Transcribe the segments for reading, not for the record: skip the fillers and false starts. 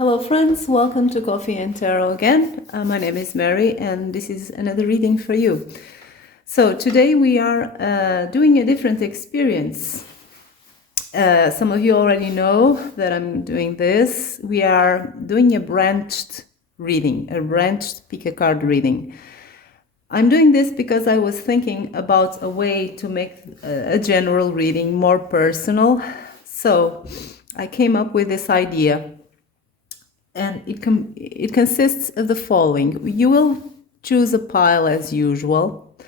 Hello friends, welcome to Coffee and Tarot again. My name is Mary and this is another reading for you. So today we are doing a different experience. Some of you already know that I'm doing this. We are doing a branched reading, a branched pick a card reading. I'm doing this because I was thinking about a way to make a general reading more personal. So I came up with this idea. And it consists of the following. You will choose a pile as usual.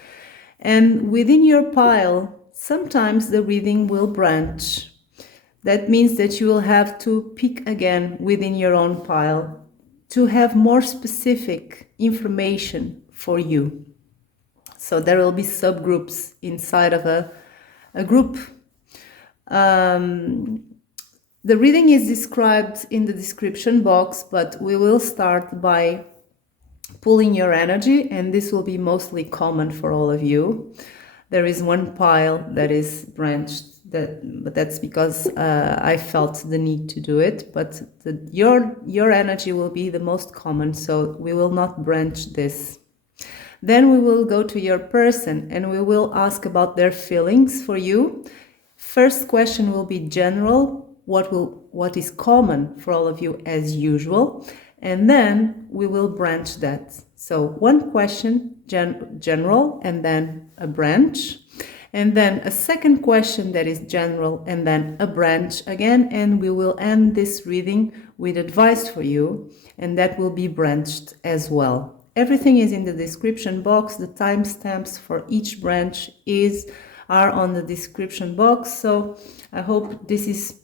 And within your pile, sometimes the reading will branch. That means that you will have to pick again within your own pile to have more specific information for you. So there will be subgroups inside of a group. The reading is described in the description box, but we will start by pulling your energy, and this will be mostly common for all of you. There is one pile that is branched, but that's because I felt the need to do it, but your energy will be the most common, so we will not branch this. Then we will go to your person and we will ask about their feelings for you. First question will be general. What is common for all of you as usual, and then we will branch that. So one question, general, and then a branch, and then a second question that is general, and then a branch again, and we will end this reading with advice for you, and that will be branched as well. Everything is in the description box. The timestamps for each branch are on the description box, so I hope this is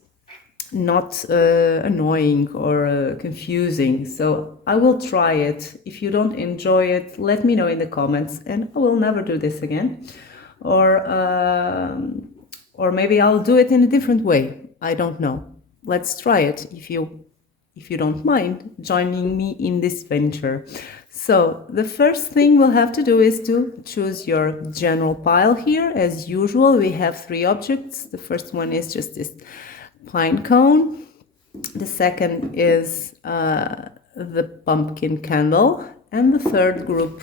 not annoying or confusing. So I will try it. If you don't enjoy it, let me know in the comments and I will never do this again. Or maybe I'll do it in a different way. I don't know. Let's try it if you don't mind joining me in this venture. So the first thing we'll have to do is to choose your general pile here. As usual, we have 3 objects. The first one is just this pine cone. The second is the pumpkin candle, and the third group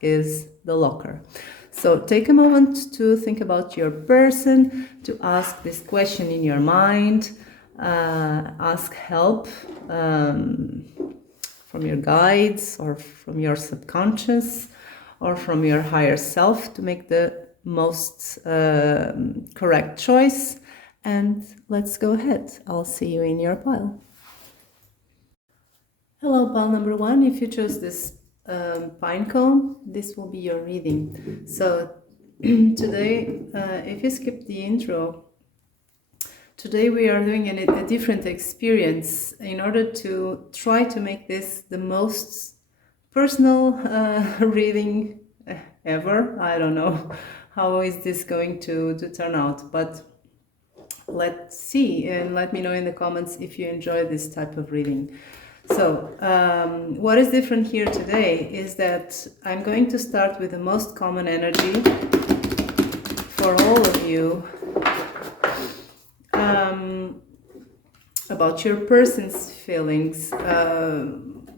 is the locker. So take a moment to think about your person, to ask this question in your mind, ask help from your guides or from your subconscious or from your higher self to make the most correct choice. And let's go ahead. I'll see you in your pile. Hello, pile number 1. If you chose this pine cone, this will be your reading. So today, if you skip the intro, today we are doing a different experience in order to try to make this the most personal reading ever. I don't know how is this going to turn out, but let's see, and let me know in the comments if you enjoy this type of reading. So what is different here today is that I'm going to start with the most common energy for all of you about your person's feelings,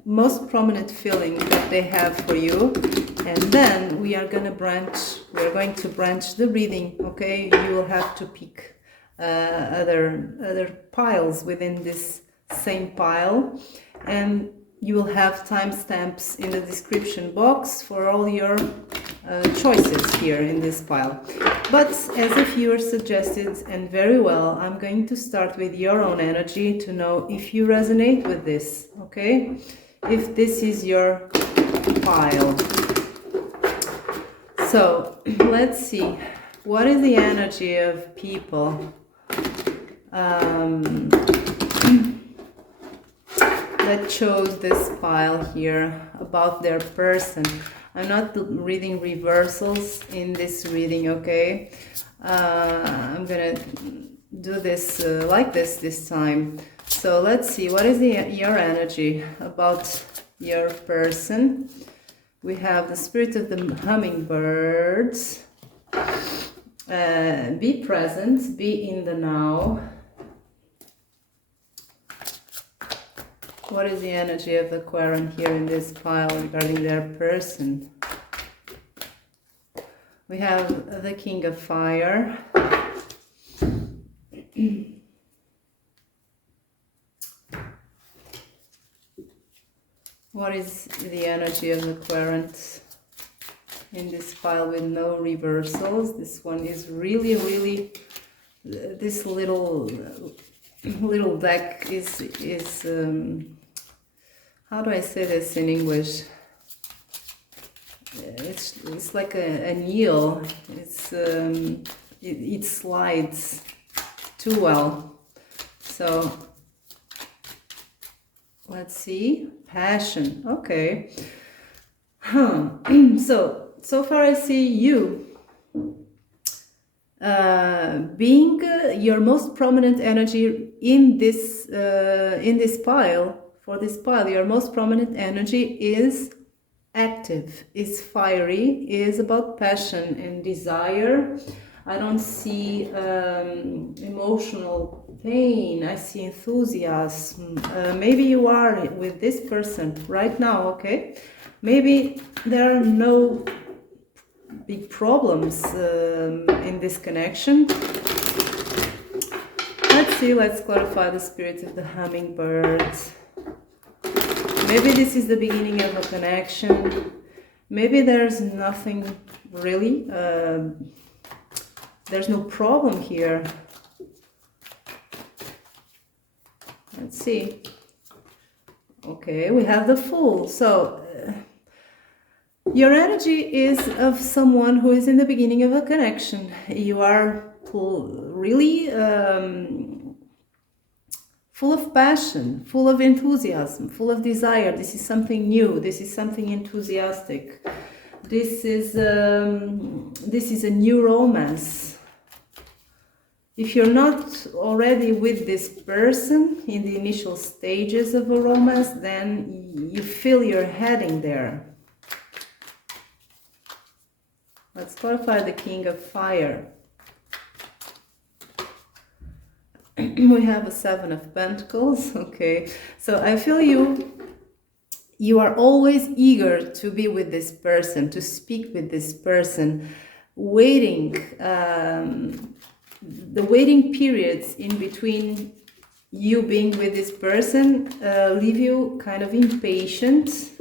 most prominent feeling that they have for you, and then we are going to branch the reading. Okay, you will have to pick other piles within this same pile, and you will have timestamps in the description box for all your choices here in this pile. But as a viewer suggested, and very well, I'm going to start with your own energy to know if you resonate with this, okay? If this is your pile. So let's see, what is the energy of people that chose this pile here about their person? I'm not reading reversals in this reading, okay? I'm gonna do this like this time. So let's see, what is your energy about your person? We have the spirit of the hummingbirds. Be present, be in the now. What is the energy of the Quarren here in this pile regarding their person? We have the King of Fire. What is the energy of the Quarren in this pile with no reversals? This one is really, this little deck is how do I say this in English? It's like an eel. It slides too well. So let's see. Passion. Okay. So far I see you being your most prominent energy in this pile. For this pile, your most prominent energy is active, is fiery, is about passion and desire. I don't see emotional pain. I see enthusiasm. Maybe you are with this person right now, okay? Maybe there are no big problems in this connection. Let's see, let's clarify the spirit of the hummingbird. Maybe this is the beginning of a connection. Maybe there's nothing really, there's no problem here. Let's see. Okay, we have the Fool. So your energy is of someone who is in the beginning of a connection. You are really full of passion, full of enthusiasm, full of desire. This is something new. This is something enthusiastic. This is a new romance. If you're not already with this person in the initial stages of a romance, then you feel you're heading there. Let's clarify the King of Fire. We have a Seven of Pentacles. Okay, so I feel you are always eager to be with this person, to speak with this person, waiting. The waiting periods in between you being with this person leave you kind of impatient.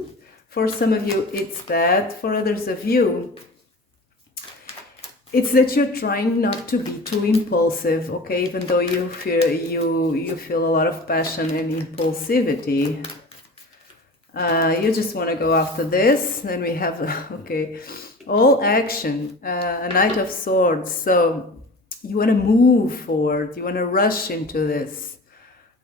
For some of you, it's that. For others of you, it's that you're trying not to be too impulsive, okay? Even though you feel a lot of passion and impulsivity. You just want to go after this. Then we have, okay, all action, a Knight of Swords. So you want to move forward. You want to rush into this.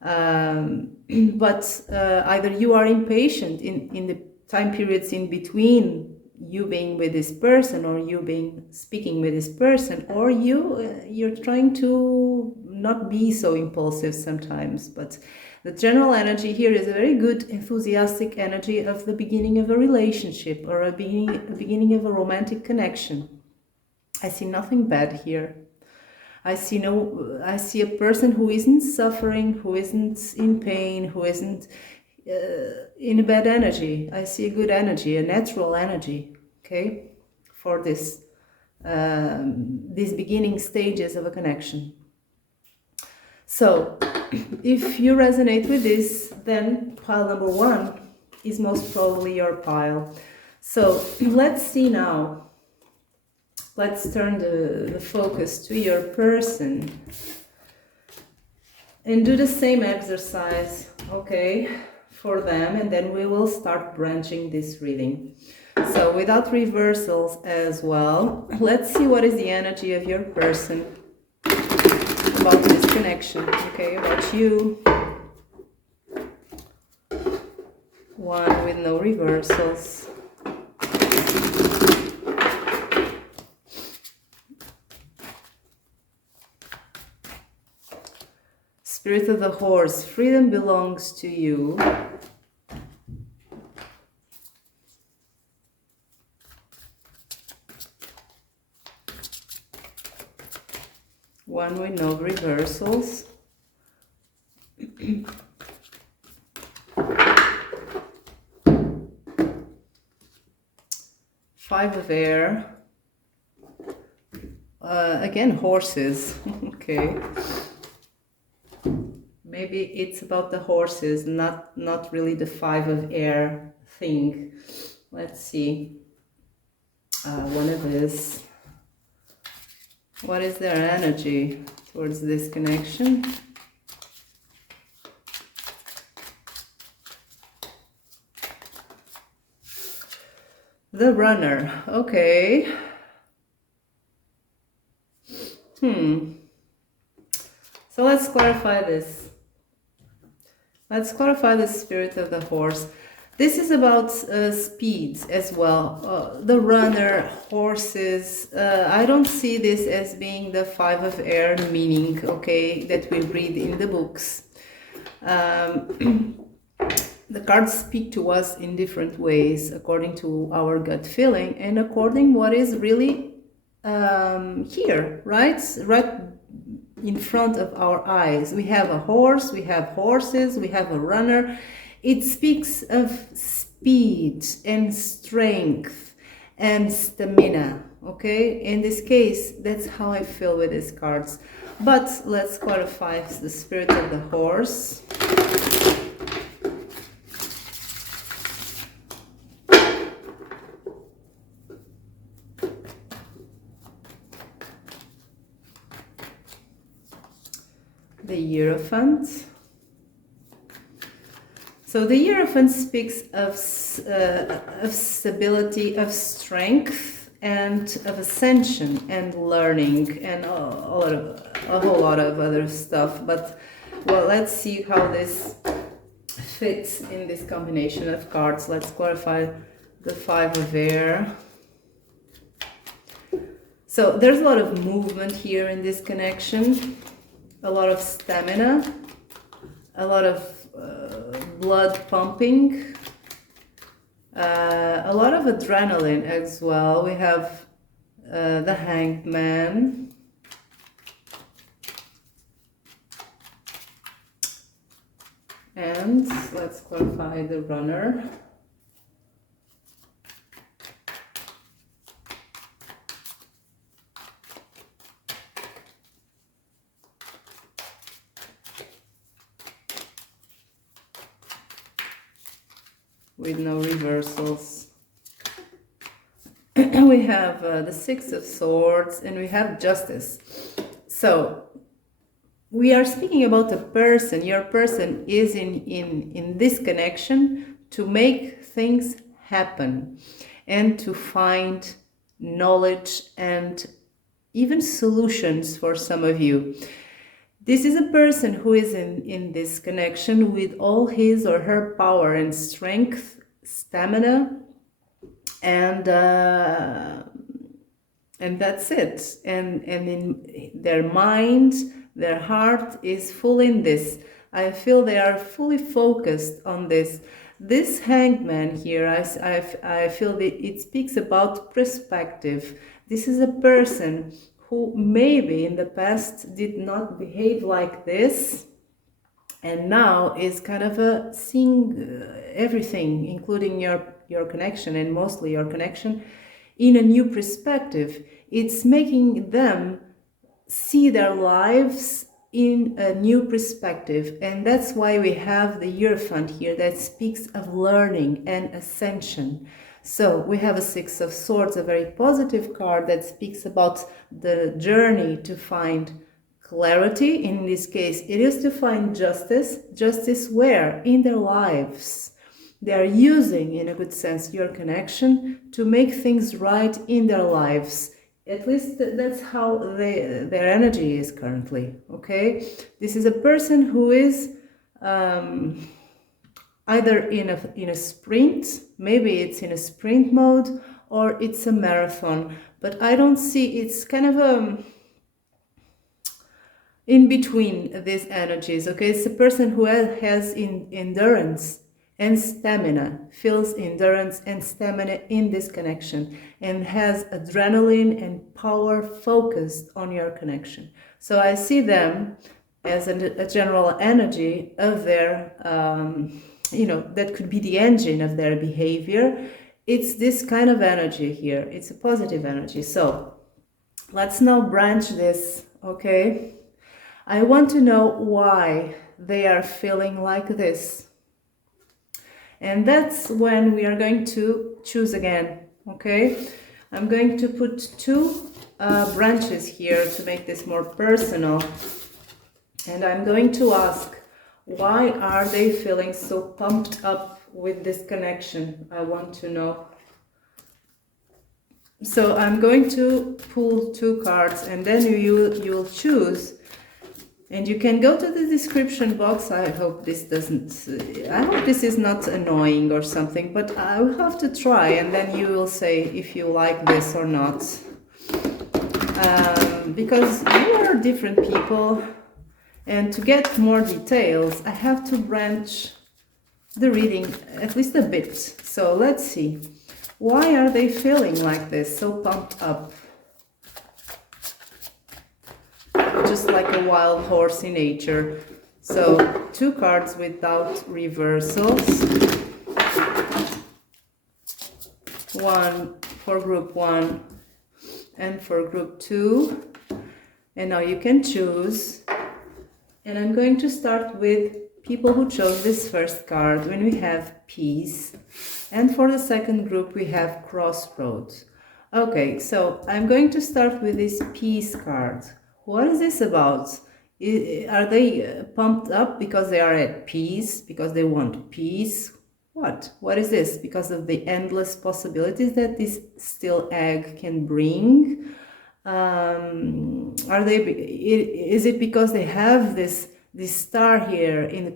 But either you are impatient in the time periods in between you being with this person or you being speaking with this person, or you're trying to not be so impulsive sometimes. But the general energy here is a very good enthusiastic energy of the beginning of a relationship or a beginning of a romantic connection. I see nothing bad here. I see a person who isn't suffering, who isn't in pain, who isn't in a bad energy. I see a good energy, a natural energy, okay, for this these beginning stages of a connection. So if you resonate with this, then pile number 1 is most probably your pile. So let's see now. Let's turn the focus to your person and do the same exercise, okay, for them, and then we will start branching this reading. So without reversals as well, let's see what is the energy of your person about this connection, okay, about you. 1 with no reversals. Spirit of the Horse, freedom belongs to you. One with no reversals. Five of air. Again, horses. Okay. Maybe it's about the horses, not really the five of air thing. Let's see. One of this. What is their energy towards this connection? The runner. Okay. So let's clarify this. Let's clarify the spirit of the horse. This is about speeds as well. The runner, horses. I don't see this as being the five of air meaning, okay, that we read in the books. The cards speak to us in different ways according to our gut feeling and according what is really here, right in front of our eyes. We have a horse, we have horses, we have a runner. It speaks of speed and strength and stamina, okay? In this case, that's how I feel with these cards. But let's clarify the spirit of the horse. The Hierophant. So the Hierophant speaks of stability, of strength, and of ascension and learning and a whole lot of other stuff. But well, let's see how this fits in this combination of cards. Let's clarify the five of air. So there's a lot of movement here in this connection. A lot of stamina, a lot of blood pumping, a lot of adrenaline as well. We have the Hanged Man, and let's clarify the Runner. With no reversals. We have the Six of Swords and we have Justice. So we are speaking about a person. Your person is in this connection to make things happen and to find knowledge and even solutions for some of you. This is a person who is in this connection with all his or her power and strength, stamina, and that's it. And in their mind, their heart is full in this. I feel they are fully focused on this. This Hanged Man here, I feel that it speaks about perspective. This is a person who maybe in the past did not behave like this and now is kind of seeing everything, including your connection and mostly your connection, in a new perspective. It's making them see their lives in a new perspective, and that's why we have the Hierophant here that speaks of learning and ascension. So we have a Six of Swords, a very positive card that speaks about the journey to find clarity. In this case, it is to find justice. Justice where? In their lives. They are using, in a good sense, your connection to make things right in their lives. At least that's how their energy is currently, okay? This is a person who is either in a sprint, maybe it's in a sprint mode, or it's a marathon. But I don't see, it's kind of in between these energies, okay? It's a person who has endurance and stamina, feels endurance and stamina in this connection, and has adrenaline and power focused on your connection. So I see them as a general energy of their, that could be the engine of their behavior, it's this kind of energy here. It's a positive energy. So let's now branch this, okay? I want to know why they are feeling like this. And that's when we are going to choose again, okay? I'm going to put two branches here to make this more personal. And I'm going to ask, why are they feeling so pumped up with this connection? I want to know. So I'm going to pull two cards, and then you'll choose. And you can go to the description box. I hope this is not annoying or something, but I will have to try, and then you will say if you like this or not. Because you are different people, and to get more details, I have to branch the reading at least a bit. So let's see. Why are they feeling like this, so pumped up? Just like a wild horse in nature. So two cards without reversals. One for group 1 and for group 2. And now you can choose. And I'm going to start with people who chose this first card when we have peace. And for the second group we have crossroads. Okay, so I'm going to start with this peace card. What is this about? Are they pumped up because they are at peace, because they want peace? What is this? Because of the endless possibilities that this still egg can bring? Is it because they have this star here in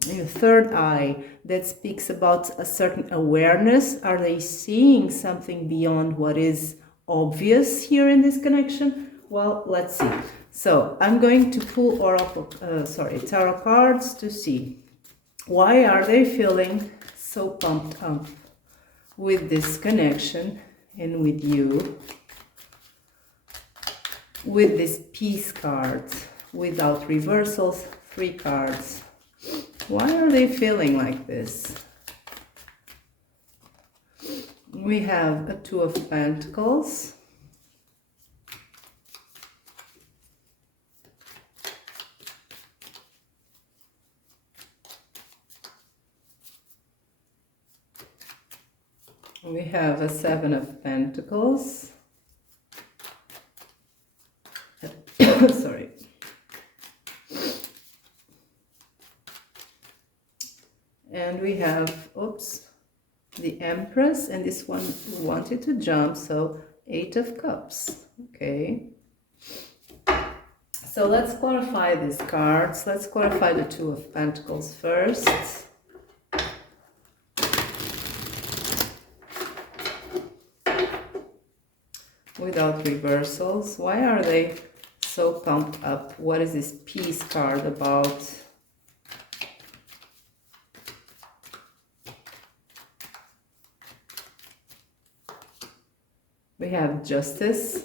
the third eye that speaks about a certain awareness? Are they seeing something beyond what is obvious here in this connection? Well, let's see. So I'm going to pull tarot cards to see why are they feeling so pumped up with this connection and with you, with this peace card without reversals, 3 cards. Why are they feeling like this? We have a 2 of Pentacles. We have a 7 of Pentacles. Sorry. And we have, the Empress, and this one wanted to jump, so 8 of Cups. Okay. So let's clarify these cards. Let's clarify the 2 of Pentacles first. Without reversals. Why are they so pumped up? What is this peace card about? We have Justice.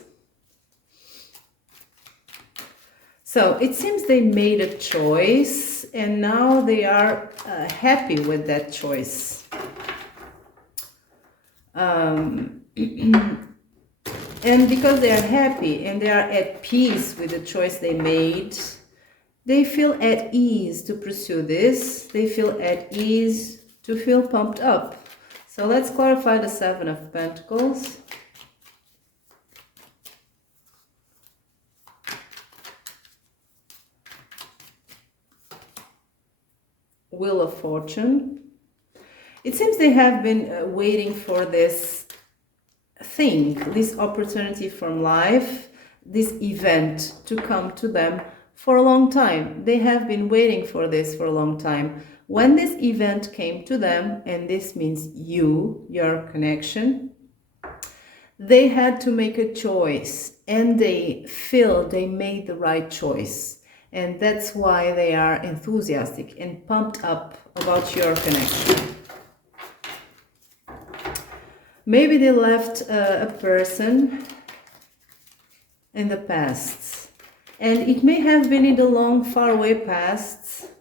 So it seems they made a choice and now they are happy with that choice. And because they are happy and they are at peace with the choice they made, they feel at ease to pursue this. They feel at ease to feel pumped up. So let's clarify the 7 of Pentacles. Wheel of Fortune. It seems they have been waiting for this thing, this opportunity from life, this event to come to them for a long time. They have been waiting for this for a long time. When this event came to them, and this means your connection, they had to make a choice, and they feel they made the right choice. And that's why they are enthusiastic and pumped up about your connection. Maybe they left a person in the past, and it may have been in the long, far away past,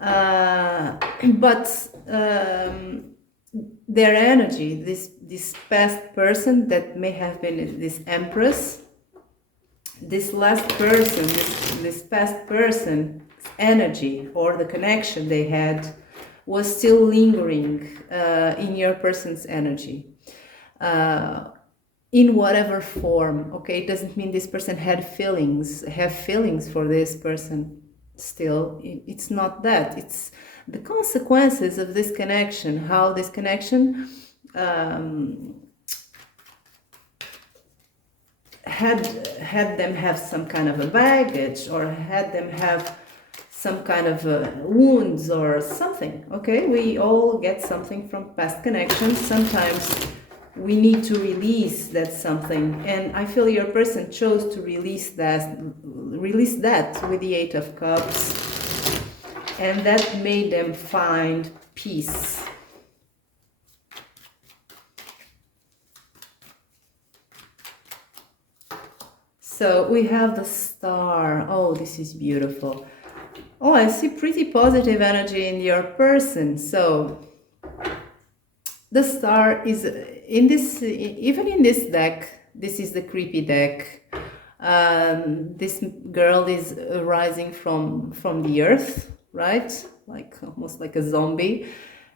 but their energy, this past person that may have been this empress, this last person, this past person's energy or the connection they had was still lingering in your person's energy. In whatever form, okay? It doesn't mean this person have feelings for this person still. It's not that. It's the consequences of this connection, how this connection had them have some kind of a baggage, or had them have some kind of wounds or something, okay? We all get something from past connections. Sometimes we need to release that something, and I feel your person chose to release that with the Eight of Cups, and that made them find peace. So we have the Star. Oh, this is beautiful. Oh, I see pretty positive energy in your person. So the Star is in this, even in this deck, this is the creepy deck. This girl is rising from the earth, right? Like almost like a zombie,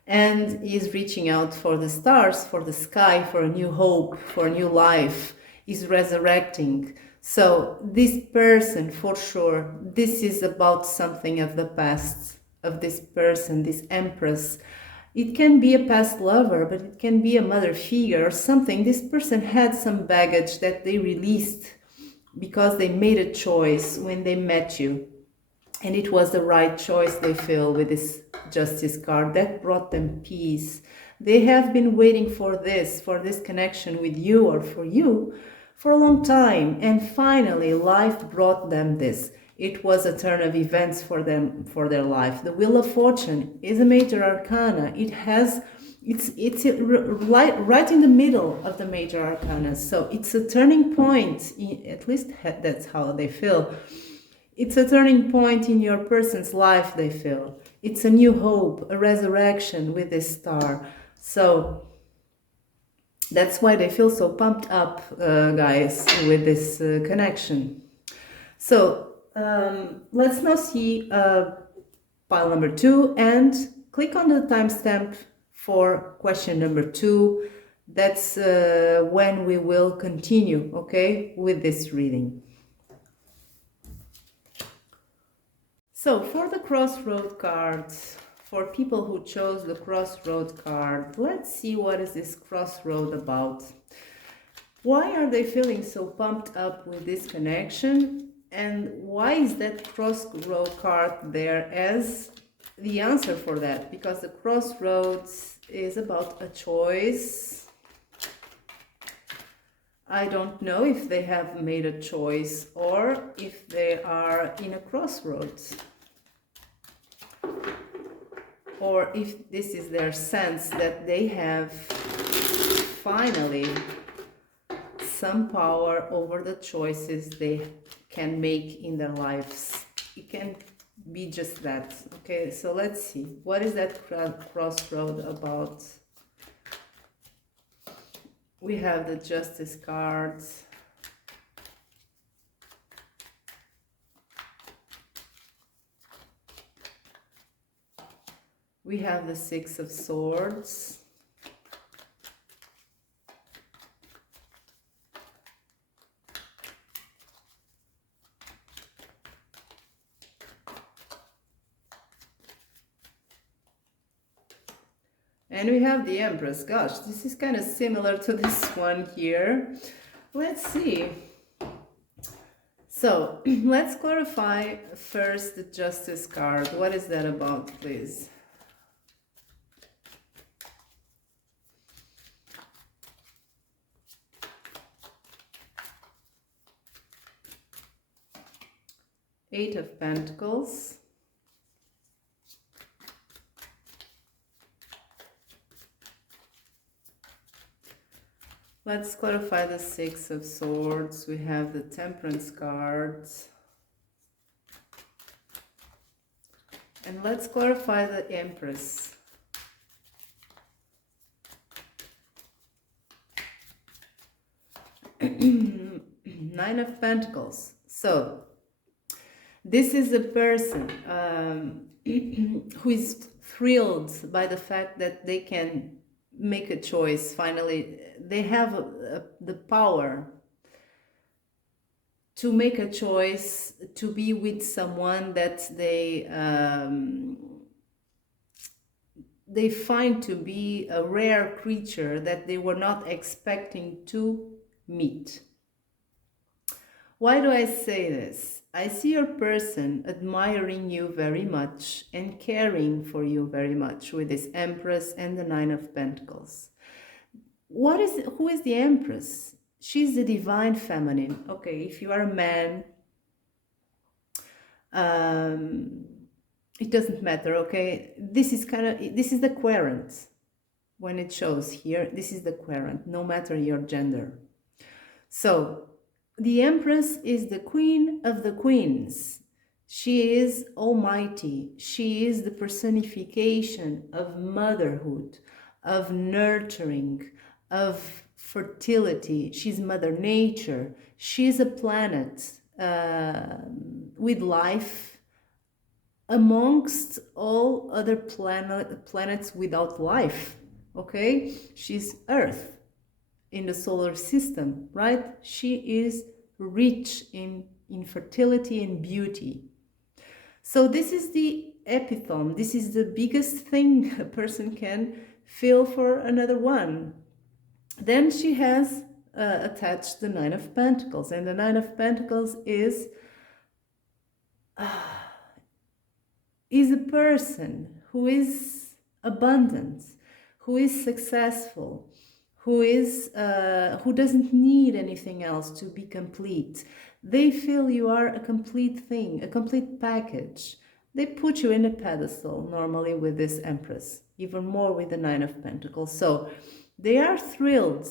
and is reaching out for the stars, for the sky, for a new hope, for a new life, is resurrecting. So this person, for sure, this is about something of the past, of this person, this empress. It can be a past lover, but it can be a mother figure or something. This person had some baggage that they released because they made a choice when they met you. And it was the right choice, they feel, with this Justice card. That brought them peace. They have been waiting for this connection with you or for you for a long time. And finally, life brought them this. It was a turn of events for them, for their life. The Wheel of Fortune is a major arcana. It's right in the middle of the major arcana. So it's a turning point, at least that's how they feel. It's a turning point in your person's life, they feel. It's a new hope, a resurrection with this star. So that's why they feel so pumped up, guys, with this connection. So let's now see pile number 2 and click on the timestamp for question number 2. That's when we will continue, okay, with this reading. So for the crossroad cards, for people who chose the crossroad card, let's see what is this crossroad about. Why are they feeling so pumped up with this connection? And why is that crossroad card there as the answer for that? Because the crossroads is about a choice. I don't know if they have made a choice or if they are in a crossroads, or if this is their sense that they have finally some power over the choices they can make in their lives. It can be just that. Okay, so let's see. What is that crossroad about? We have the Justice cards. We have the Six of Swords. And we have the Empress. Gosh, this is kind of similar to this one here. Let's see. So let's clarify first the Justice card. What is that about, please? Eight of Pentacles. Let's clarify the Six of Swords. We have the Temperance cards. And let's clarify the Empress. Nine of Pentacles. So this is a person who is thrilled by the fact that they can make a choice. Finally, they have the power to make a choice to be with someone that they find to be a rare creature that they were not expecting to meet. Why do I say this? I see your person admiring you very much and caring for you very much with this Empress and the Nine of Pentacles. Who is the Empress? She's the divine feminine. Okay, if you are a man, it doesn't matter, okay? This is the querent. When it shows here, this is the querent, no matter your gender. So, the Empress is the queen of the queens. She is almighty. She is the personification of motherhood, of nurturing, of fertility. She's Mother Nature. She's a planet with life amongst all other planets without life. Okay? She's Earth in the solar system, right? She is rich in fertility and beauty. So this is the epitome. This is the biggest thing a person can feel for another one. Then she has attached the Nine of Pentacles, and the Nine of Pentacles is a person who is abundant, who is successful, who doesn't need anything else to be complete. They feel you are a complete thing, a complete package. They put you in a pedestal normally with this Empress, even more with the Nine of Pentacles. So they are thrilled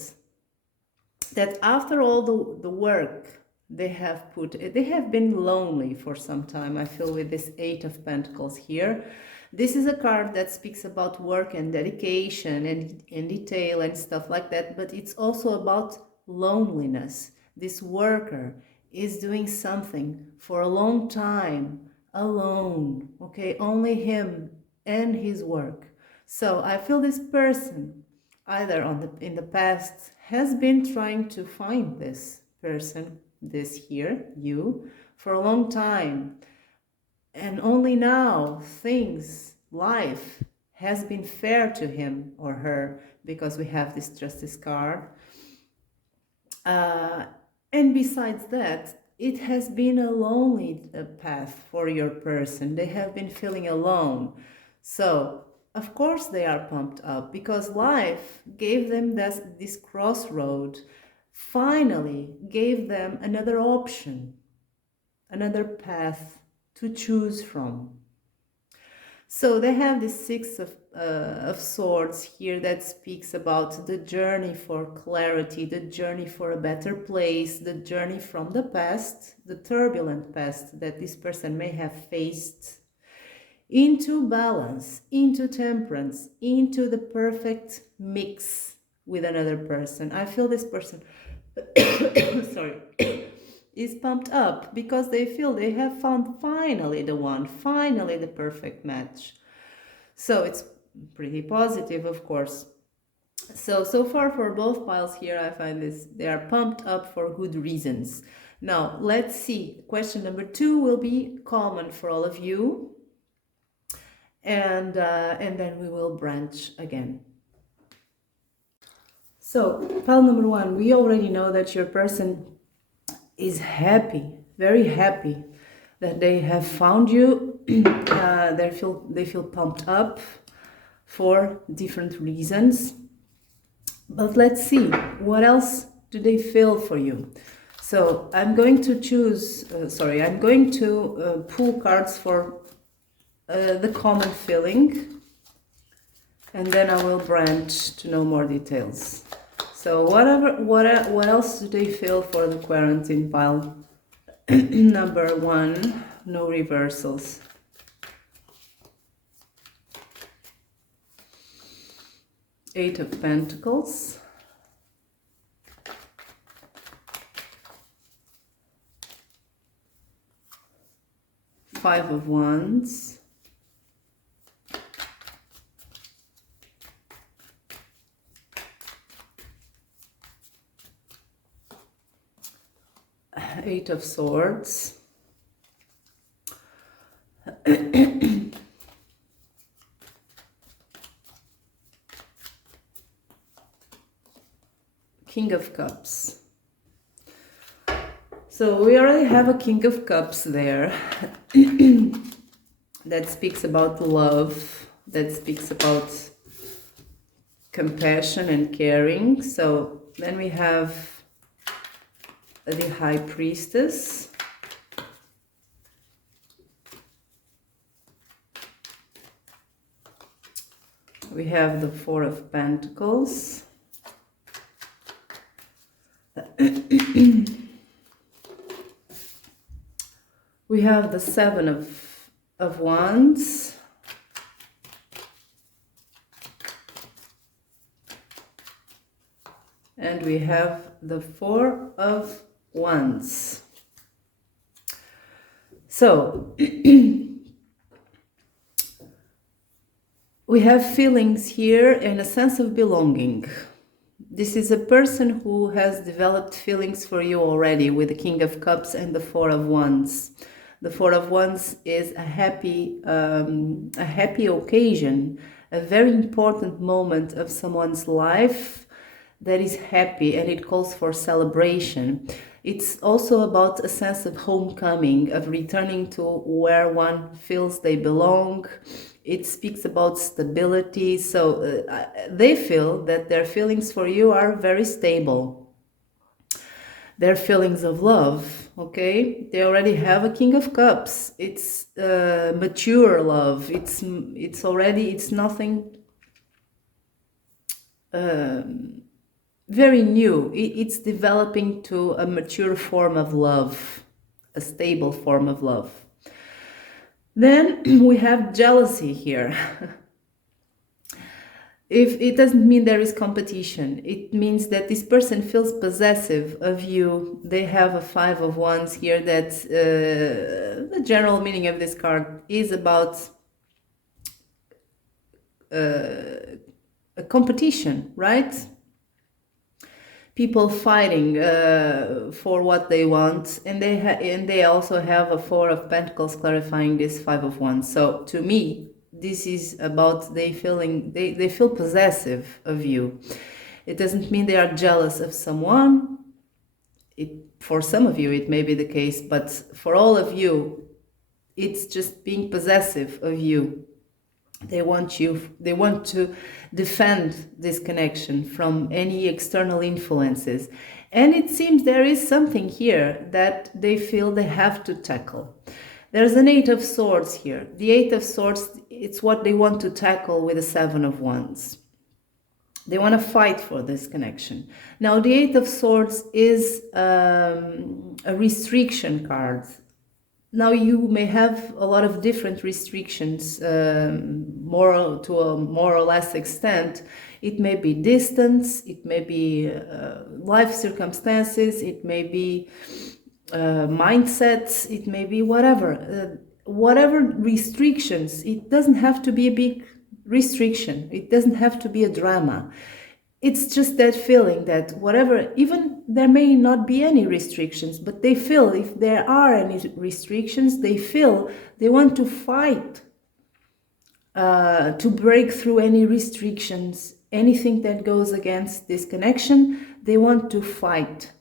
that after all the work they have put, they have been lonely for some time, I feel, with this Eight of Pentacles here. This is a card that speaks about work and dedication and detail and stuff like that, but it's also about loneliness. This worker is doing something for a long time alone, okay? Only him and his work. So I feel this person, either in the past, has been trying to find this person, this here, you, for a long time. And only now life has been fair to him or her, because we have this Justice card. And besides that, it has been a lonely path for your person. They have been feeling alone. So, of course they are pumped up, because life gave them this crossroad, finally gave them another option, another path to choose from. So they have this Six of Swords here that speaks about the journey for clarity, the journey for a better place, the journey from the past, the turbulent past that this person may have faced, into balance, into temperance, into the perfect mix with another person. I feel this person sorry is pumped up because they feel they have found finally the one, finally the perfect match. So it's pretty positive, of course. So far for both piles here, I find they are pumped up for good reasons. Now, let's see. Question number 2 will be common for all of you. And then we will branch again. So, pile number 1, we already know that your person is happy, very happy that they have found you. They feel pumped up for different reasons. But let's see, what else do they feel for you? So I'm going to pull cards for the common feeling, and then I will branch to know more details. So what else do they feel for the quarantine pile? Number 1, no reversals. Eight of Pentacles. Five of Wands. Eight of Swords. King of Cups. So we already have a King of Cups there that speaks about love, that speaks about compassion and caring. So then we have the High Priestess. We have the Four of Pentacles. We have the Seven of Wands. And we have the Four of Wands. So, we have feelings here and a sense of belonging. This is a person who has developed feelings for you already with the King of Cups and the Four of Wands. The Four of Wands is a happy occasion, a very important moment of someone's life that is happy, and it calls for celebration. It's also about a sense of homecoming, of returning to where one feels they belong. It speaks about stability. So they feel that their feelings for you are very stable. Their feelings of love, okay? They already have a King of Cups. It's mature love. It's nothing very new. It's developing to a mature form of love, a stable form of love. Then we have jealousy here. If it doesn't mean there is competition, it means that this person feels possessive of you. They have a Five of Wands here. That the general meaning of this card is about a competition, right? People fighting for what they want, and they also have a Four of Pentacles clarifying this Five of Wands. So to me, this is about they feel possessive of you. It doesn't mean they are jealous of someone. For some of you it may be the case, but for all of you, it's just being possessive of you. They want to defend this connection from any external influences. And it seems there is something here that they feel they have to tackle. There's an Eight of Swords here. The Eight of Swords, it's what they want to tackle with the Seven of Wands. They want to fight for this connection. Now, the Eight of Swords is a restriction card. Now, you may have a lot of different restrictions, to a more or less extent. It may be distance, it may be life circumstances, it may be mindsets, it may be whatever. Whatever restrictions, it doesn't have to be a big restriction. It doesn't have to be a drama. It's just that feeling that whatever, even there may not be any restrictions, but they feel if there are any restrictions, they feel they want to fight to break through any restrictions, anything that goes against this connection, they want to fight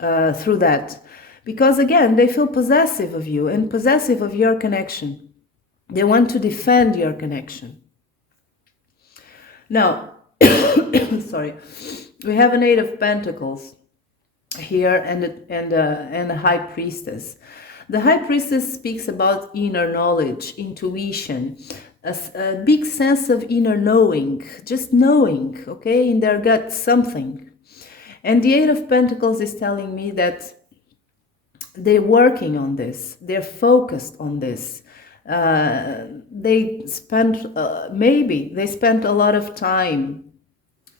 through that. Because again, they feel possessive of you and possessive of your connection. They want to defend your connection. Now, sorry, we have an Eight of Pentacles here and a High Priestess. The High Priestess speaks about inner knowledge, intuition, a big sense of inner knowing, just knowing, okay, in their gut something. And the Eight of Pentacles is telling me that they're working on this, they're focused on this. They spent a lot of time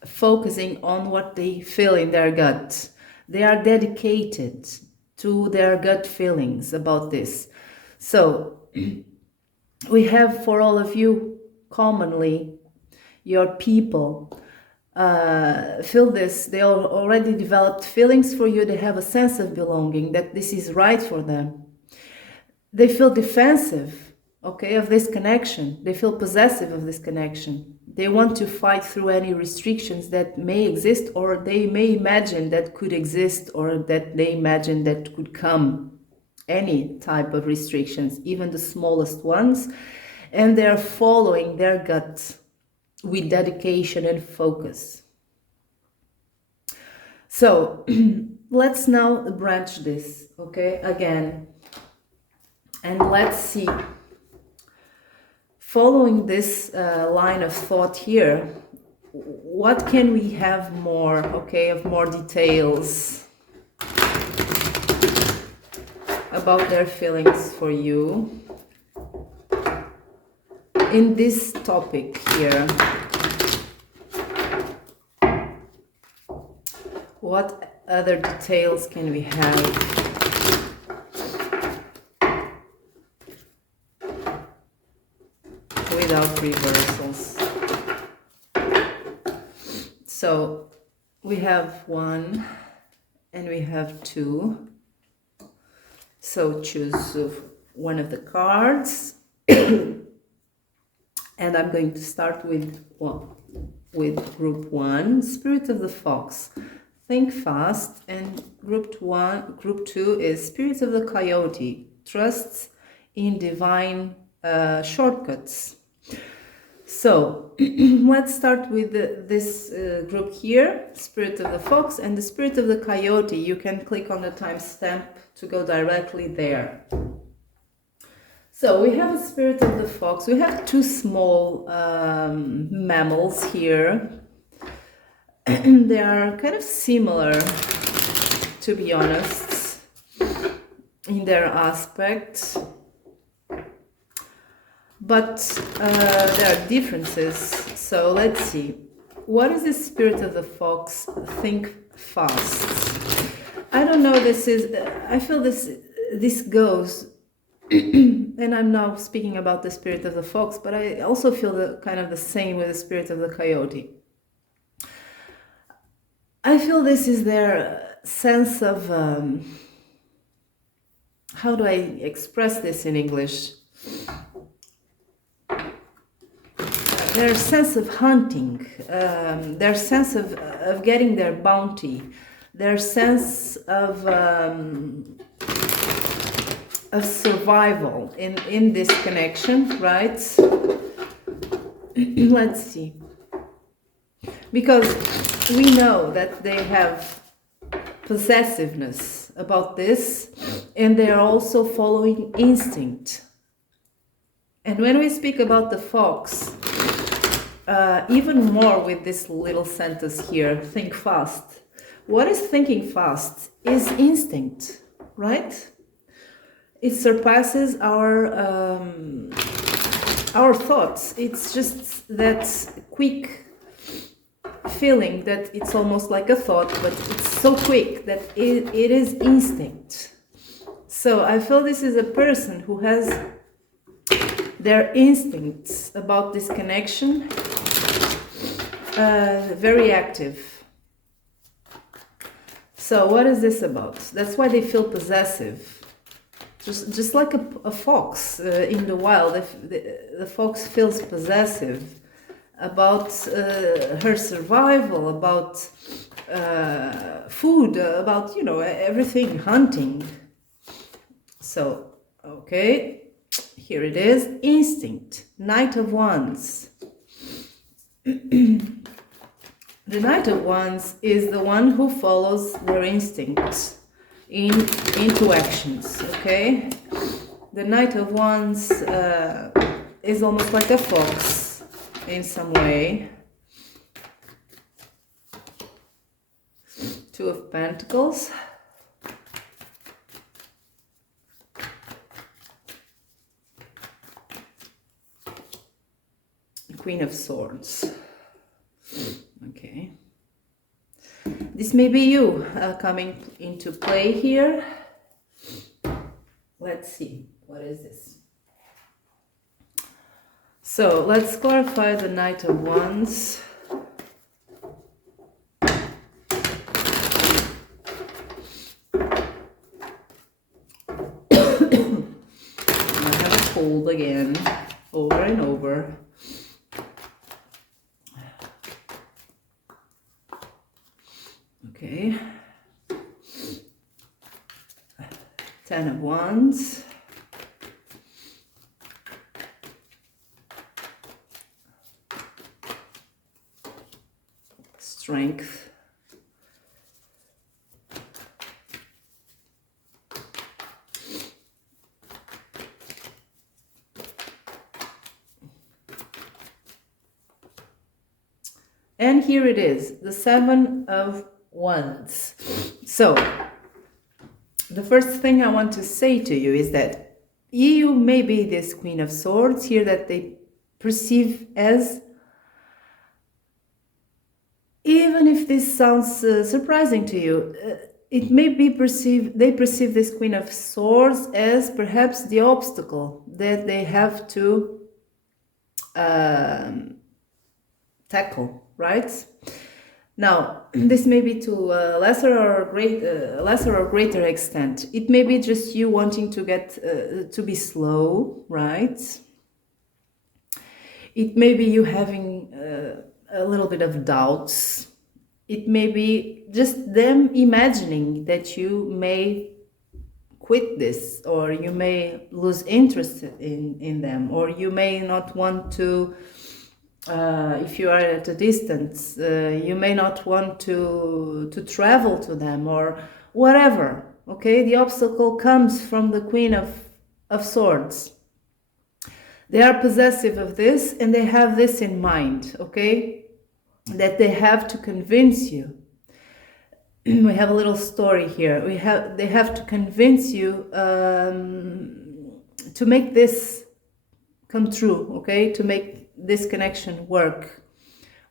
focusing on what they feel in their gut. They are dedicated to their gut feelings about this. So we have for all of you commonly your people feel this. They already developed feelings for you. They have a sense of belonging, that this is right for them. They feel defensive, okay, of this connection. They feel possessive of this connection. They want to fight through any restrictions that may exist, or they may imagine that could exist, or that they imagine that could come. Any type of restrictions, even the smallest ones. And they're following their gut with dedication and focus. So let's now branch this, okay, again. And let's see, following this line of thought here, what can we have more, okay, of more details about their feelings for you in this topic here? What other details can we have? Without reversals. So we have 1 and we have 2. So choose one of the cards. And I'm going to start with group 1, Spirit of the Fox. Think fast. And group 2 is Spirit of the Coyote. Trusts in divine shortcuts. So let's start with this group here, Spirit of the Fox and the Spirit of the Coyote. You can click on the timestamp to go directly there. So we have a Spirit of the Fox. We have 2 small mammals here. They are kind of similar, to be honest, in their aspect. But there are differences. So let's see. What is the Spirit of the Fox? Think fast. I don't know. I feel this goes, and I'm now speaking about the Spirit of the Fox, but I also feel kind of the same with the Spirit of the Coyote. I feel this is their sense of, how do I express this in English? Their sense of hunting, their sense of getting their bounty, their sense of survival in this connection, right? Let's see. Because we know that they have possessiveness about this, and they are also following instinct. And when we speak about the fox, even more with this little sentence here, think fast. What is thinking fast is instinct, right? It surpasses our thoughts. It's just that quick feeling that it's almost like a thought, but it's so quick that it is instinct. So I feel this is a person who has their instincts about this connection very active. So what is this about? That's why they feel possessive. Just like a fox in the wild, the fox feels possessive about her survival, about food, about, you know, everything, hunting. So, okay, here it is, instinct, Knight of Wands. The Knight of Wands is the one who follows their instincts into actions, okay? The Knight of Wands is almost like a fox in some way. Two of Pentacles. Queen of Swords. Okay. This may be you coming into play here. Let's see What is this? So let's clarify the Knight of Wands. I have a cold again, over and over. Okay. Ten of Wands. Strength. And here it is, the Seven of Wands. So, the first thing I want to say to you is that you may be this Queen of Swords here that they perceive as, even if this sounds surprising to you, it may be perceived, they perceive this Queen of Swords as perhaps the obstacle that they have to tackle, right? Now, this may be to a lesser or greater extent. It may be just you wanting to get to be slow, right? It may be you having a little bit of doubts. It may be just them imagining that you may quit this, or you may lose interest in them, or you may not want to, if you are at a distance, you may not want to travel to them, or whatever, okay? The obstacle comes from the Queen of Swords. They are possessive of this, and they have this in mind, okay? That they have to convince you. We have a little story here. They have to convince you to make this come true, okay? To make this connection work.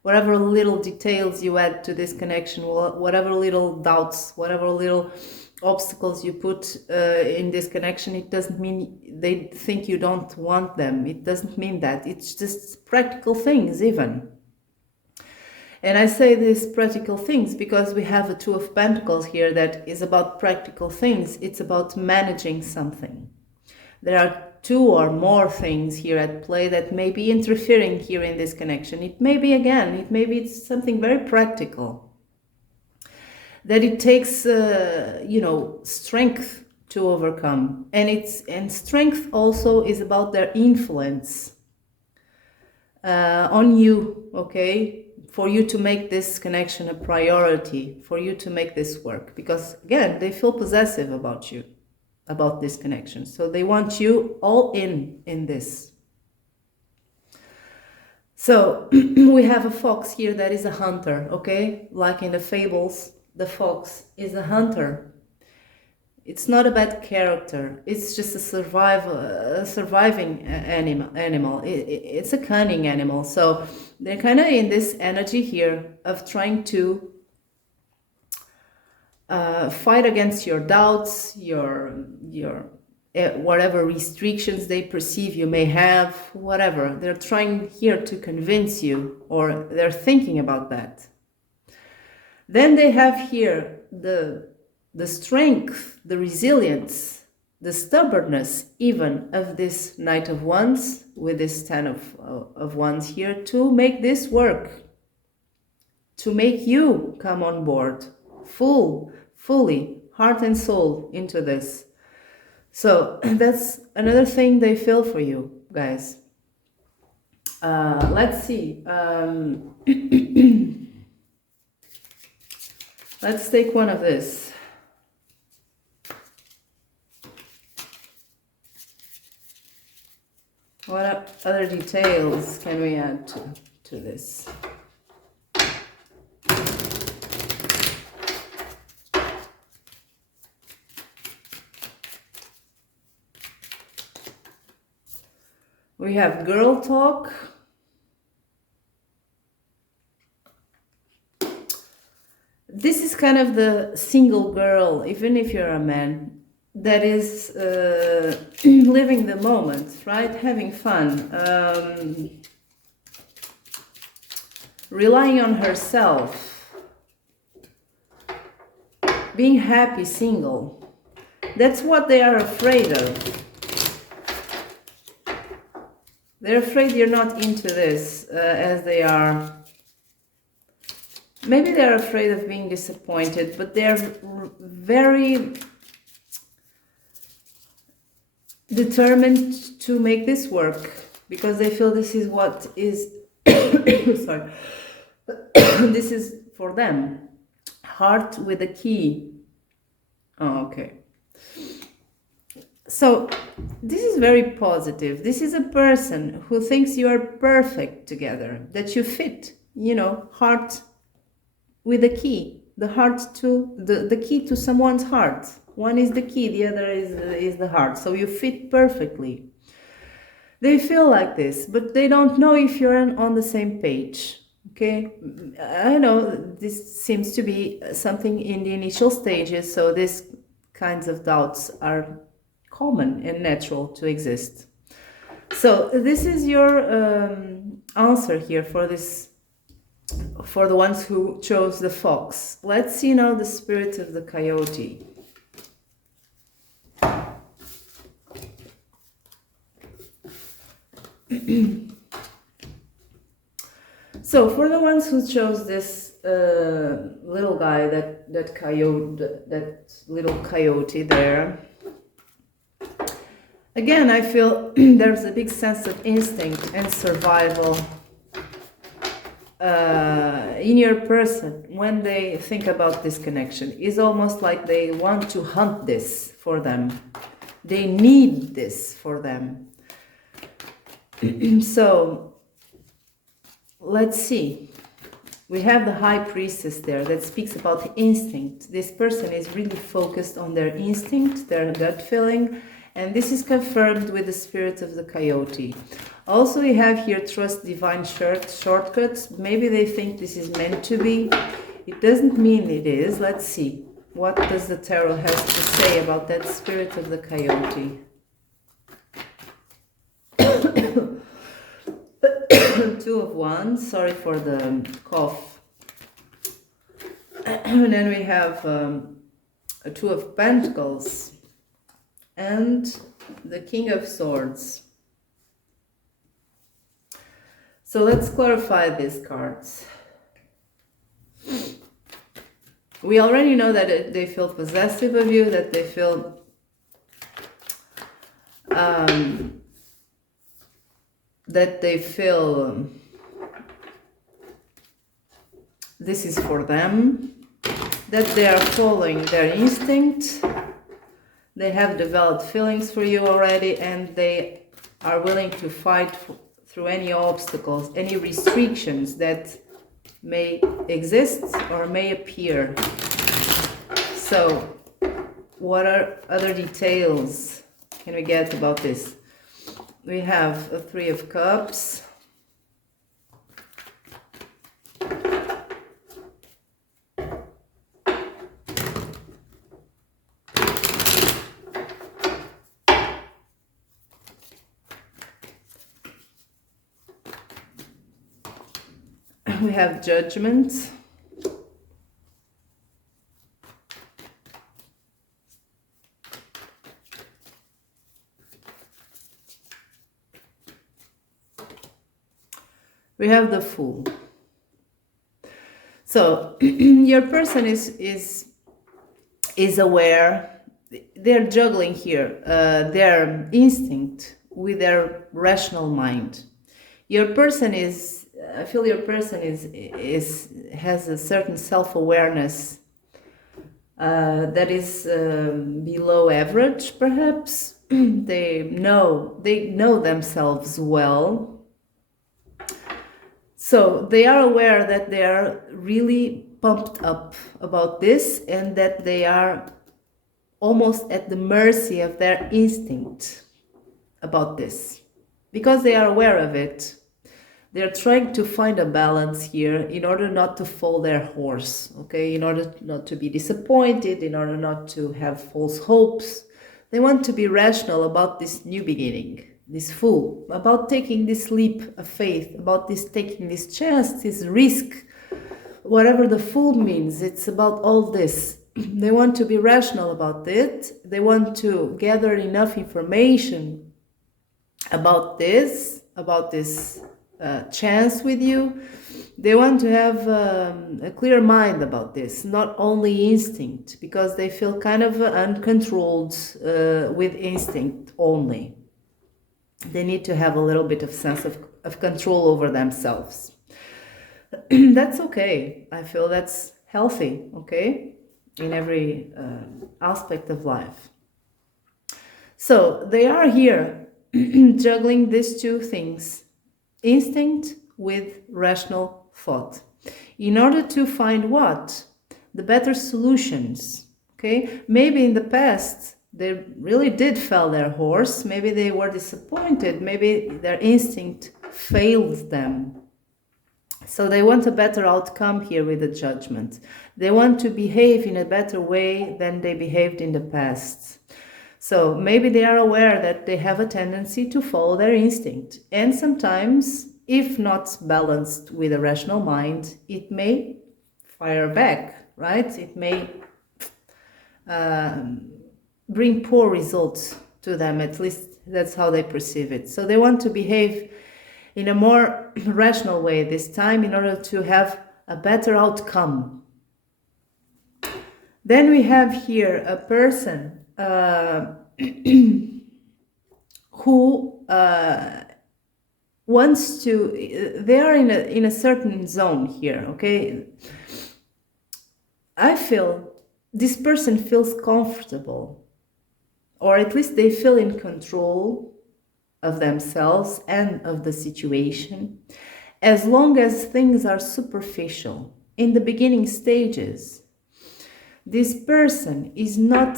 Whatever little details you add to this connection, whatever little doubts, whatever little obstacles you put in this connection, it doesn't mean they think you don't want them. It doesn't mean that. It's just practical things even. And I say these practical things because we have a Two of Pentacles here that is about practical things. It's about managing something. There are two or more things here at play that may be interfering here in this connection. It may be, again, it may be something very practical. That it takes, strength to overcome. And strength also is about their influence on you, okay? For you to make this connection a priority, for you to make this work. Because, again, they feel possessive about you, about this connection. So they want you all in this. So we have a fox here that is a hunter, okay? Like in the fables, the fox is a hunter. It's not a bad character. It's just a surviving animal. It's a cunning animal. So they're kind of in this energy here of trying to fight against your doubts, your whatever restrictions they perceive you may have, whatever. They're trying here to convince you, or they're thinking about that. Then they have here the strength, the resilience, the stubbornness even of this Knight of Wands with this Ten of Wands here to make this work, to make you come on board fully, heart and soul into this. So that's another thing they feel for you, guys. Let's see. Let's take one of this. What other details can we add to this? We have girl talk. This is kind of the single girl, even if you're a man. that is living the moment, right? Having fun, relying on herself, being happy single. That's what they are afraid of. They're afraid you're not into this, as they are. Maybe they're afraid of being disappointed, but they're very determined to make this work because they feel this is what is sorry this is for them. Heart with a key. Oh, okay. So this is very positive. This is a person who thinks you are perfect together, that you fit, you know, heart with a key, the heart to the key to someone's heart. One is the key, the other is the heart. So you fit perfectly. They feel like this, but they don't know if you're on the same page. Okay, I know this seems to be something in the initial stages, so these kinds of doubts are common and natural to exist. So this is your answer here for this, for the ones who chose the fox. Let's see now the spirit of the coyote. So for the ones who chose this little guy, that coyote, that little coyote there, again, I feel there's a big sense of instinct and survival in your person when they think about this connection. It's almost like they want to hunt this for them. They need this for them. So let's see. We have the high priestess there that speaks about instinct. This person is really focused on their instinct, their gut feeling, and this is confirmed with the spirit of the coyote. Also, we have here trust divine shortcuts. Maybe they think this is meant to be. It doesn't mean it is. Let's see. What does the tarot has to say about that spirit of the coyote? Two of Wands. Sorry for the cough. And then we have a Two of Pentacles and the King of Swords. So let's clarify these cards. We already know that they feel possessive of you, that they feel this is for them, that they are following their instinct, they have developed feelings for you already, and they are willing to fight through any obstacles, any restrictions that may exist or may appear. So what are other details can we get about this? We have a Three of Cups. We have Judgment. We have the Fool. So your person is aware. They're juggling here their instinct with their rational mind. Your person is, I feel your person has a certain self-awareness that is below average, perhaps. They know themselves well. So they are aware that they are really pumped up about this and that they are almost at the mercy of their instinct about this. Because they are aware of it, they're trying to find a balance here in order not to fall their horse, okay? In order not to be disappointed, in order not to have false hopes. They want to be rational about this new beginning, this fool, about taking this leap of faith, about this taking this chance, this risk, whatever the fool means. It's about all this. They want to be rational about it. They want to gather enough information about this chance with you. They want to have a clear mind about this, not only instinct, because they feel kind of uncontrolled with instinct only. They need to have a little bit of sense of control over themselves. That's okay. I feel that's healthy, okay, in every aspect of life. So they are here juggling these two things, instinct with rational thought, in order to find what? The better solutions, okay? Maybe in the past, they really did fail their horse. Maybe they were disappointed. Maybe their instinct failed them. So they want a better outcome here with the judgment. They want to behave in a better way than they behaved in the past. So maybe they are aware that they have a tendency to follow their instinct. And sometimes, if not balanced with a rational mind, it may fire back, right? It may bring poor results to them. At least that's how they perceive it. So they want to behave in a more rational way this time in order to have a better outcome. Then we have here a person who wants to, they are in a certain zone here, okay? I feel this person feels comfortable, or at least they feel in control of themselves and of the situation, as long as things are superficial. In the beginning stages, this person is not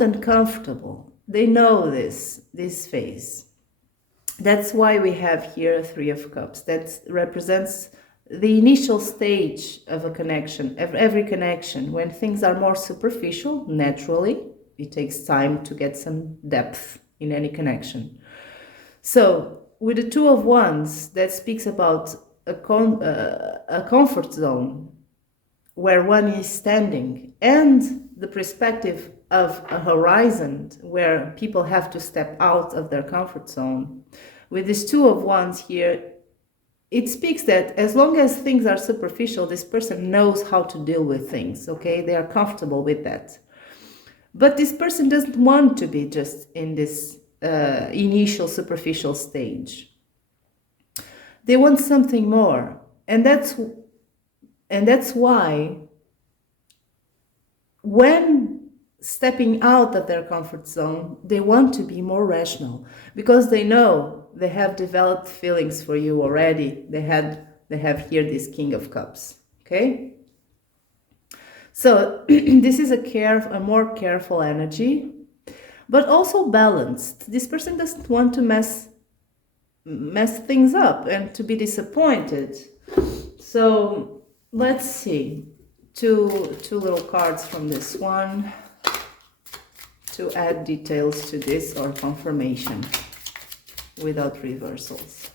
uncomfortable. They know this phase. That's why we have here a Three of Cups. That represents the initial stage of a connection, of every connection. When things are more superficial, naturally, it takes time to get some depth in any connection. So with the Two of Wands, that speaks about a comfort zone where one is standing, and the perspective of a horizon where people have to step out of their comfort zone. With this Two of Wands here, it speaks that as long as things are superficial, this person knows how to deal with things, okay? They are comfortable with that. But this person doesn't want to be just in this initial superficial stage. They want something more. And that's why when stepping out of their comfort zone, they want to be more rational, because they know they have developed feelings for you already. They have here this King of Cups, okay? So this is a more careful energy, but also balanced. This person doesn't want to mess things up and to be disappointed. So let's see, two little cards from this one to add details to this, or confirmation without reversals.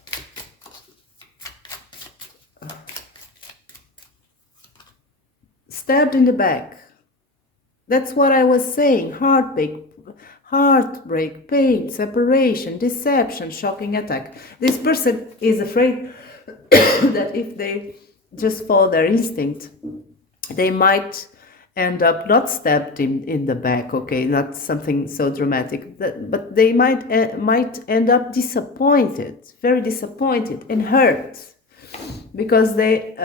Stabbed in the back. That's what I was saying. Heartbreak, pain, separation, deception, shocking attack. This person is afraid that if they just follow their instinct, they might end up not stabbed in the back, okay, not something so dramatic, but they might end up disappointed, very disappointed and hurt, because they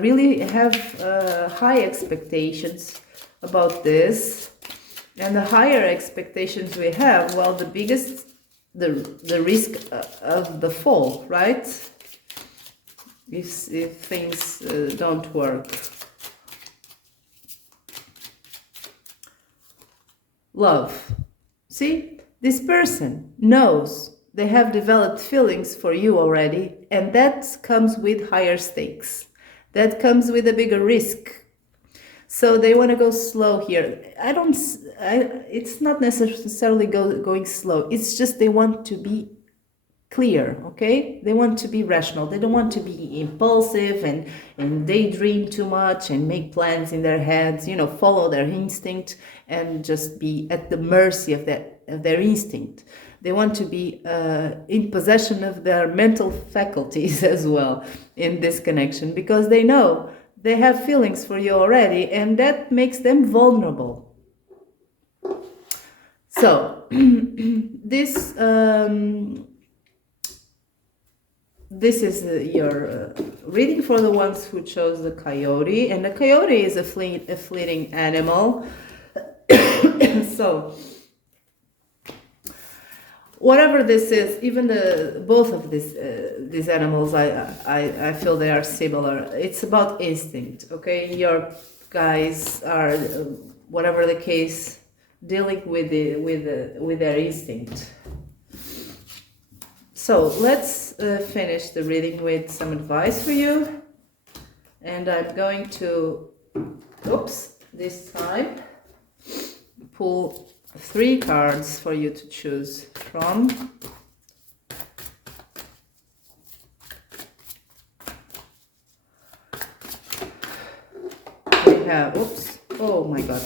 really have high expectations about this. And the higher expectations we have, well, the biggest the risk of the fall, right? If things don't work. Love. See, this person knows they have developed feelings for you already, and that comes with higher stakes. That comes with a bigger risk. So they want to go slow here. It's not necessarily going slow. It's just they want to be clear, okay? They want to be rational. They don't want to be impulsive and daydream too much and make plans in their heads, you know, follow their instinct and just be at the mercy of their instinct. They want to be in possession of their mental faculties as well in this connection, because they know they have feelings for you already, and that makes them vulnerable. So this is your reading for the ones who chose the coyote, and the coyote is a fleeting animal. So whatever this is, even both of these animals, I feel they are similar. It's about instinct, okay? Your guys are, whatever the case, dealing with their instinct. So let's finish the reading with some advice for you, and I'm going to, this time pull 3 cards for you to choose from. We have, oh my god,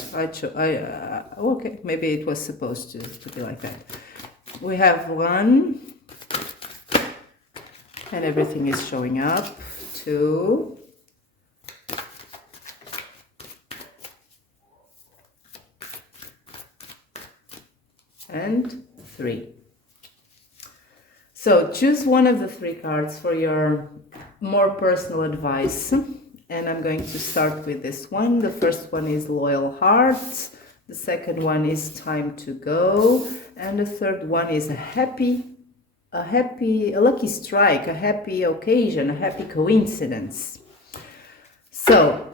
okay, maybe it was supposed to be like that. We have 1, and everything is showing up. 2, and 3. So choose one of the 3 cards for your more personal advice, and I'm going to start with this one. The first one is Loyal Hearts, the second one is Time to Go, and the third one is a lucky strike, a happy occasion, a happy coincidence. So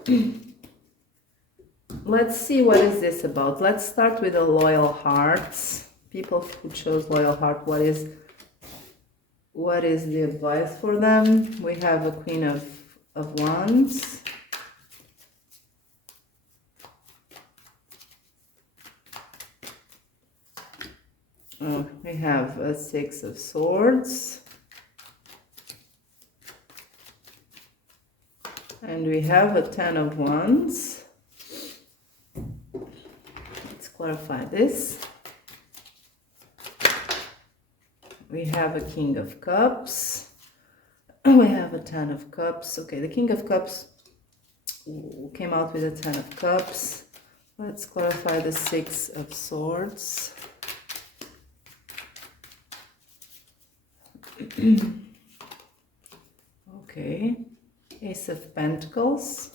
let's see, what is this about? Let's start with the Loyal Hearts. People who chose Loyal Heart, what is the advice for them? We have a Queen of Wands. We have a 6 of Swords. And we have a 10 of Wands. Let's clarify this. We have a King of Cups. We have a 10 of Cups. Okay, the King of Cups came out with a 10 of Cups. Let's clarify the 6 of Swords. Okay, Ace of Pentacles.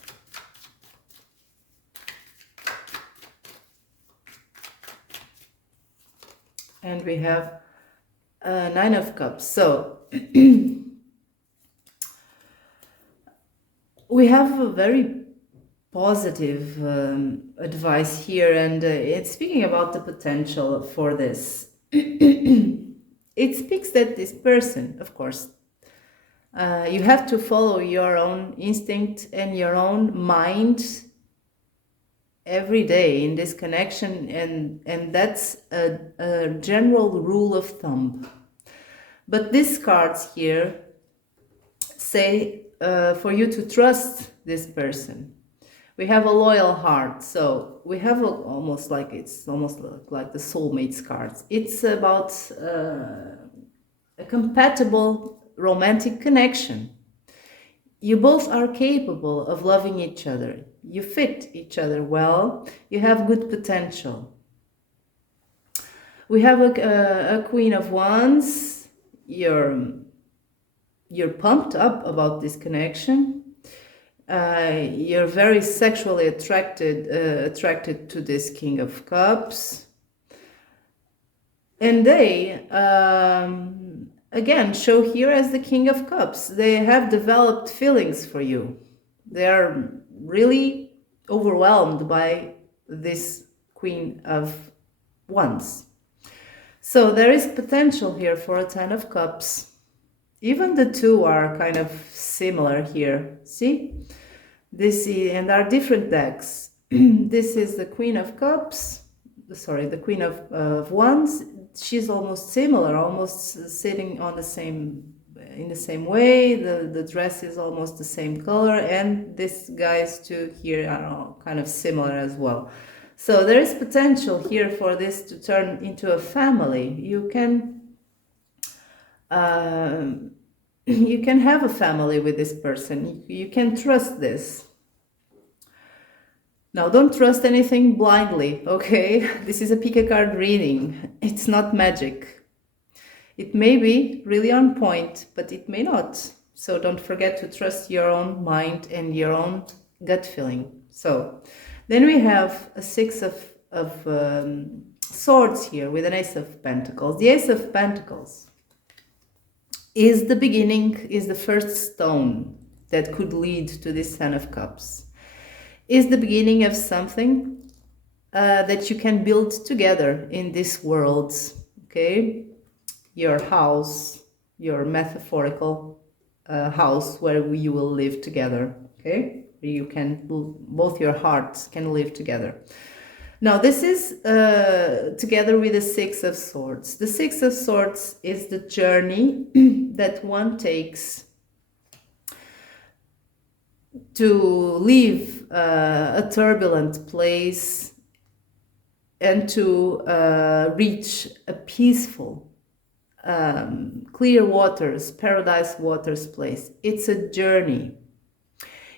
And we have 9 of Cups. So we have a very positive advice here, and it's speaking about the potential for this. It speaks that this person, of course, you have to follow your own instinct and your own mind every day in this connection, and that's a general rule of thumb. But these cards here say for you to trust this person. We have a Loyal Heart, so we have almost like the soulmates cards. It's about a compatible romantic connection. You both are capable of loving each other. You fit each other well. You have good potential. We have a Queen of Wands. You're pumped up about this connection. You're very sexually attracted to this King of Cups. And they, again, show here as the King of Cups. They have developed feelings for you. They are really overwhelmed by this Queen of Wands. So there is potential here for a 10 of Cups. Even the 2 are kind of similar here. See? And there are different decks. This is the Queen of Cups, sorry, the Queen of Wands. She's almost similar, almost sitting on the same, in the same way. The dress is almost the same color, and this guy's too here are kind of similar as well. So there is potential here for this to turn into a family. You can have a family with this person. You can trust this. Now, don't trust anything blindly, okay? This is a pick a card reading. It's not magic. It may be really on point, but it may not. So don't forget to trust your own mind and your own gut feeling. So then we have a Six of Swords here with an Ace of Pentacles. The Ace of Pentacles is the beginning, is the first stone that could lead to this Ten of Cups. Is the beginning of something that you can build together in this world, okay? Your house, your metaphorical house where you will live together, okay? You can, both your hearts can live together. Now, this is together with the Six of Swords. The Six of Swords is the journey that one takes to leave a turbulent place and to reach a peaceful, clear waters, paradise waters place. It's a journey.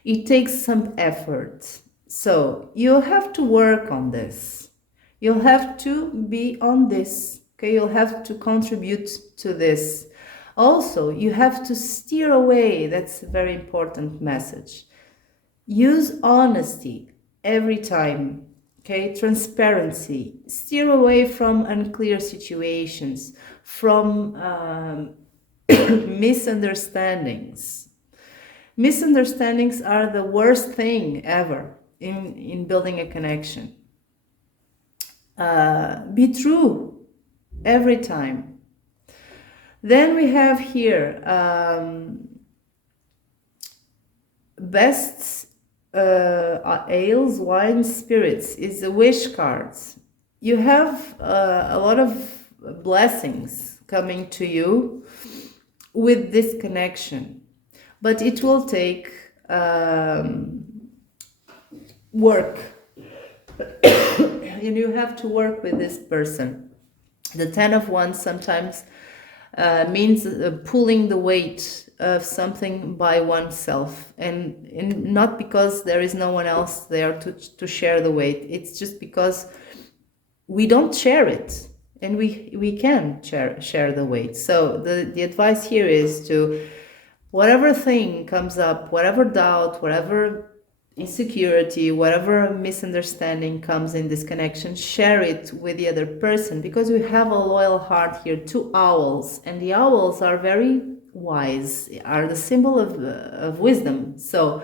It takes some effort. So you'll have to work on this. You'll have to be on this. Okay, you'll have to contribute to this. Also, you have to steer away. That's a very important message. Use honesty every time. Okay, transparency. Steer away from unclear situations, from misunderstandings. Misunderstandings are the worst thing ever in building a connection. Be true every time. Then we have here best ales, wines, spirits is the wish cards. You have a lot of blessings coming to you with this connection, but it will take work. And you have to work with this person. The Ten of Wands sometimes means pulling the weight of something by oneself, and not because there is no one else there to share the weight. It's just because we don't share it, and we can share the weight. So the advice here is to, whatever thing comes up, whatever doubt, whatever insecurity, whatever misunderstanding comes in this connection, share it with the other person, because we have a loyal heart here. Two owls, and the owls are very wise, are the symbol of wisdom. So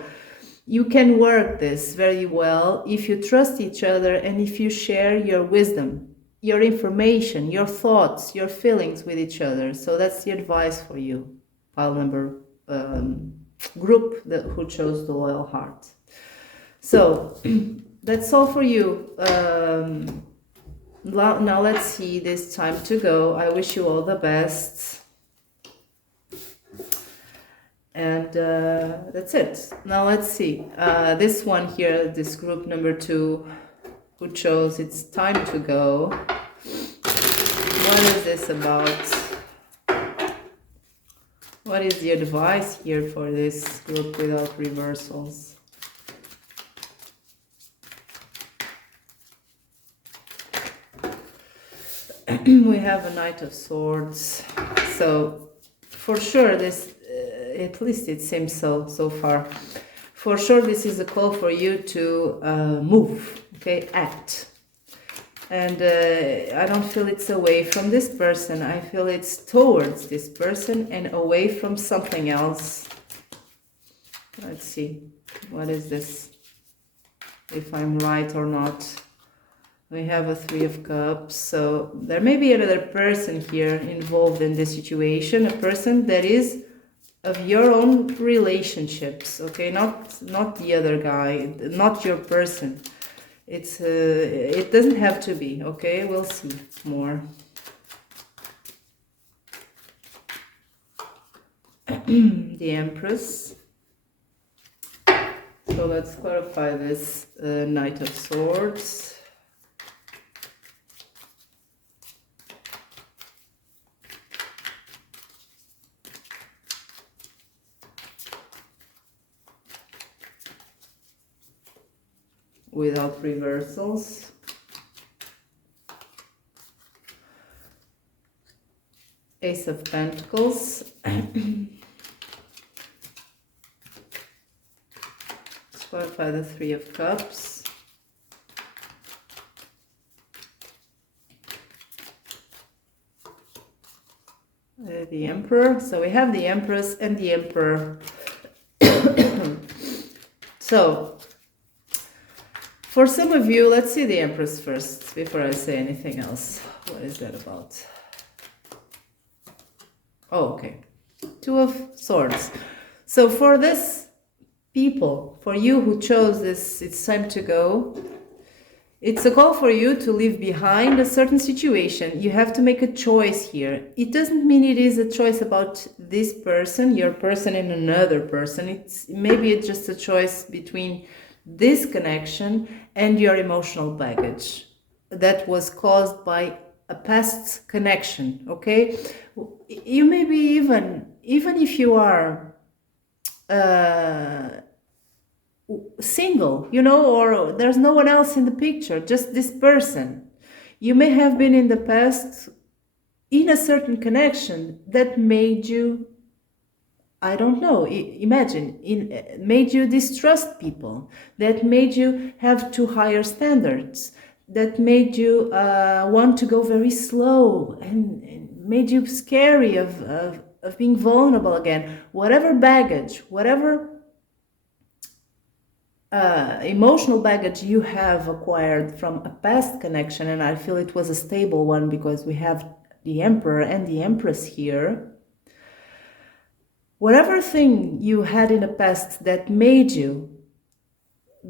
you can work this very well if you trust each other and if you share your wisdom, your information, your thoughts, your feelings with each other. So that's the advice for you, pile number group who chose the loyal heart. So that's all for you. Now let's see, this time to go. I wish you all the best. And that's it. Now let's see. This one here, this group number 2, who chose it's time to go. What is this about? What is the advice here for this group without reversals? We have a Knight of Swords. So for sure this, at least it seems so far, for sure this is a call for you to move, okay, act. And I don't feel it's away from this person. I feel it's towards this person and away from something else. Let's see, what is this, if I'm right or not. We have a Three of Cups, so there may be another person here involved in this situation, a person that is of your own relationships, okay, not the other guy, not your person. it doesn't have to be, okay? We'll see more. The Empress. So let's clarify this Knight of Swords. Without reversals. Ace of Pentacles. Let's clarify the Three of Cups. The Emperor. So we have the Empress and the Emperor. So for some of you, let's see the Empress first before I say anything else. What is that about? Oh, okay. Two of Swords. So for this people, for you who chose this, it's time to go. It's a call for you to leave behind a certain situation. You have to make a choice here. It doesn't mean it is a choice about this person, your person and another person. Maybe it's just a choice between this connection and your emotional baggage that was caused by a past connection, okay? You may be even if you are single, you know, or there's no one else in the picture, just this person. You may have been in the past in a certain connection that made you, I don't know, imagine, made you distrust people, that made you have too higher standards, that made you want to go very slow and made you scary of being vulnerable again. Whatever baggage, whatever emotional baggage you have acquired from a past connection, and I feel it was a stable one because we have the Emperor and the Empress here. Whatever thing you had in the past that made you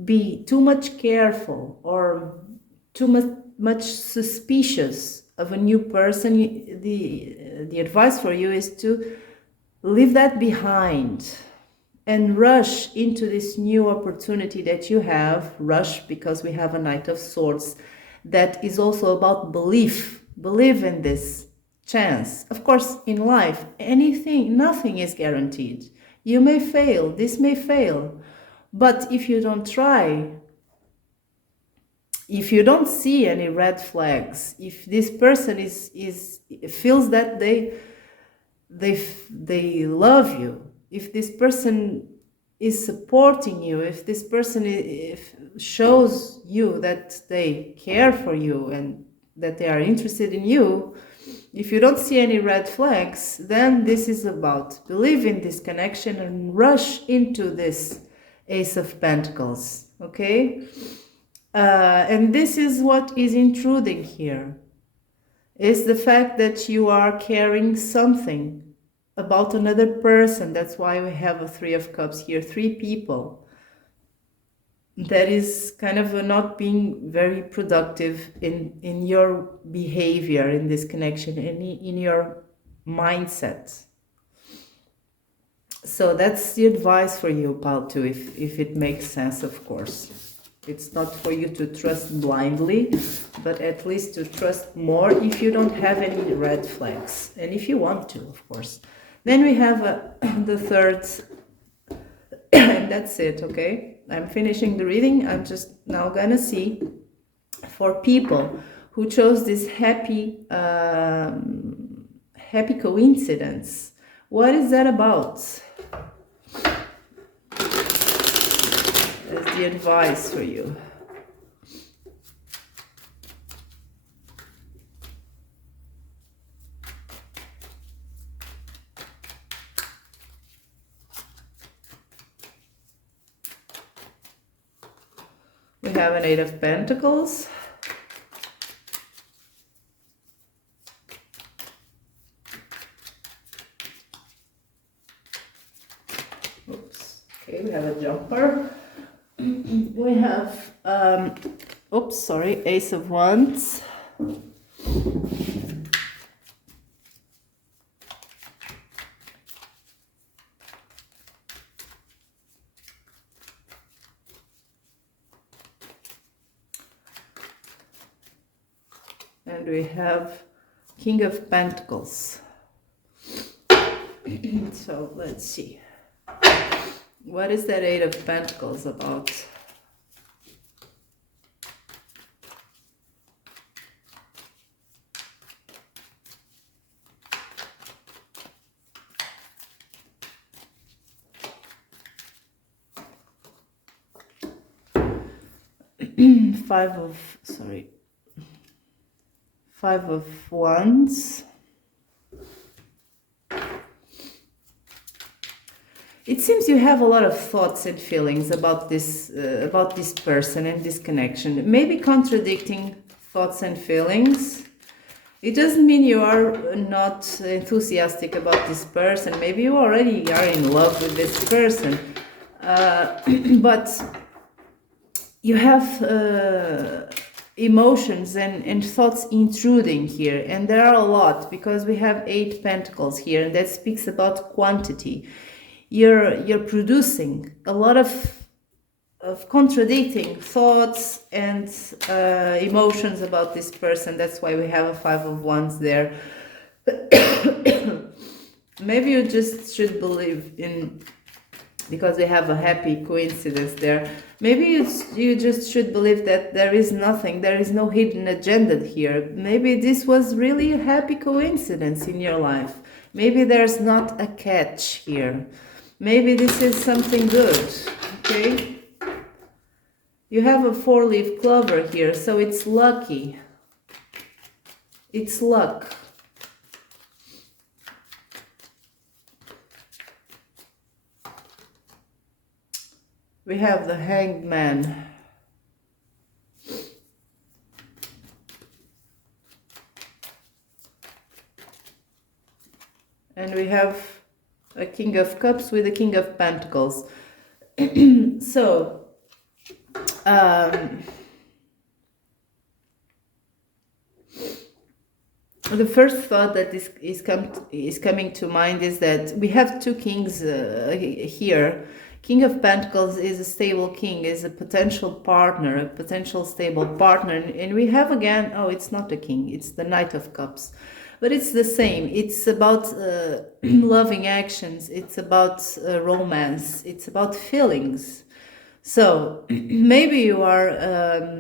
be too much careful or too much suspicious of a new person, the advice for you is to leave that behind and rush into this new opportunity that you have. Rush because we have a Knight of Swords that is also about belief. Believe in this chance. Of course, in life, nothing is guaranteed. You may fail, this may fail, but if you don't try, if you don't see any red flags, if this person feels that they love you, if this person is supporting you, if this person shows you that they care for you and that they are interested in you, if you don't see any red flags, then this is about believe in this connection and rush into this Ace of Pentacles, okay? And this is what is intruding here, is the fact that you are carrying something about another person. That's why we have a Three of Cups here, three people. That is kind of not being very productive in your behavior in this connection, in your mindset. So that's the advice for you, pal, too, if it makes sense, of course. It's not for you to trust blindly, but at least to trust more if you don't have any red flags. And if you want to, of course. Then we have the third, and that's it, okay? I'm finishing the reading. I'm just now gonna see for people who chose this happy coincidence. What is that about? That's the advice for you. We have an Eight of Pentacles. Oops. Okay, we have a jumper. We have Oops, sorry, Ace of Wands. And we have King of Pentacles. So let's see. What is that Eight of Pentacles about? Five of Wands. It seems you have a lot of thoughts and feelings about this person and this connection. Maybe contradicting thoughts and feelings. It doesn't mean you are not enthusiastic about this person. Maybe you already are in love with this person. But you have emotions and thoughts intruding here. And there are a lot, because we have 8 pentacles here, and that speaks about quantity. You're producing a lot of contradicting thoughts and emotions about this person. That's why we have a 5 of Wands there. Maybe you just should believe in, because we have a happy coincidence there. Maybe you just should believe that there is nothing, there is no hidden agenda here. Maybe this was really a happy coincidence in your life. Maybe there's not a catch here. Maybe this is something good, okay? You have a 4-leaf clover here, so it's lucky. It's luck. We have the Hanged Man. And we have a King of Cups with a King of Pentacles. So, the first thought that is coming to mind is that we have 2 kings here. King of Pentacles is a stable king, is a potential partner, a potential stable partner. And we have again, oh, it's not the king, it's the Knight of Cups. But it's the same. It's about loving actions. It's about romance. It's about feelings. So maybe you are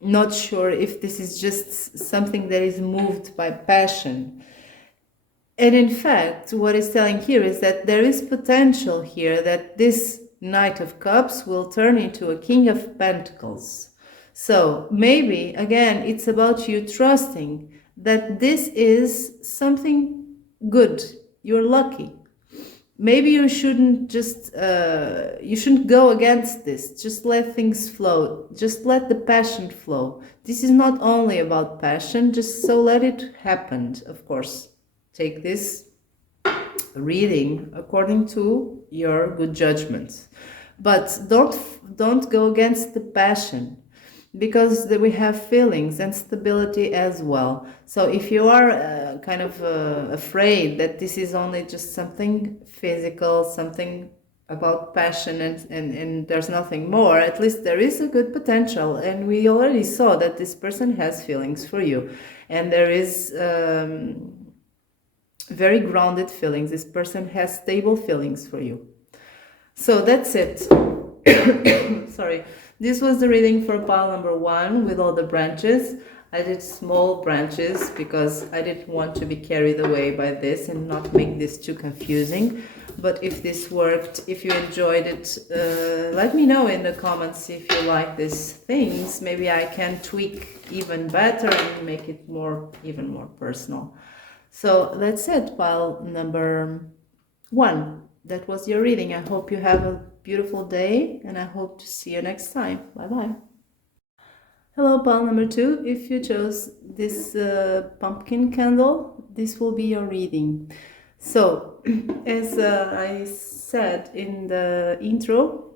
not sure if this is just something that is moved by passion. And in fact, what it's telling here is that there is potential here that this Knight of Cups will turn into a King of Pentacles. So maybe, again, it's about you trusting that this is something good. You're lucky. Maybe you shouldn't just, you shouldn't go against this. Just let things flow. Just let the passion flow. This is not only about passion, just so let it happen, of course. Take this reading according to your good judgment. But don't go against the passion, because we have feelings and stability as well. So if you are kind of afraid that this is only just something physical, something about passion and there's nothing more, at least there is a good potential. And we already saw that this person has feelings for you. And there is very grounded feelings. This person has stable feelings for you. So that's it. Sorry. This was the reading for pile number 1 with all the branches. I did small branches because I didn't want to be carried away by this and not make this too confusing. But if this worked, if you enjoyed it, let me know in the comments if you like these things. Maybe I can tweak even better and make it even more personal. So that's it, pile number 1. That was your reading. I hope you have a beautiful day, and I hope to see you next time. Bye-bye. Hello, pile number 2. If you chose this pumpkin candle, this will be your reading. So, as I said in the intro,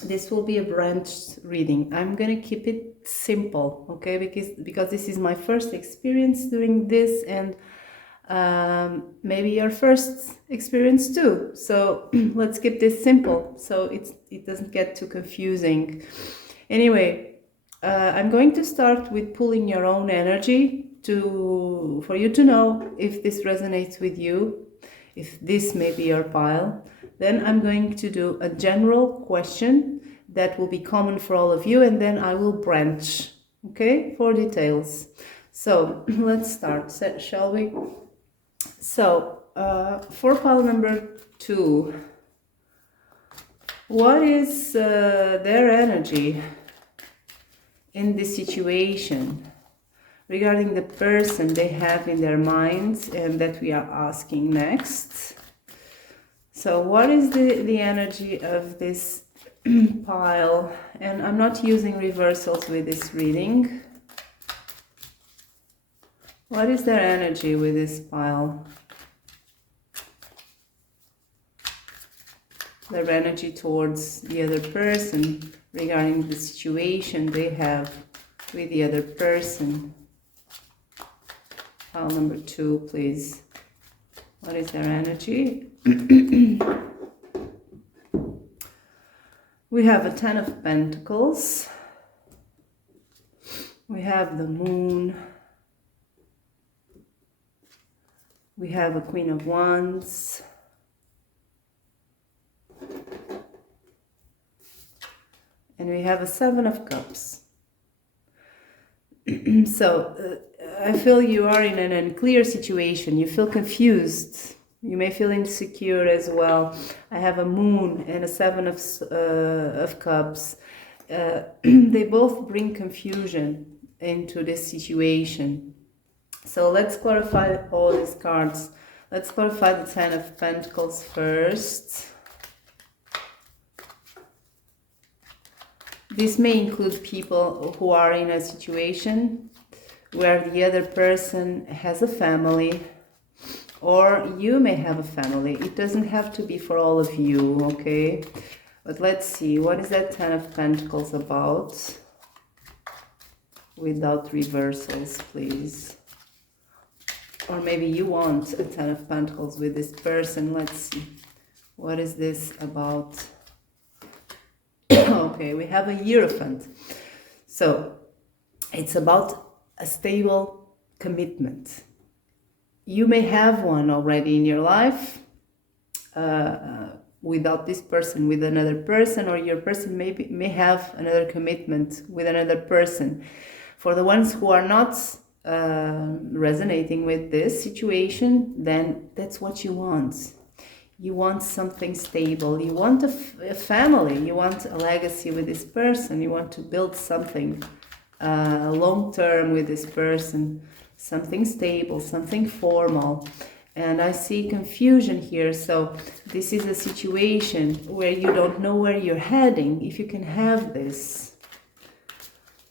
This will be a branched reading. I'm gonna keep it simple, okay? Because this is my first experience doing this, and maybe your first experience too. So let's keep this simple so it doesn't get too confusing. Anyway, I'm going to start with pulling your own energy for you to know if this resonates with you, if this may be your pile. Then I'm going to do a general question that will be common for all of you, and then I will branch, okay, for details. So let's start, shall we? So for pile number 2, what is their energy in this situation regarding the person they have in their minds, and that we are asking next? So what is the energy of this pile? And I'm not using reversals with this reading. What is their energy with this pile? Their energy towards the other person regarding the situation they have with the other person. Pile number 2, please. What is their energy? We have a 10 of Pentacles. We have the Moon. We have a Queen of Wands. And we have a 7 of Cups. So I feel you are in an unclear situation. You feel confused. You may feel insecure as well. I have a Moon and a 7 of Cups. They both bring confusion into this situation. So let's clarify all these cards. Let's clarify the 10 of Pentacles first. This may include people who are in a situation where the other person has a family, or you may have a family. It doesn't have to be for all of you, okay? But let's see, what is that 10 of Pentacles about? Without reversals, please. Or maybe you want a 10 of Pentacles with this person. Let's see. What is this about? Okay, we have a Hierophant. So it's about a stable commitment. You may have one already in your life without this person, with another person, or your person may have another commitment with another person. For the ones who are not resonating with this situation, then that's what you want. You want something stable. You want a family. You want a legacy with this person. You want to build something long-term with this person. Something stable, something formal. And I see confusion here. So this is a situation where you don't know where you're heading, if you can have this.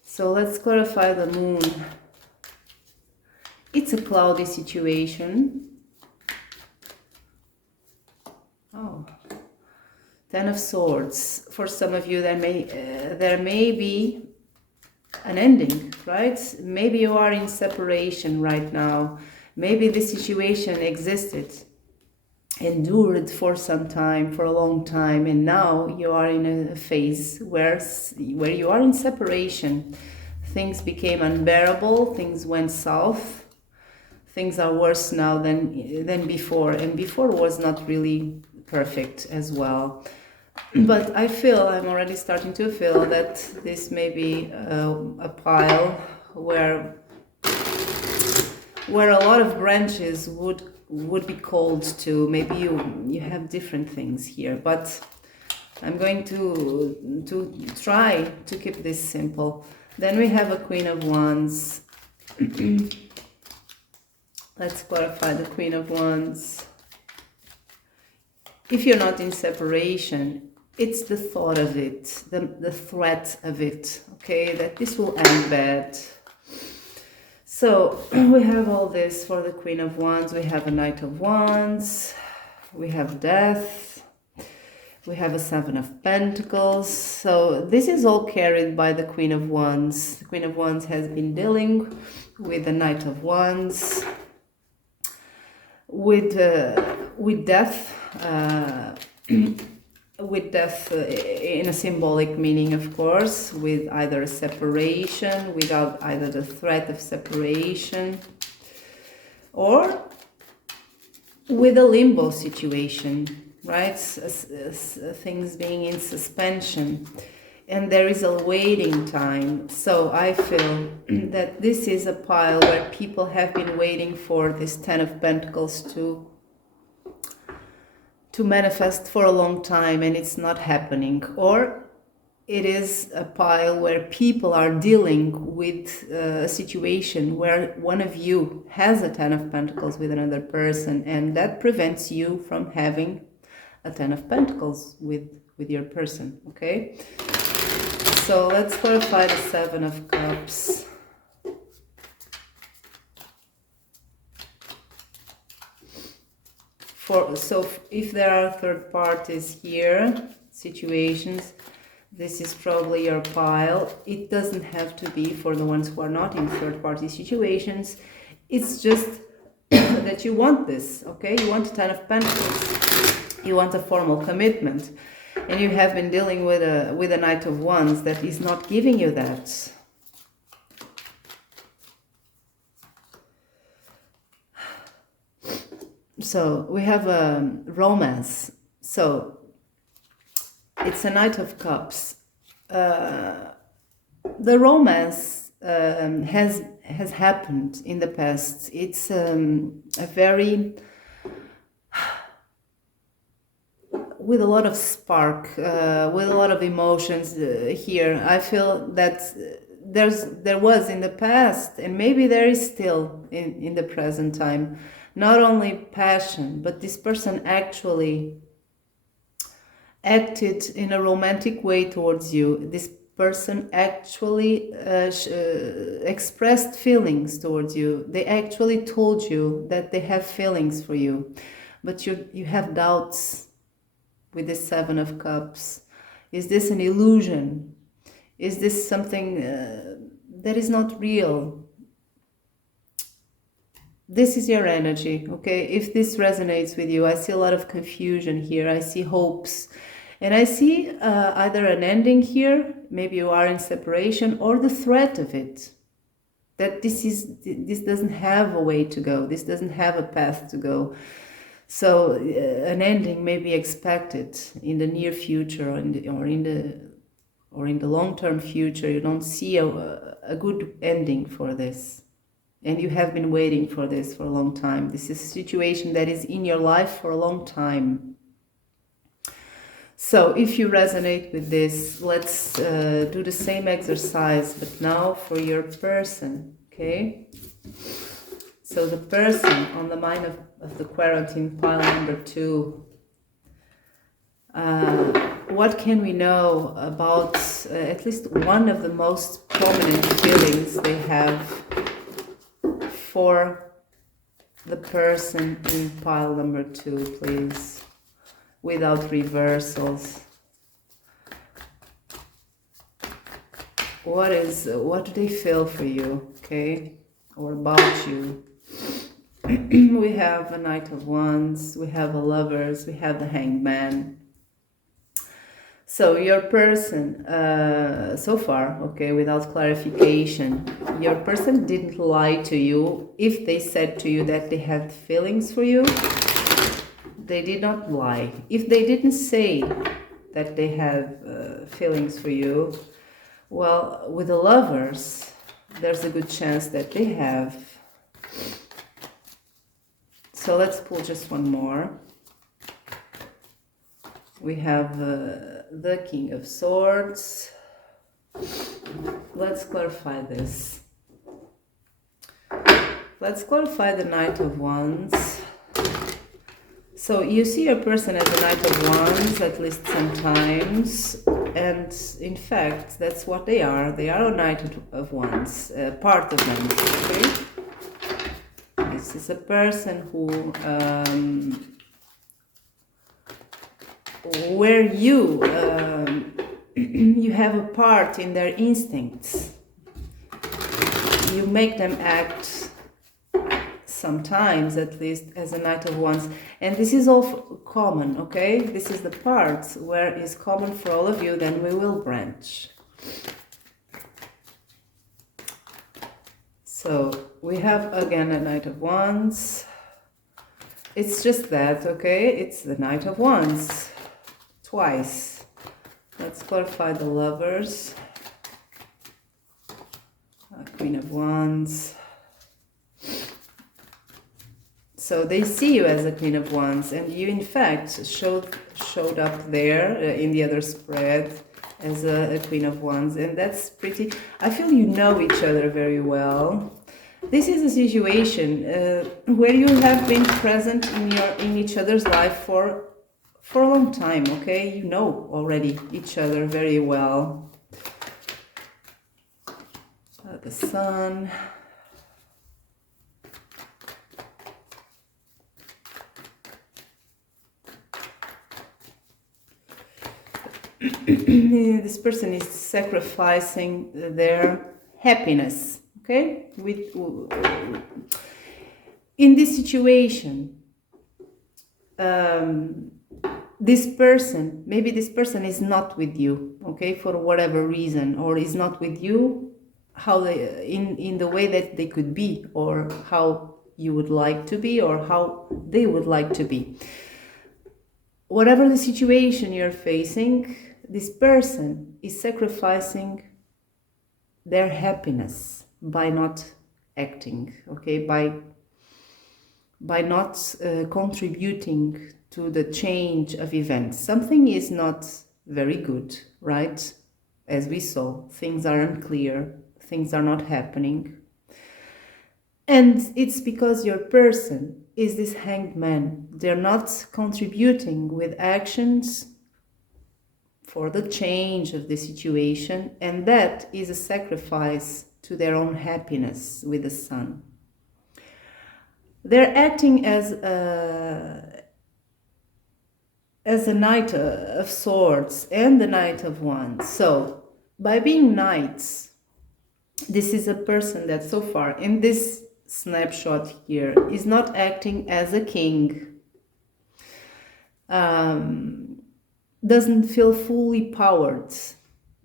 So let's clarify the Moon. It's a cloudy situation. Oh, 10 of Swords. For some of you, there may be an ending, right? Maybe you are in separation right now. Maybe this situation existed, endured for some time, for a long time, and now you are in a phase where you are in separation. Things became unbearable, things went south, things are worse now than before, and before was not really perfect as well. But I'm already starting to feel that this may be a pile where a lot of branches would be called to. Maybe you have different things here, but I'm going to try to keep this simple. Then we have a Queen of Wands. Let's clarify the Queen of Wands. If you're not in separation, it's the thought of it, the threat of it, okay, that this will end bad. So we have all this for the Queen of Wands. We have a Knight of Wands. We have Death. We have a Seven of Pentacles. So this is all carried by the Queen of Wands. The Queen of Wands has been dealing with the Knight of Wands, with death, with death in a symbolic meaning, of course, with either a separation, without either the threat of separation, or with a limbo situation, right? Things being in suspension, and there is a waiting time. So I feel that this is a pile where people have been waiting for this Ten of Pentacles to manifest for a long time, and it's not happening. Or it is a pile where people are dealing with a situation where one of you has a Ten of Pentacles with another person, and that prevents you from having a Ten of Pentacles with your person, okay? So let's clarify the Seven of Cups. So if there are third parties here, situations, this is probably your pile. It doesn't have to be for the ones who are not in third party situations. It's just that you want this, okay? You want a Ten of Pentacles. You want a formal commitment. And you have been dealing with a Knight of Wands that is not giving you that. So we have a romance. So it's a Knight of Cups. The romance has happened in the past. It's a very with a lot of spark, with a lot of emotions here. I feel that there was in the past, and maybe there is still in the present time, not only passion, but this person actually acted in a romantic way towards you. This person actually expressed feelings towards you. They actually told you that they have feelings for you, but you have doubts with the Seven of Cups. Is this an illusion? Is this something that is not real? This is your energy, okay? If this resonates with you, I see a lot of confusion here. I see hopes. And I see either an ending here, maybe you are in separation, or the threat of it. That this doesn't have a way to go. This doesn't have a path to go. So an ending may be expected in the near future, or in the long-term future. You don't see a good ending for this. And you have been waiting for this for a long time. This is a situation that is in your life for a long time. So if you resonate with this, let's do the same exercise, but now for your person, okay? So the person on the mind of the quarantine pile number 2. What can we know about at least one of the most prominent feelings they have for the person in pile number 2, please, without reversals? What do they feel for you, okay, or about you? We have a Knight of Wands, we have a Lovers, we have the Hangman. So your person, so far, okay, without clarification, your person didn't lie to you. If they said to you that they had feelings for you, they did not lie. If they didn't say that they have feelings for you, well, with the Lovers, there's a good chance that they have. So let's pull just one more. We have the King of Swords. Let's clarify this. Let's clarify the Knight of Wands. So you see a person as a Knight of Wands at least sometimes, and in fact that's what they are. They are a Knight of Wands, part of them, okay? This is a person who where you you have a part in their instincts. You make them act sometimes, at least, as a Knight of Wands. And this is all common, okay? This is the part where is common for all of you. Then we will branch. So we have again a Knight of Wands. It's just that, okay? It's the Knight of Wands twice. Let's clarify the Lovers. Queen of Wands. So they see you as a Queen of Wands, and you in fact showed up there in the other spread as a Queen of Wands, and that's pretty. I feel you know each other very well. This is a situation where you have been present in each other's life for a long time. Okay, you know already each other very well. The Sun. This person is sacrificing their happiness, okay? In this situation, maybe this person is not with you, okay, for whatever reason, or is not with you in the way that they could be, or how you would like to be, or how they would like to be. Whatever the situation you're facing, this person is sacrificing their happiness by not acting, okay, by not contributing to the change of events. Something is not very good, right? As we saw, things are unclear, things are not happening. And it's because your person is this hanged man. They're not contributing with actions for the change of the situation, and that is a sacrifice to their own happiness with the Sun. They're acting as a Knight of Swords and the Knight of Wands. So by being knights, this is a person that so far in this snapshot here is not acting as a king, doesn't feel fully powered,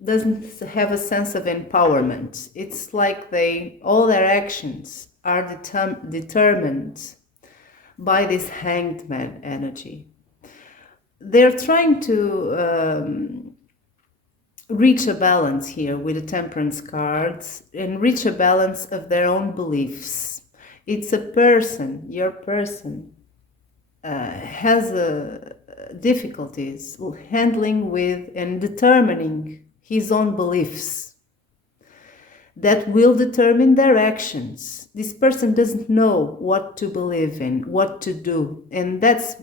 doesn't have a sense of empowerment. It's like all their actions are determined by this hanged man energy. They're trying to reach a balance here with the Temperance cards, and reach a balance of their own beliefs. It's a person, your person has difficulties handling with and determining his own beliefs that will determine their actions. This person doesn't know what to believe in, what to do, and that's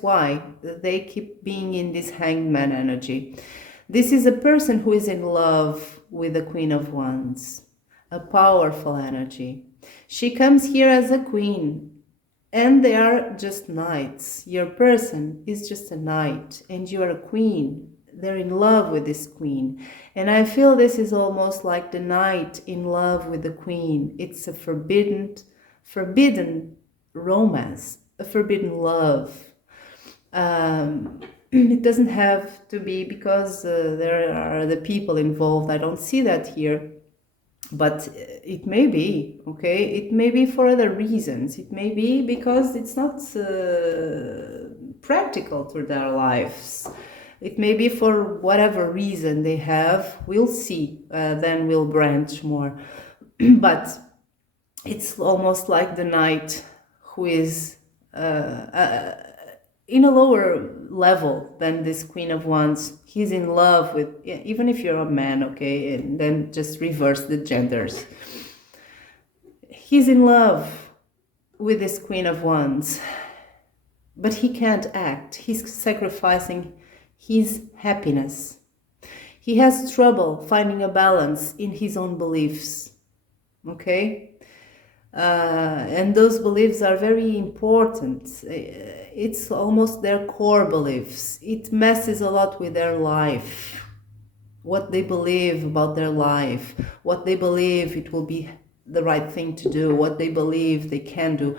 why they keep being in this hanged man energy. This is a person who is in love with the Queen of Wands, a powerful energy. She comes here as a queen, and they are just knights. Your person is just a knight, and you are a queen. They're in love with this queen. And I feel this is almost like the knight in love with the queen. It's a forbidden romance, a forbidden love. It doesn't have to be because there are the people involved. I don't see that here. But it may be, okay? It may be for other reasons. It may be because it's not practical to their lives. It may be for whatever reason they have. We'll see. Then we'll branch more. But it's almost like the knight who is in a lower level than this Queen of Wands. He's in love with, even if you're a man, okay, and then just reverse the genders. He's in love with this Queen of Wands, but he can't act. He's sacrificing his happiness. He has trouble finding a balance in his own beliefs, okay? And those beliefs are very important. It's almost their core beliefs. It messes a lot with their life, what they believe about their life, what they believe it will be the right thing to do, what they believe they can do.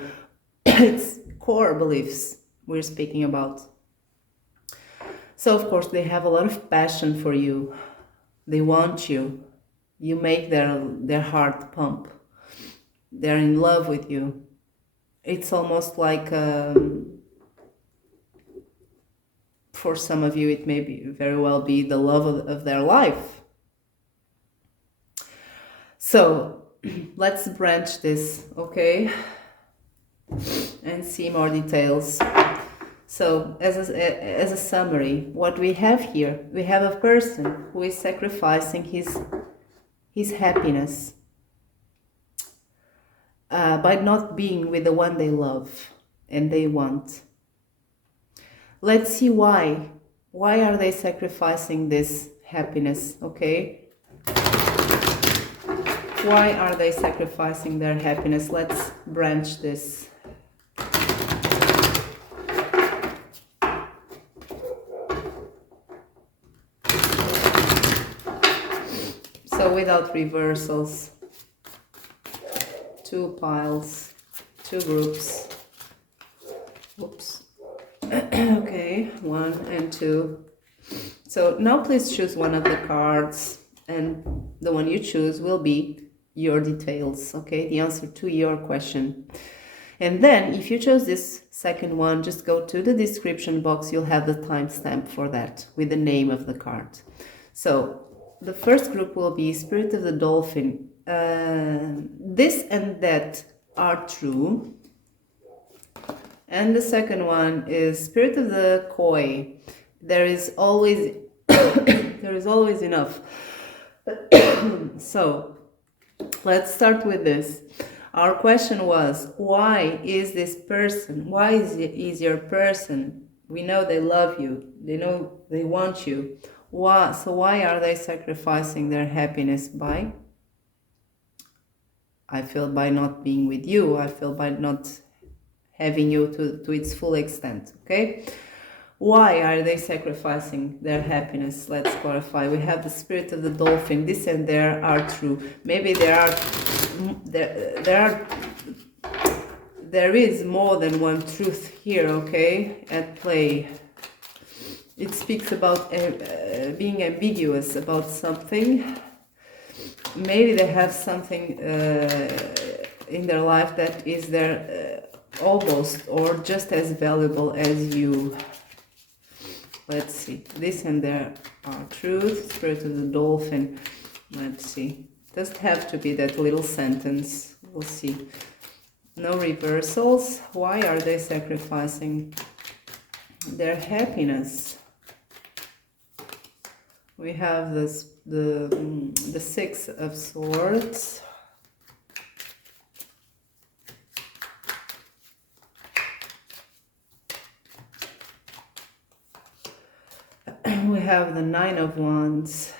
It's core beliefs we're speaking about. So of course they have a lot of passion for you. They want you. You make their heart pump. They're in love with you. It's almost like, for some of you, it may be very well be the love of their life. So let's branch this, okay? And see more details. So as a summary, what we have here, we have a person who is sacrificing his happiness by not being with the one they love and they want. Let's see why. Why are they sacrificing this happiness, okay? Why are they sacrificing their happiness? Let's branch this. So without reversals, 2 piles, 2 groups. Oops. Okay, 1 and 2. So now please choose one of the cards, and the one you choose will be your details, okay? The answer to your question. And then if you chose this second one, just go to the description box. You'll have the timestamp for that with the name of the card. So the first group will be Spirit of the Dolphin. This and that are true. And the second one is Spirit of the Koi. There is always there is always enough. So let's start with this. Our question was, why is this person, why is your person, we know they love you, they know they want you. Why? So why are they sacrificing their happiness by? I feel by not being with you. I feel by not having you to its full extent, okay? Why are they sacrificing their happiness? Let's clarify. We have the Spirit of the Dolphin. This and there are true. Maybe there is more than one truth here, okay, at play. It speaks about being ambiguous about something. Maybe they have something in their life that is there almost or just as valuable as you. Let's see. This and there are truth. Spirit of the Dolphin. Let's see. Doesn't have to be that little sentence. We'll see. No reversals. Why are they sacrificing their happiness? We have this the Six of Swords. We have the Nine of Wands.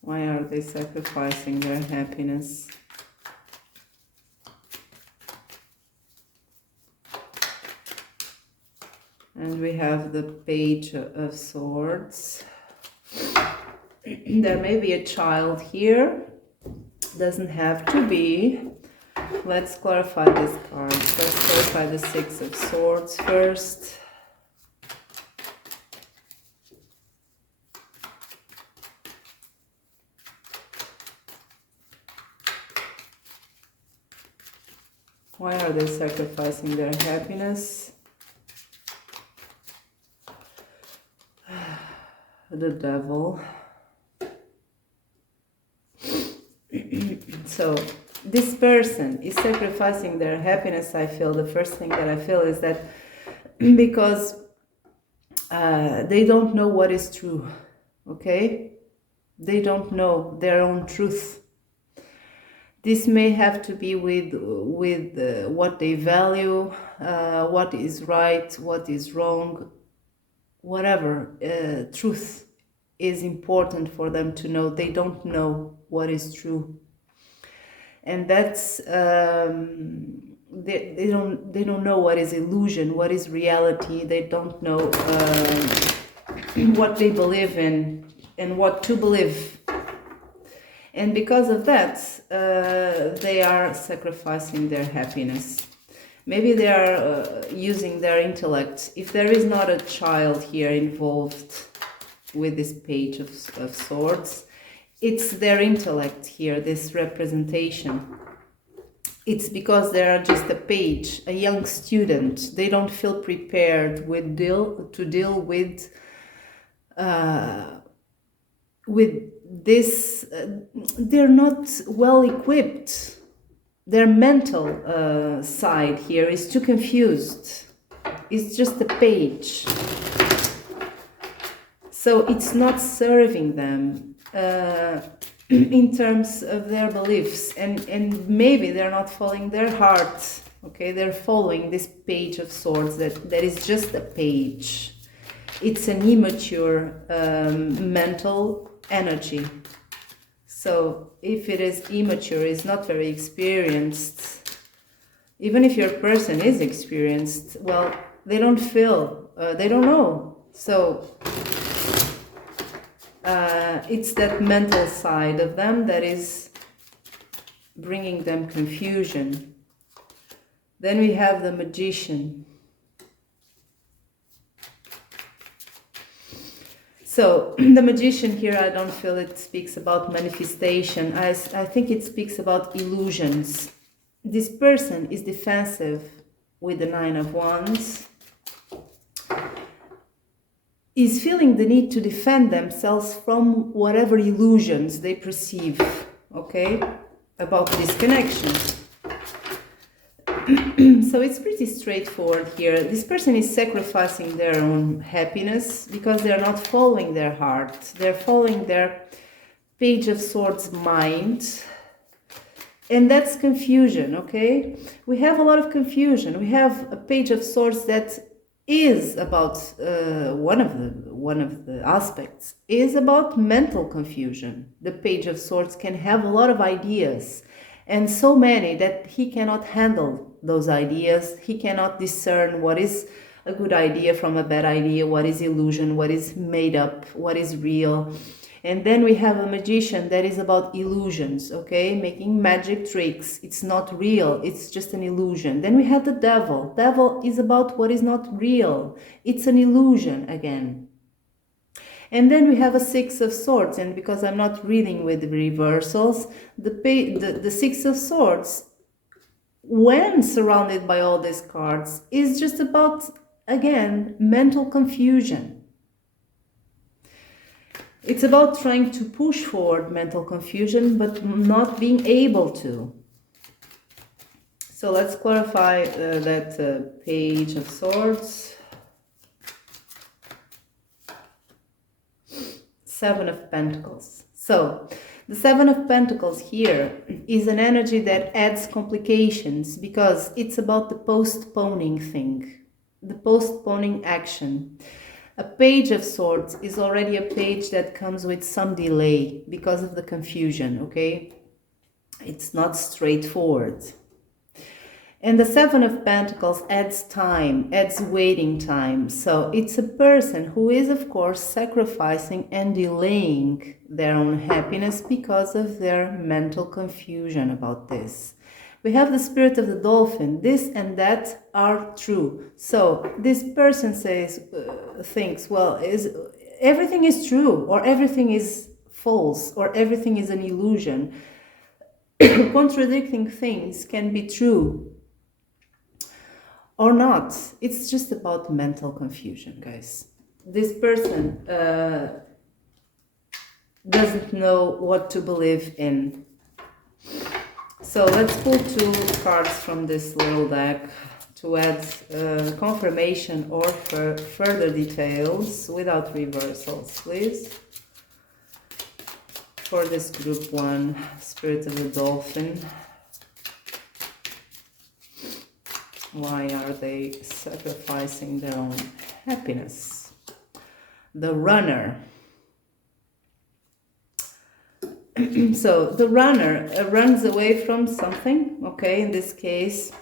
Why are they sacrificing their happiness? And we have the Page of Swords. There may be a child here. Doesn't have to be. Let's clarify this card. Let's clarify the Six of Swords first. Why are they sacrificing their happiness? The Devil. So this person is sacrificing their happiness. I feel the first thing that I feel is that because they don't know what is true, okay? They don't know their own truth. This may have to be with what they value, what is right, what is wrong, whatever, truth is important for them to know. They don't know what is true. And that's they don't know what is illusion, what is reality. They don't know what they believe in and what to believe. And because of that, they are sacrificing their happiness. Maybe they are using their intellect. If there is not a child here involved with this page of swords, it's their intellect here, this representation. It's because they are just a page, a young student. They don't feel prepared to deal with this. They're not well equipped. Their mental side here is too confused. It's just a page. So it's not serving them in terms of their beliefs. And maybe they're not following their heart. Okay, they're following this page of swords that is just a page. It's an immature mental energy. So if it is immature, is not very experienced, even if your person is experienced, well, they don't feel, they don't know. So it's that mental side of them that is bringing them confusion. Then we have the Magician. So the Magician here, I don't feel it speaks about manifestation. I think it speaks about illusions. This person is defensive with the Nine of Wands, is feeling the need to defend themselves from whatever illusions they perceive, okay, about this connection. So it's pretty straightforward here. This person is sacrificing their own happiness because they're not following their heart. They're following their Page of Swords mind. And that's confusion, okay? We have a lot of confusion. We have a Page of Swords that is about, one of the aspects is about mental confusion. The Page of Swords can have a lot of ideas, and so many that he cannot handle those ideas. He cannot discern what is a good idea from a bad idea, what is illusion, what is made up, what is real. And then we have a Magician that is about illusions, okay? Making magic tricks. It's not real, it's just an illusion. Then we have the Devil. Devil is about what is not real. It's an illusion again. And then we have a Six of Swords, and because I'm not reading with reversals, the Six of Swords, when surrounded by all these cards, is just about, again, mental confusion. It's about trying to push forward mental confusion, but not being able to. So let's clarify that Page of Swords. Seven of Pentacles. So the Seven of Pentacles here is an energy that adds complications because it's about the postponing thing, the postponing action. A Page of Swords is already a page that comes with some delay because of the confusion, okay? It's not straightforward. And the Seven of Pentacles adds time, adds waiting time. So it's a person who is, of course, sacrificing and delaying their own happiness because of their mental confusion about this. We have the Spirit of the Dolphin. This and that are true. So this person thinks, well, everything is true, or everything is false, or everything is an illusion. Contradicting things can be true or not. It's just about mental confusion, guys. This person doesn't know what to believe in. So let's pull two cards from this little deck to add confirmation or further details without reversals, please. For this group one, Spirit of the Dolphin. Why are they sacrificing their own happiness? The Runner. So the runner runs away from something, okay? In this case,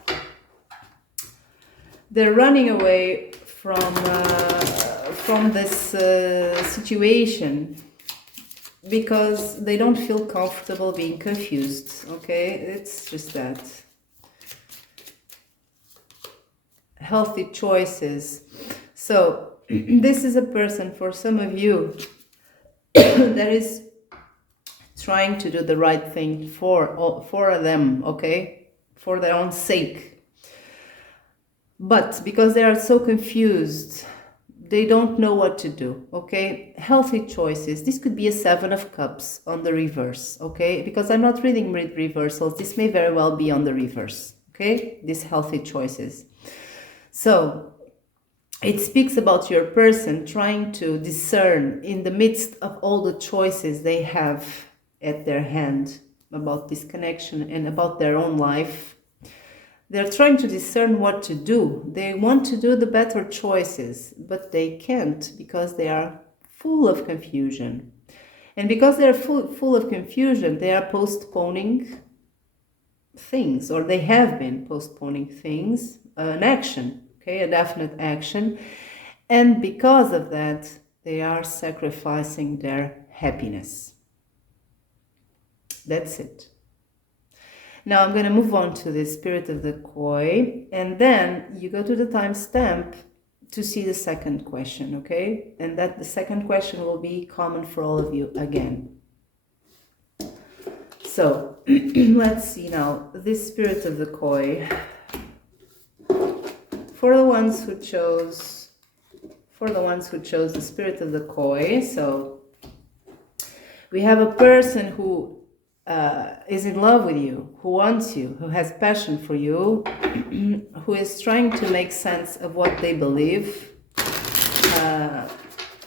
they're running away from this situation because they don't feel comfortable being confused, okay? It's just that. Healthy choices. So this is a person, for some of you, that is trying to do the right thing for them, okay? For their own sake. But because they are so confused, they don't know what to do, okay? Healthy choices. This could be a 7 of Cups on the reverse, okay? Because I'm not reading reversals. This may very well be on the reverse, okay? These healthy choices. So it speaks about your person trying to discern in the midst of all the choices they have at their hand about this connection and about their own life. They're trying to discern what to do. They want to do the better choices, but they can't because they are full of confusion. And because they're full of confusion, they are postponing things, or they have been postponing things, an action, okay, a definite action. And because of that, they are sacrificing their happiness. That's it. Now I'm going to move on to the spirit of the koi, and then you go to the timestamp to see the second question, okay? And that the second question will be common for all of you again. So let's see now, this spirit of the koi, for the ones who chose the spirit of the koi. So we have a person who is in love with you, who wants you, who has passion for you, who is trying to make sense of what they believe,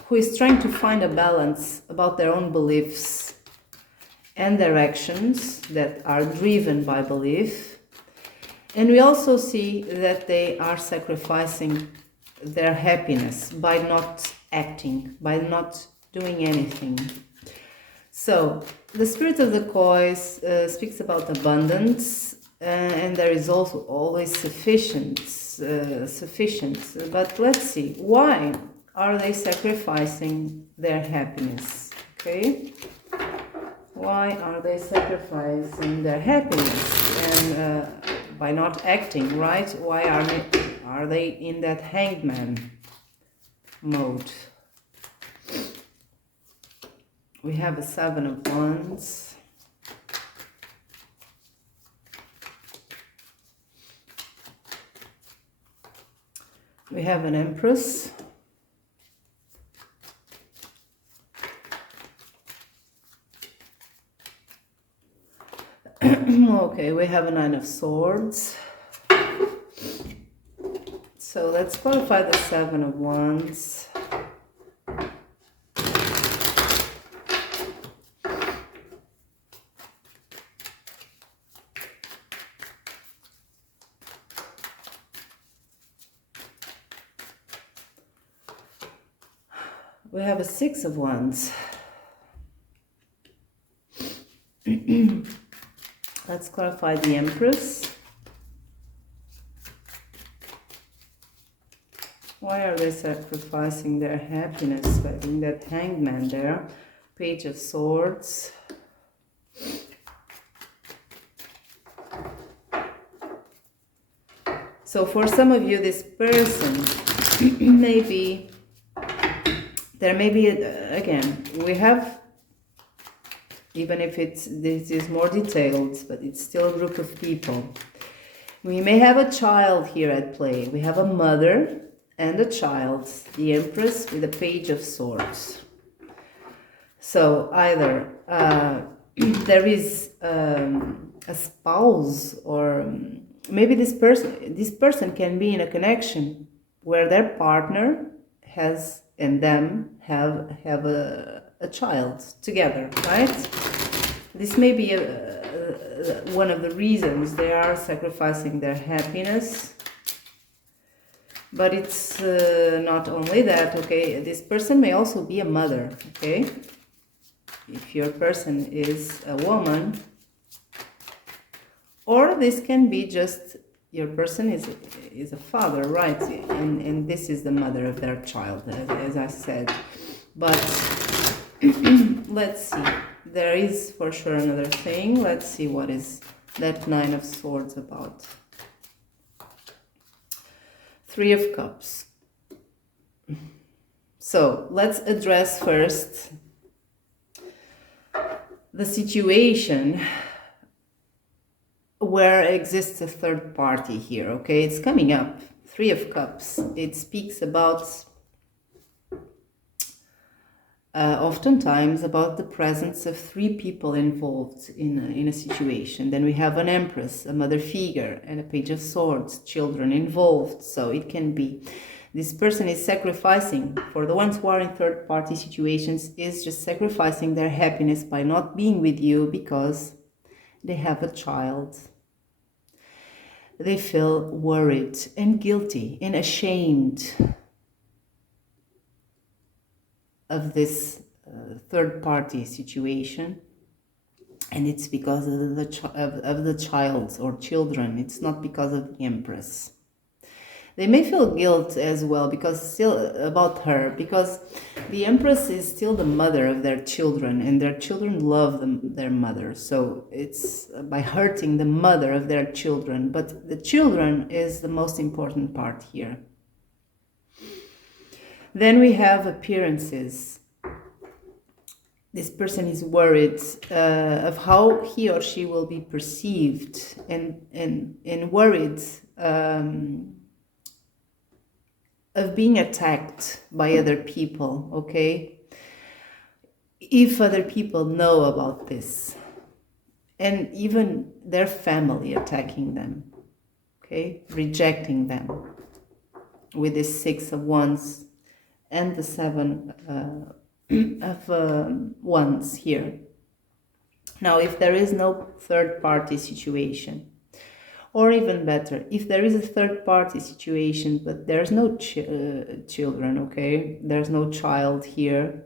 who is trying to find a balance about their own beliefs and their actions that are driven by belief. And we also see that they are sacrificing their happiness by not acting, by not doing anything. So the spirit of the koi speaks about abundance, and there is also always sufficient. But let's see, why are they sacrificing their happiness? Okay, why are they sacrificing their happiness and by not acting, right? Why are they in that hangman mode? We have a 7 of Wands. We have an Empress. Okay, we have a 9 of Swords. So let's qualify the 7 of Wands. We have a 6 of Wands. Let's clarify the Empress. Why are they sacrificing their happiness by being that hangman there? Page of Swords. So for some of you, this person maybe there may be, again, we have, even if this is more detailed, but it's still a group of people. We may have a child here at play. We have a mother and a child, the Empress with a Page of Swords. So either there is a spouse, or maybe this person can be in a connection where their partner has and them have a child together, right? This may be one of the reasons they are sacrificing their happiness. But it's not only that, okay? This person may also be a mother, okay? if your person is a woman, or this can be just your person is a father, right? And this is the mother of their child, as I said. But let's see. There is for sure another thing. Let's see what is that Nine of Swords about. Three of Cups. So let's address first the situation where exists a third party here, okay? It's coming up. Three of Cups. It speaks about oftentimes about the presence of three people involved in a situation. Then we have an Empress, a mother figure, and a Page of Swords, children involved. So it can be this person is sacrificing, for the ones who are in third party situations, is just sacrificing their happiness by not being with you because they have a child. They feel worried and guilty and ashamed of this third-party situation, and it's because of the child or children. It's not because of the Empress. They may feel guilt as well because still about her, because the Empress is still the mother of their children, and their children love their mother. So it's by hurting the mother of their children, but the children is the most important part here. Then we have appearances. This person is worried of how he or she will be perceived, and worried of being attacked by other people, okay? If other people know about this, and even their family attacking them, okay? Rejecting them with this Six of Wands and the Seven of Wands here. Now, if there is no third-party situation, or even better, if there is a third-party situation, but there's no children, okay? There's no child here.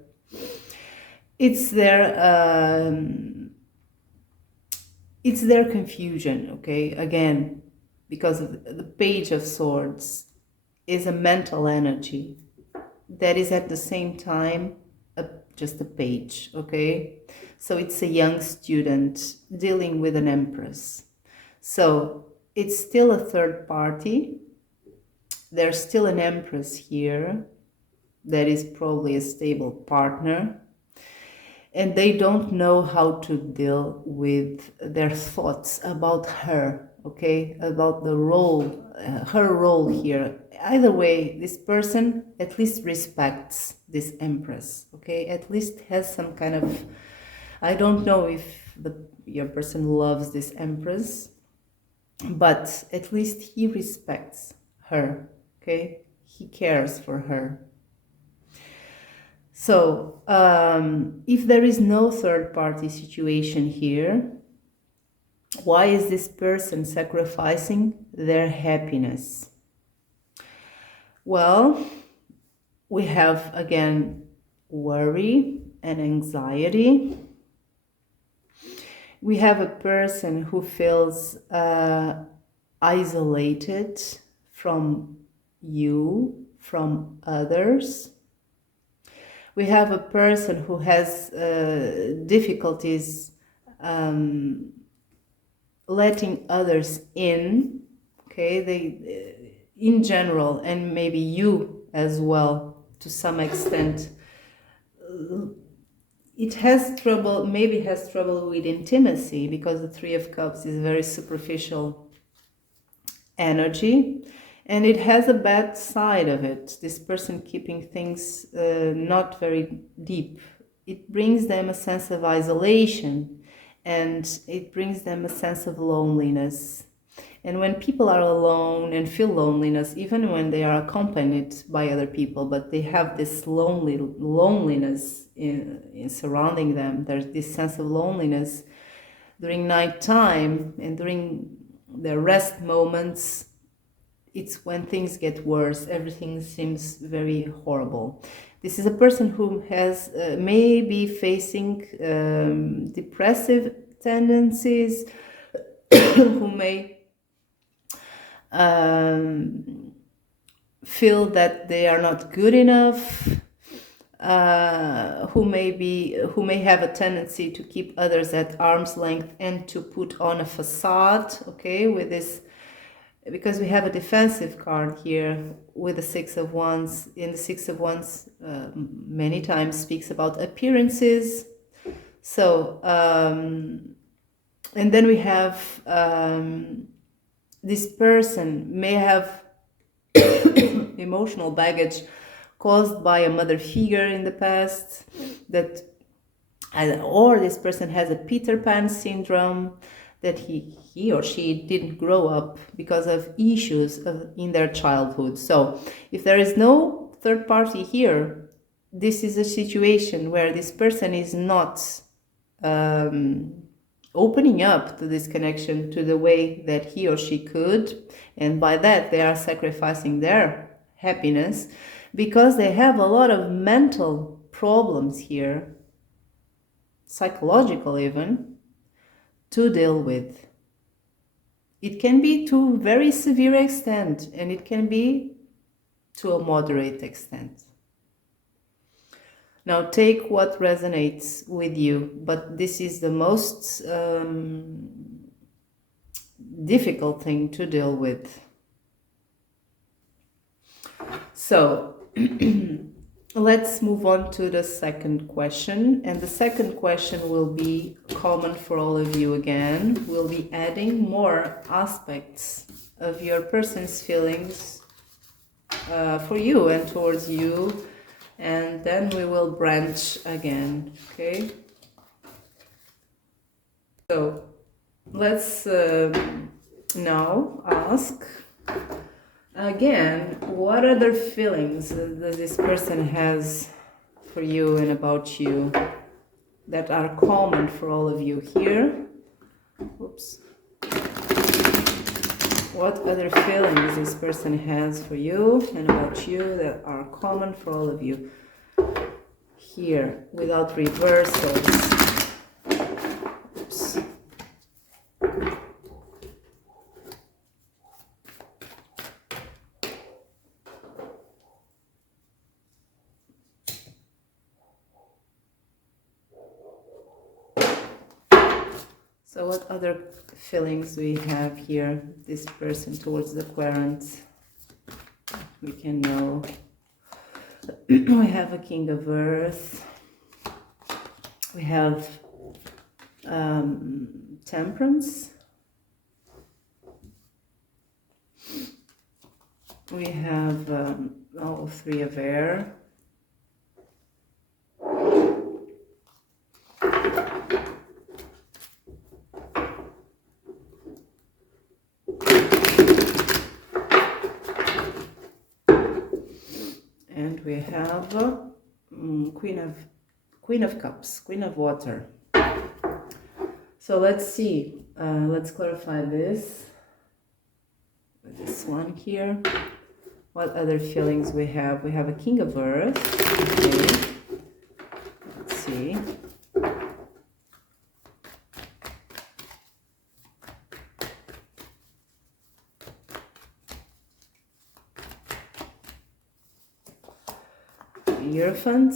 It's their confusion, okay? Again, because of the Page of Swords is a mental energy that is at the same time just a page, okay? So it's a young student dealing with an Empress. So it's still a third party. There's still an Empress here that is probably a stable partner. And they don't know how to deal with their thoughts about her, okay? About the role, her role here. Either way, this person at least respects this Empress, okay? At least has some kind of, I don't know if your person loves this Empress, but at least he respects her, okay? He cares for her. So, if there is no third-party situation here, why is this person sacrificing their happiness? Well, we have, again, worry and anxiety. We have a person who feels isolated from you, from others. We have a person who has difficulties letting others in, okay? They, in general, and maybe you as well, to some extent, it has trouble, maybe has trouble with intimacy, because the Three of Cups is very superficial energy, and it has a bad side of it. This person keeping things not very deep. It brings them a sense of isolation, and it brings them a sense of loneliness. And when people are alone and feel loneliness, even when they are accompanied by other people, but they have this loneliness in surrounding them, there's this sense of loneliness during nighttime and during their rest moments. It's when things get worse, everything seems very horrible. This is a person who has may be facing depressive tendencies, who may feel that they are not good enough, who may have a tendency to keep others at arm's length and to put on a facade. Okay, with this, because we have a defensive card here with the Six of Wands. In the Six of Wands, many times speaks about appearances. So, and then we have this person may have emotional baggage caused by a mother figure in the past, that, or this person has a Peter Pan syndrome, that he or she didn't grow up because of issues in their childhood. So if there is no third party here, this is a situation where this person is not opening up to this connection to the way that he or she could, and by that they are sacrificing their happiness because they have a lot of mental problems here, psychological even, to deal with. It can be to a very severe extent, and it can be to a moderate extent. Now take what resonates with you, but this is the most difficult thing to deal with. So let's move on to the second question, and the second question will be common for all of you again. We'll be adding more aspects of your person's feelings for you and towards you, and then we will branch again, okay? So let's now ask again, what other feelings does this person has for you and about you that are common for all of you here? Oops. What other feelings this person has for you and about you that are common for all of you here without reversals? Oops. So what other feelings we have here, this person towards the querent? We can know. We have a King of Earth. We have Temperance. We have Three of Air. And we have Queen of Cups, Queen of Water. So let's see. Let's clarify this with this one here. What other feelings we have? We have a King of Earth. Okay. Let's see. Hierophant.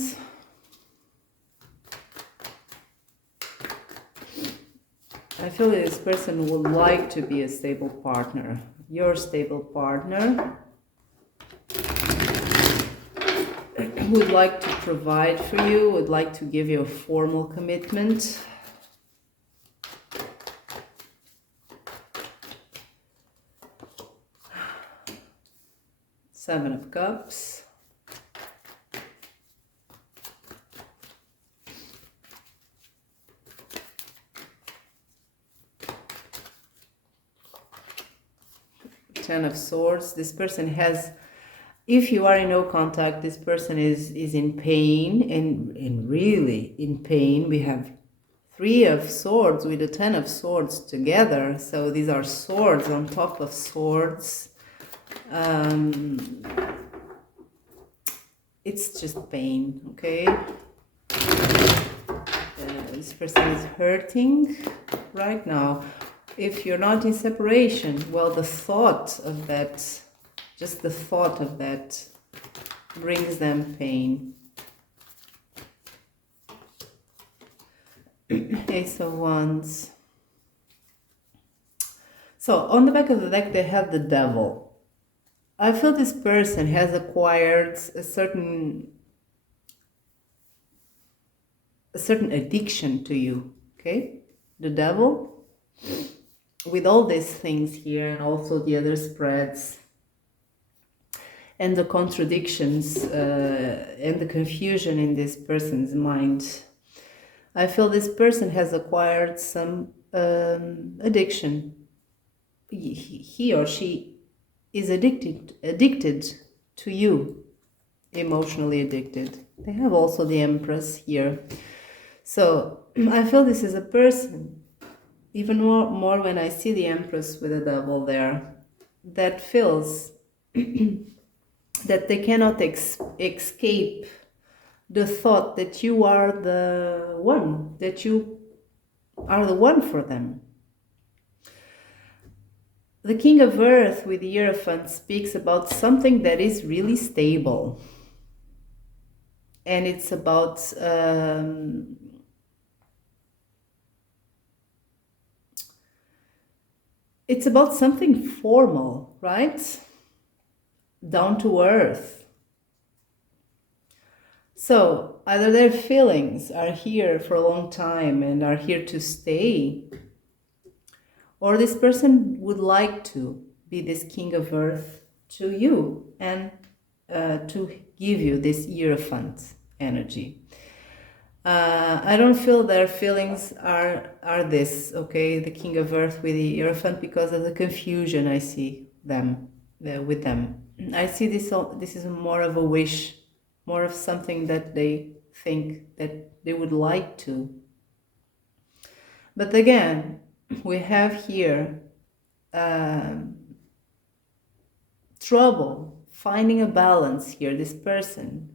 I feel that this person would like to be a stable partner, your stable partner, would like to provide for you, would like to give you a formal commitment. Seven of Cups. Ten of Swords. This person has, if you are in no contact, this person is in pain and really in pain. We have Three of Swords with the Ten of Swords together. So these are swords on top of swords. it's just pain, okay? This person is hurting right now. If you're not in separation, well, the thought of that, just the thought of that brings them pain. Ace of Wands. So on the back of the deck, they have the Devil. I feel this person has acquired a certain addiction to you, okay? The Devil, with all these things here and also the other spreads and the contradictions and the confusion in this person's mind. I feel this person has acquired some addiction. He or she is addicted to you, emotionally addicted. They have also the Empress here. So I feel this is a person, even more when I see the Empress with the Devil there, that feels that they cannot escape the thought that you are the one, that you are the one for them. The King of Earth with the Hierophant speaks about something that is really stable. And it's about something formal, right? Down to earth. So either their feelings are here for a long time and are here to stay, or this person would like to be this King of Earth to you and to give you this Hierophant energy. I don't feel their feelings are this, okay, the King of Earth with the Hierophant, because of the confusion I see them with them. I see this is more of a wish, more of something that they think that they would like to. But again, we have here trouble finding a balance here. This person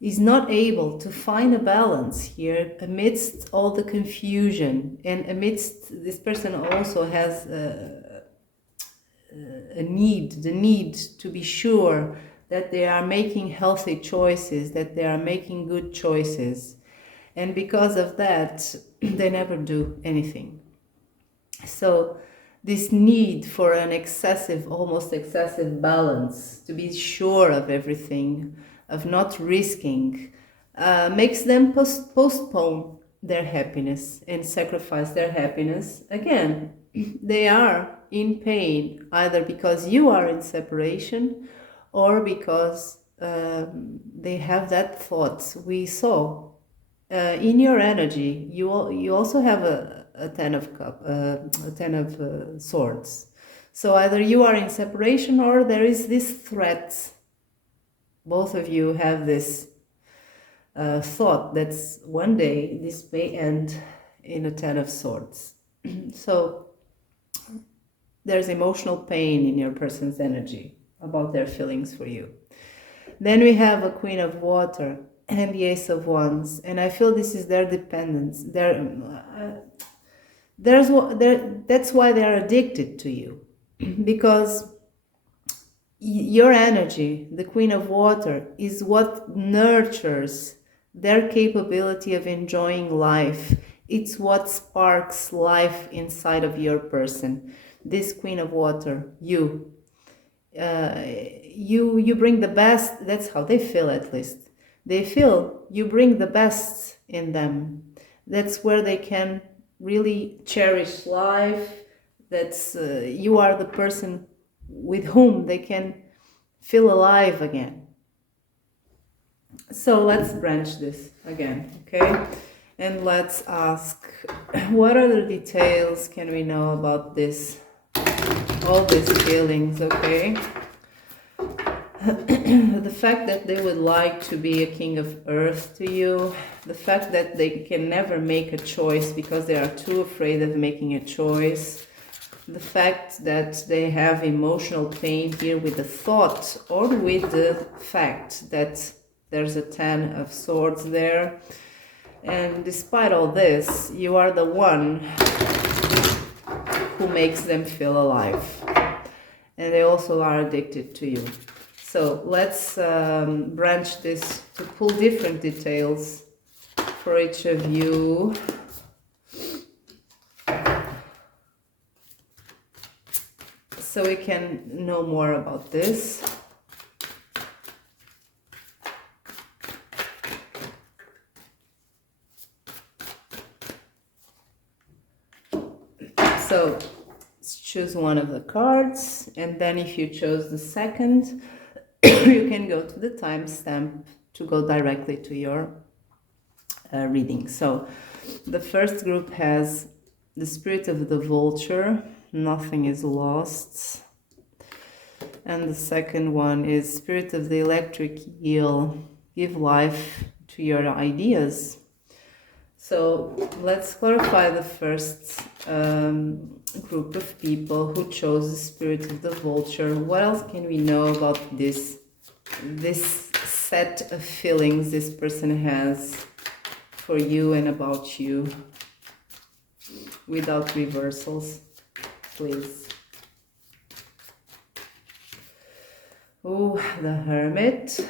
is not able to find a balance here amidst all the confusion, and amidst this person also has the need to be sure that they are making healthy choices, that they are making good choices. And because of that, they never do anything. So this need for an almost excessive balance, to be sure of everything, of not risking, makes them postpone their happiness and sacrifice their happiness. Again, they are in pain, either because you are in separation or because they have that thought. We saw in your energy, you also have a Ten of Swords. So either you are in separation or there is this threat. Both of you have this thought that one day this may end in a Ten of Swords. So there's emotional pain in your person's energy about their feelings for you. Then we have a Queen of Water and the Ace of Wands, and I feel this is their dependence. That's why they are addicted to you, because your energy, the Queen of Water, is what nurtures their capability of enjoying life. It's what sparks life inside of your person. This Queen of Water, you bring the best. That's how they feel, at least. They feel you bring the best in them. That's where they can really cherish life. That's you are the person with whom they can feel alive again. So let's branch this again, okay? And let's ask, what other details can we know about this? All these feelings, okay? The fact that they would like to be a King of Earth to you, the fact that they can never make a choice because they are too afraid of making a choice, the fact that they have emotional pain here with the thought or with the fact that there's a 10 of swords there. And despite all this, you are the one who makes them feel alive. And they also are addicted to you. So let's branch this to pull different details for each of you. So we can know more about this. So let's choose one of the cards, and then if you chose the second, you can go to the timestamp to go directly to your reading. So the first group has the spirit of the vulture, nothing is lost. And the second one is spirit of the electric eel, give life to your ideas. So let's clarify the first group of people who chose the spirit of the vulture. What else can we know about this set of feelings this person has for you and about you, without reversals, please? Oh, the Hermit.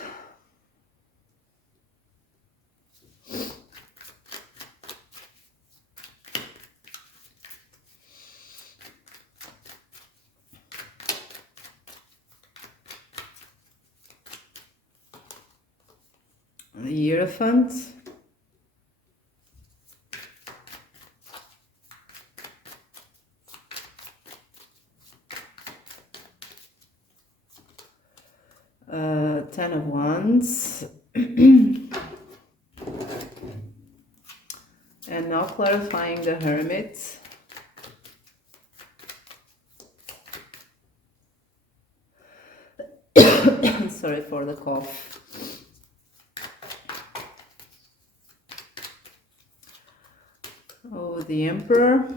The Hierophant. Ten of Wands. And now clarifying the Hermit. Sorry for the cough. Oh, the Emperor.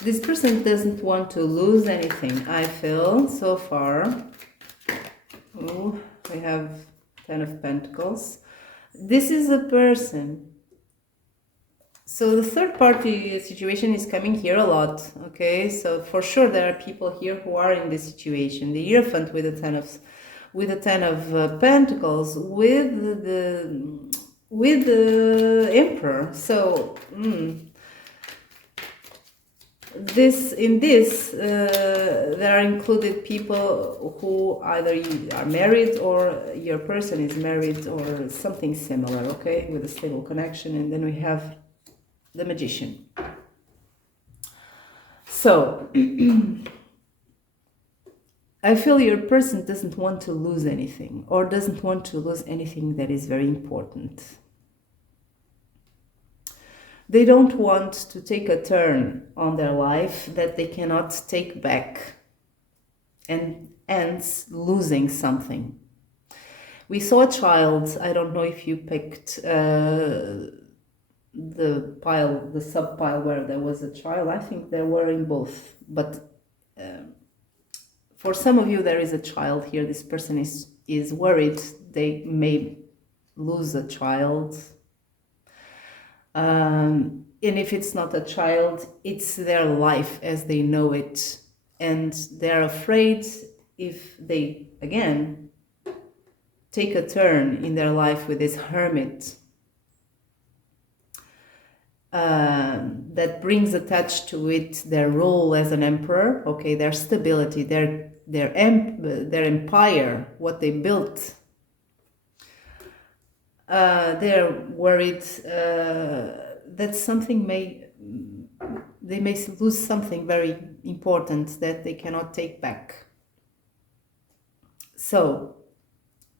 This person doesn't want to lose anything, I feel, so far. Oh, we have 10 of Pentacles. This is a person. So the third party situation is coming here a lot, okay? So for sure there are people here who are in this situation. The Hierophant with the 10 of Pentacles, with the Emperor. So there are included people who either you are married or your person is married or something similar, okay, with a stable connection. And then we have the Magician. So I feel your person doesn't want to lose anything, or doesn't want to lose anything that is very important. They don't want to take a turn on their life that they cannot take back, and ends losing something. We saw a child. I don't know if you picked the sub pile where there was a child. I think there were in both, but for some of you there is a child here. This person is worried they may lose a child. And if it's not a child, it's their life as they know it. And they're afraid if they, again, take a turn in their life with this Hermit, that brings attached to it their role as an emperor, okay, their stability, their empire, what they built. They're worried that they may lose something very important that they cannot take back. So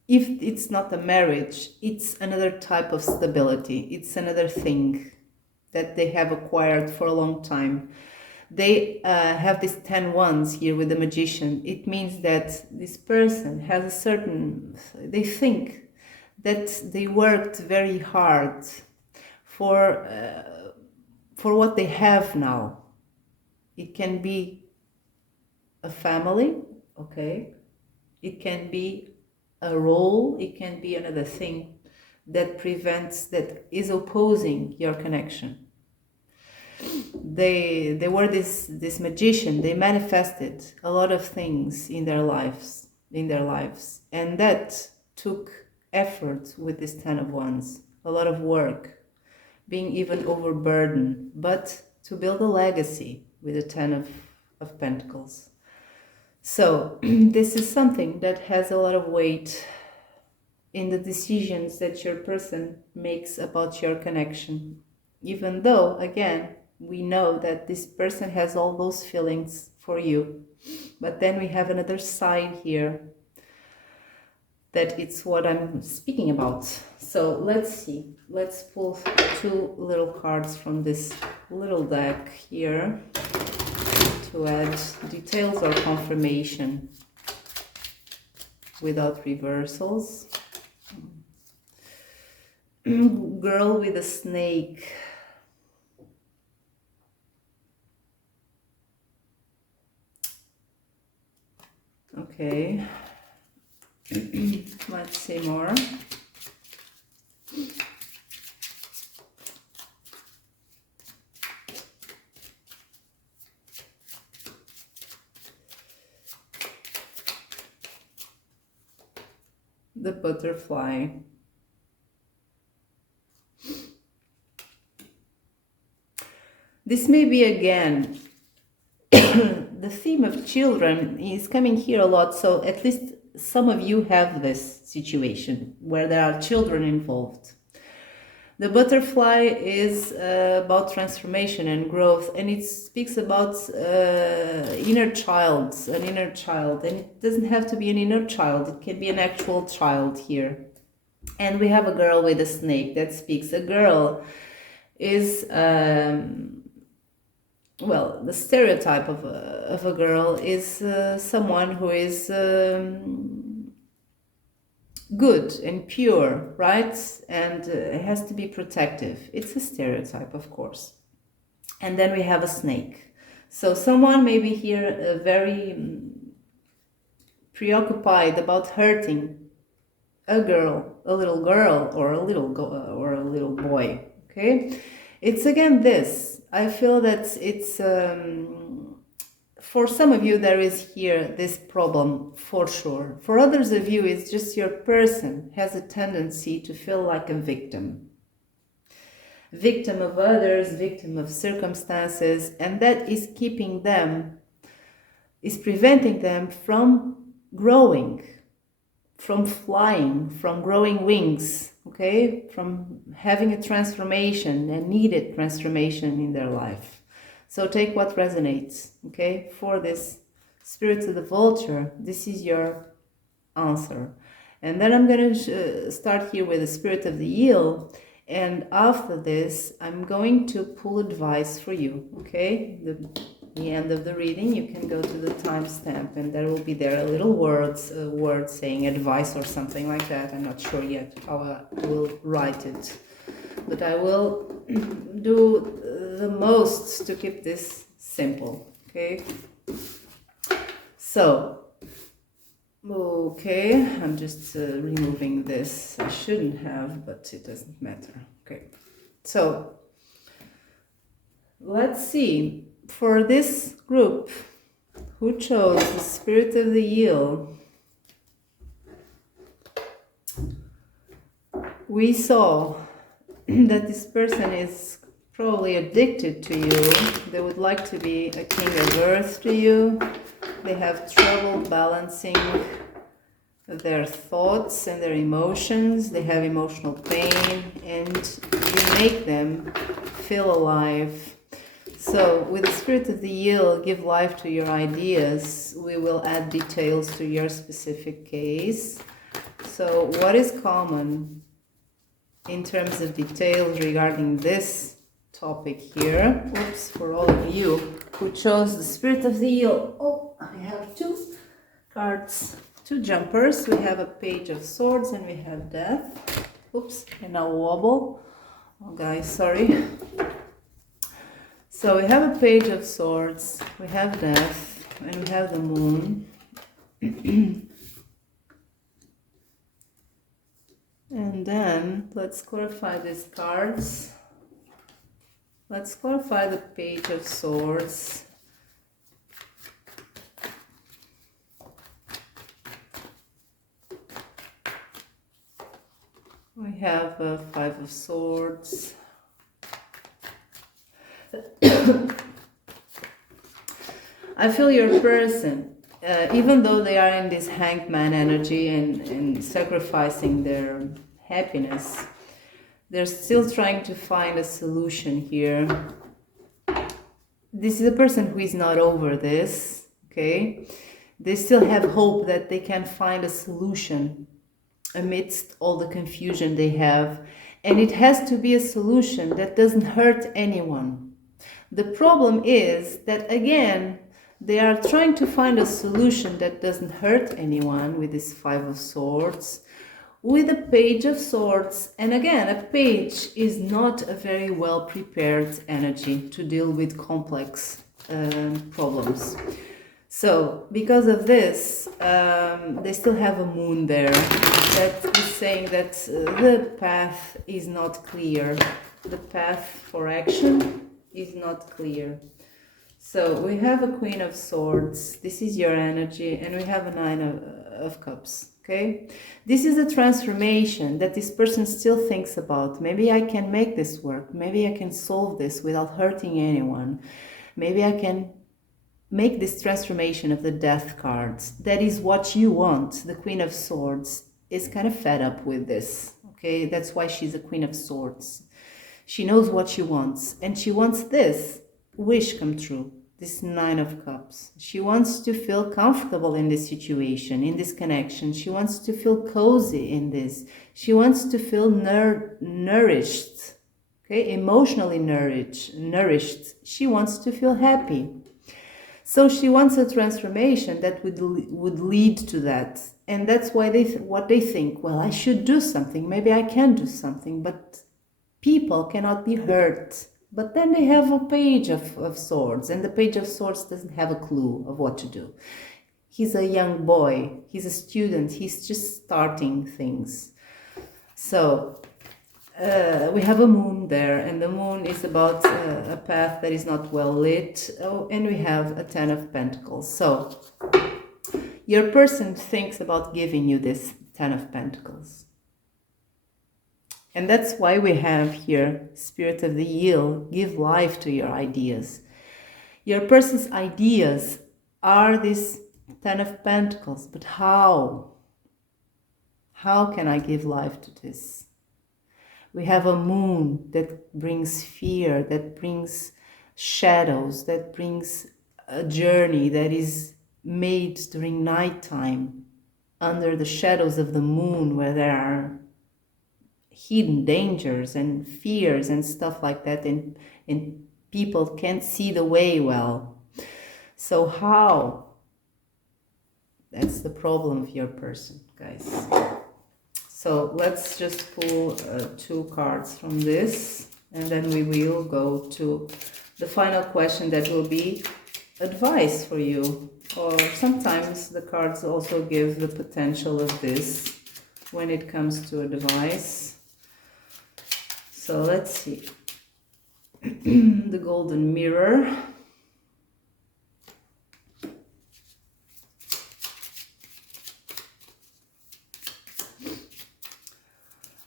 if it's not a marriage, it's another type of stability. It's another thing that they have acquired for a long time. They have these 10 wands here with the Magician. It means that this person has they think that they worked very hard for what they have now. It can be a family, okay? It can be a role, it can be another thing that is opposing your connection. They were this magician. They manifested a lot of things in their lives, and that took effort with this 10 of Wands, a lot of work, being even overburdened, but to build a legacy with the 10 of Pentacles. So this is something that has a lot of weight in the decisions that your person makes about your connection. Even though, again, we know that this person has all those feelings for you. But then we have another side here that it's what I'm speaking about. So let's see. Let's pull 2 little cards from this little deck here to add details or confirmation without reversals. Girl with a snake. Okay. Let's see more. The butterfly. This may be again the theme of children is coming here a lot, so at least some of you have this situation where there are children involved. The butterfly is about transformation and growth, and it speaks about inner child, an inner child, and it doesn't have to be an inner child, it can be an actual child here. And we have a girl with a snake that speaks. A girl is well, the stereotype of a girl is someone who is good and pure, right? And has to be protective. It's a stereotype, of course. And then we have a snake. So someone maybe here very preoccupied about hurting a girl, a little girl, or a little boy. Okay, it's again this. I feel that it's for some of you there is here this problem for sure. For others of you, it's just your person has a tendency to feel like a victim. Victim of others, victim of circumstances, and that is keeping them, is preventing them from growing, from flying, from growing wings, okay, from having a transformation, a needed transformation in their life. So take what resonates, okay? For this spirit of the vulture, this is your answer. And then I'm going to start here with the spirit of the eel. And after this, I'm going to pull advice for you, okay? The end of the reading, you can go to the timestamp and there will be there a little word saying advice or something like that. I'm not sure yet how I will write it, but I will do the most to keep this simple, okay? So, okay, I'm just removing this. I shouldn't have, but it doesn't matter. Okay, so let's see. For this group who chose the spirit of the eel, we saw that this person is probably addicted to you. They would like to be a king of earth to you. They have trouble balancing their thoughts and their emotions. They have emotional pain, and you make them feel alive. So with the spirit of the eel, give life to your ideas. We will add details to your specific case. So what is common in terms of details regarding this topic here? Oops, for all of you who chose the spirit of the eel. Oh, I have 2 cards, 2 jumpers. We have a page of swords and we have death. Oops, and now wobble. Oh, guys, sorry. So we have a Page of Swords, we have Death, and we have the Moon. And then let's clarify these cards. Let's clarify the Page of Swords. We have a Five of Swords. I feel your person, even though they are in this hanged man energy and sacrificing their happiness, they're still trying to find a solution here. This is a person who is not over this, okay? They still have hope that they can find a solution amidst all the confusion they have. And it has to be a solution that doesn't hurt anyone. The problem is that, again, they are trying to find a solution that doesn't hurt anyone with this Five of Swords, with a Page of Swords. And again, a page is not a very well prepared energy to deal with complex problems. So because of this, they still have a Moon there that is saying that the path is not clear. The path for action is not clear. So we have a Queen of Swords. This is your energy, and we have a Nine of Cups. Okay, this is a transformation that this person still thinks about. Maybe I can make this work. Maybe I can solve this without hurting anyone. Maybe I can make this transformation of the Death cards. That is what you want. The Queen of Swords is kind of fed up with this. Okay, that's why she's a Queen of Swords. She knows what she wants, and she wants this wish come true. This Nine of Cups. She wants to feel comfortable in this situation, in this connection. She wants to feel cozy in this. She wants to feel nourished, okay, emotionally nourished. She wants to feel happy. So she wants a transformation that would lead to that. And that's why what they think, well, I should do something. Maybe I can do something, but people cannot be hurt. But then they have a Page of Swords, and the Page of Swords doesn't have a clue of what to do. He's a young boy, he's a student, he's just starting things. So we have a Moon there, and the Moon is about a path that is not well lit. Oh, and we have a Ten of Pentacles. So your person thinks about giving you this Ten of Pentacles. And that's why we have here, Spirit of the Eel, give life to your ideas. Your person's ideas are this Ten of Pentacles, but how? How can I give life to this? We have a Moon that brings fear, that brings shadows, that brings a journey that is made during nighttime, under the shadows of the moon, where there are hidden dangers and fears and stuff like that, and people can't see the way well. So how? That's the problem of your person, guys. So let's just pull two cards from this, and then we will go to the final question that will be advice for you. Or sometimes the cards also give the potential of this when it comes to advice. So let's see. The Golden Mirror.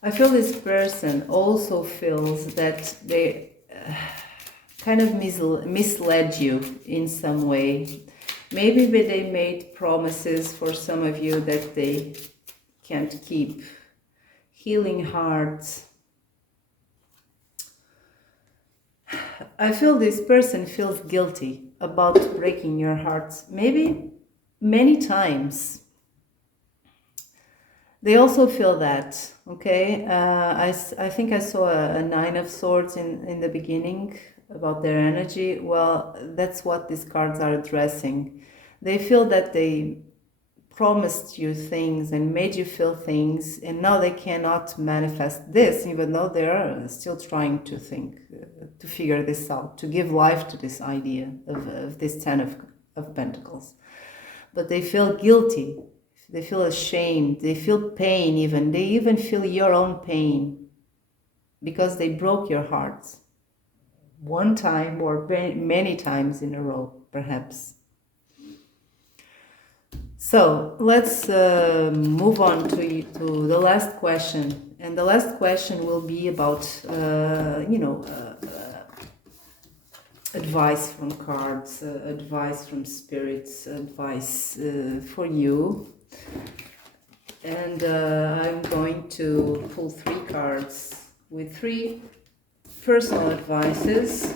I feel this person also feels that they kind of misled you in some way. Maybe they made promises for some of you that they can't keep. Healing hearts. I feel this person feels guilty about breaking your heart, maybe many times. They also feel that, okay? I think I saw a Nine of Swords in the beginning about their energy. Well, that's what these cards are addressing. They feel that they promised you things and made you feel things, and now they cannot manifest this, even though they are still trying to think, to figure this out, to give life to this idea of this Ten of Pentacles. But they feel guilty, they feel ashamed, they feel pain even, they even feel your own pain because they broke your heart one time or many times in a row, perhaps. So let's move on to the last question, and the last question will be about advice from cards, advice from spirits, advice for you. And I'm going to pull 3 cards with 3 personal advices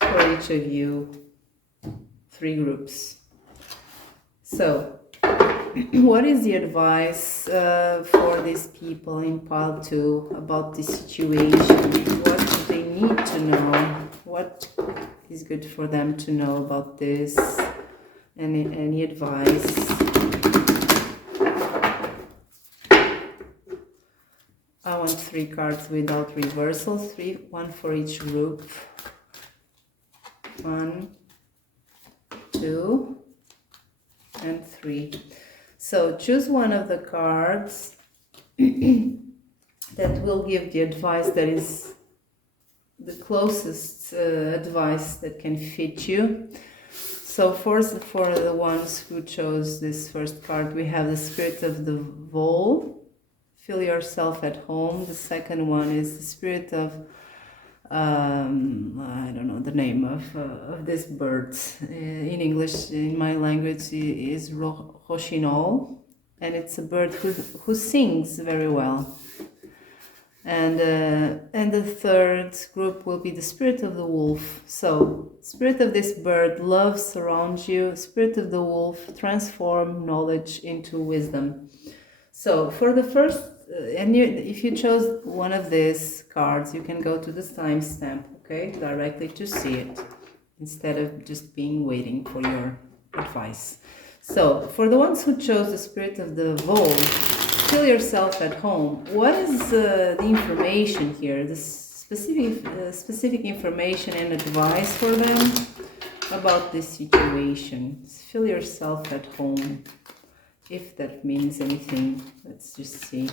for each of you. 3 groups. So, what is the advice for these people in pile 2 about this situation? What do they need to know? What is good for them to know about this? Any advice? I want 3 cards without reversals, 1 for each group. 1, 2, and 3. So choose one of the cards that will give the advice that is the closest advice that can fit you. So for the ones who chose this first card, we have the Spirit of the Vole. Feel yourself at home. The second one is the Spirit of I don't know the name of this bird. In English, in my language, is rochinol, and it's a bird who sings very well. And the third group will be the Spirit of the Wolf. So, Spirit of this bird, love surrounds you. Spirit of the Wolf, transform knowledge into wisdom. So, for the first, if you chose one of these cards, you can go to the timestamp, okay, directly to see it, instead of just waiting for your advice. So, for the ones who chose the Spirit of the Vole, feel yourself at home. What is the information here? The specific information and advice for them about this situation. Feel yourself at home. If that means anything, let's just see.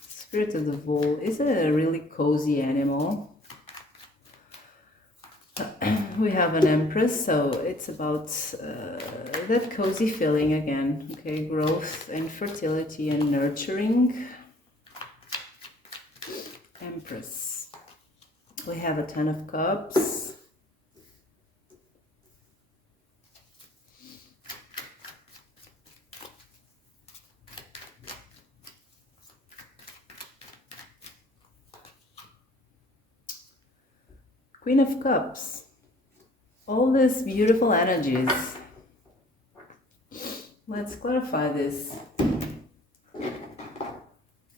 Spirit of the Vole is a really cozy animal. We have an Empress, so it's about that cozy feeling again, okay, growth and fertility and nurturing. Empress. We have a Ten of Cups. Queen of Cups. All these beautiful energies. Let's clarify this.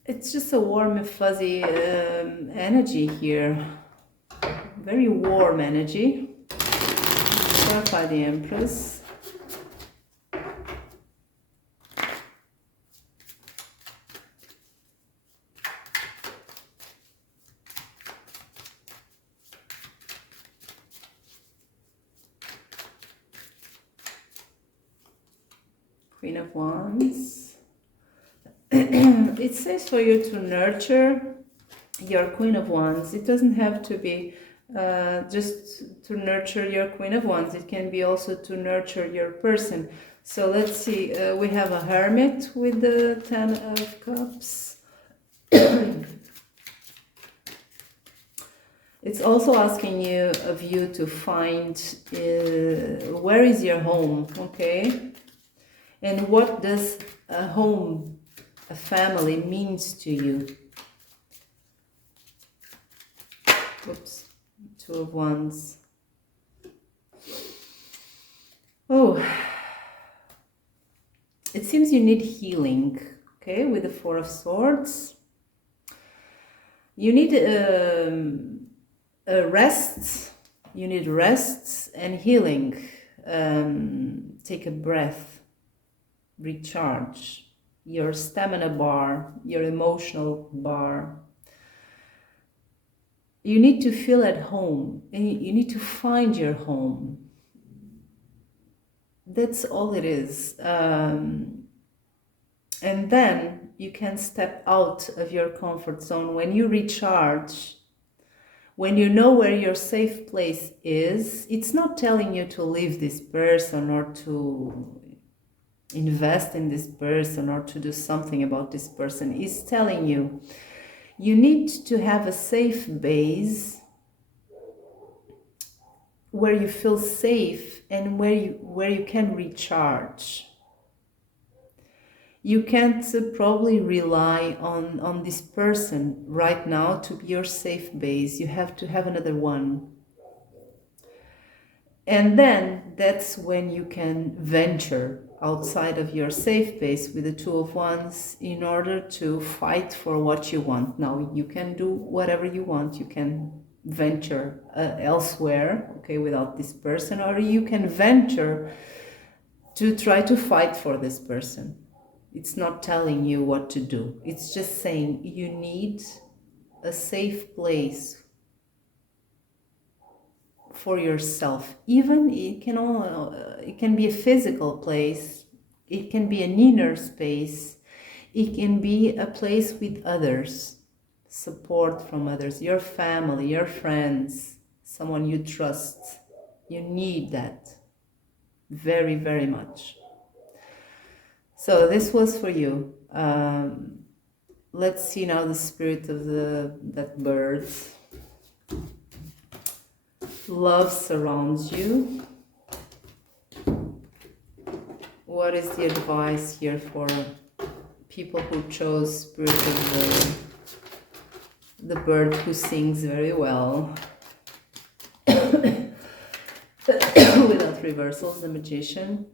It's just a warm and fuzzy energy here. Very warm energy. Clarify the Empress. Queen of Wands. It says for you to nurture your Queen of Wands. It doesn't have to be just to nurture your Queen of Wands. It can be also to nurture your person. So let's see. We have a Hermit with the Ten of Cups. It's also asking of you to find where is your home, okay? And what does a home, a family means to you? Oops, Two of Wands. Oh, it seems you need healing, okay, with the Four of Swords. You need a rest. You need rest and healing. take a breath, recharge your stamina bar, your emotional bar. You need to feel at home, and you need to find your home. That's all it is. And then you can step out of your comfort zone. When you recharge, when you know where your safe place is, it's not telling you to leave this person or to invest in this person or to do something about this person. It's telling you you need to have a safe base where you feel safe and where you can recharge. You can't probably rely on this person right now to be your safe base. You have to have another one. And then that's when you can venture outside of your safe base with the Two of Wands in order to fight for what you want. Now, you can do whatever you want. You can venture elsewhere, okay, without this person, or you can venture to try to fight for this person. It's not telling you what to do. It's just saying you need a safe place for yourself. Even it can be a physical place, it can be an inner space, it can be a place with others, support from others, your family, your friends, someone you trust. You need that very, very much. So this was for you. Let's see now the spirit of that bird. Love surrounds you. What is the advice here for people who chose spirit of the bird who sings very well? Without reversals, the magician.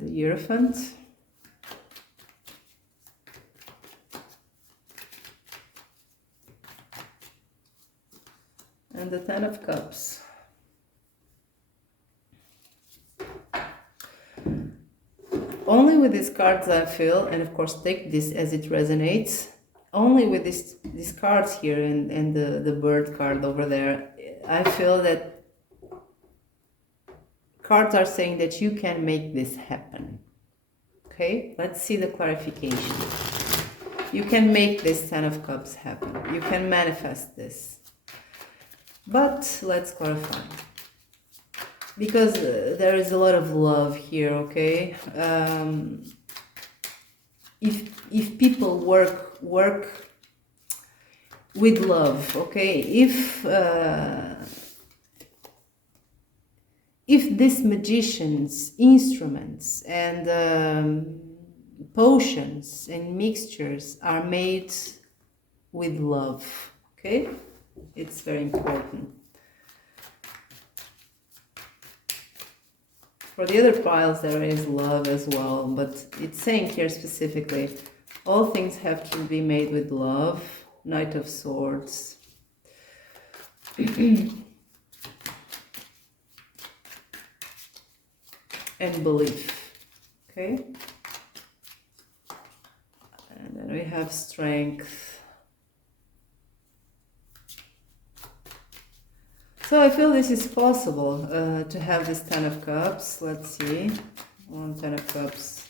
The Hierophant. And the Ten of Cups. Only with these cards I feel, and of course take this as it resonates, only with these cards here and the bird card over there, I feel that cards are saying that you can make this happen. Okay, let's see the clarification. You can make this Ten of Cups happen. You can manifest this. But let's clarify. Because there is a lot of love here, okay? If people work with love, okay? If these magicians' instruments and potions and mixtures are made with love, okay? It's very important. For the other piles there is love as well, but it's saying here specifically, all things have to be made with love. Knight of Swords. And belief, okay? And then we have strength. So I feel this is possible to have this Ten of Cups. Let's see, one Ten of Cups.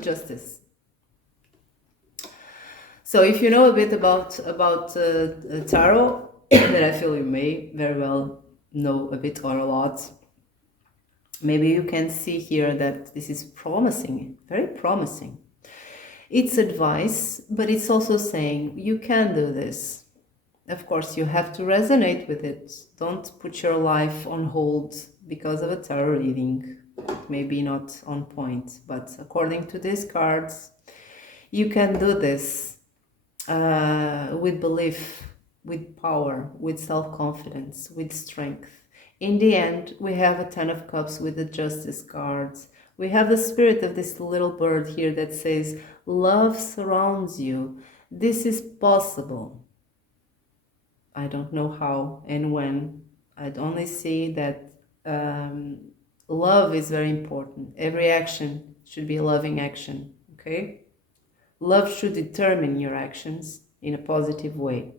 Justice. So if you know a bit about tarot, then I feel you may very well know a bit or a lot. Maybe you can see here that this is promising, very promising. It's advice, but it's also saying you can do this. Of course, you have to resonate with it. Don't put your life on hold because of a tarot reading. It may be not on point, but according to these cards, you can do this with belief, with power, with self-confidence, with strength. In the end, we have a Ten of Cups with the Justice cards, We have the spirit of this little bird here that says, love surrounds you. This is possible. I don't know how and when. I'd only see that love is very important. Every action should be a loving action, okay? Love should determine your actions in a positive way.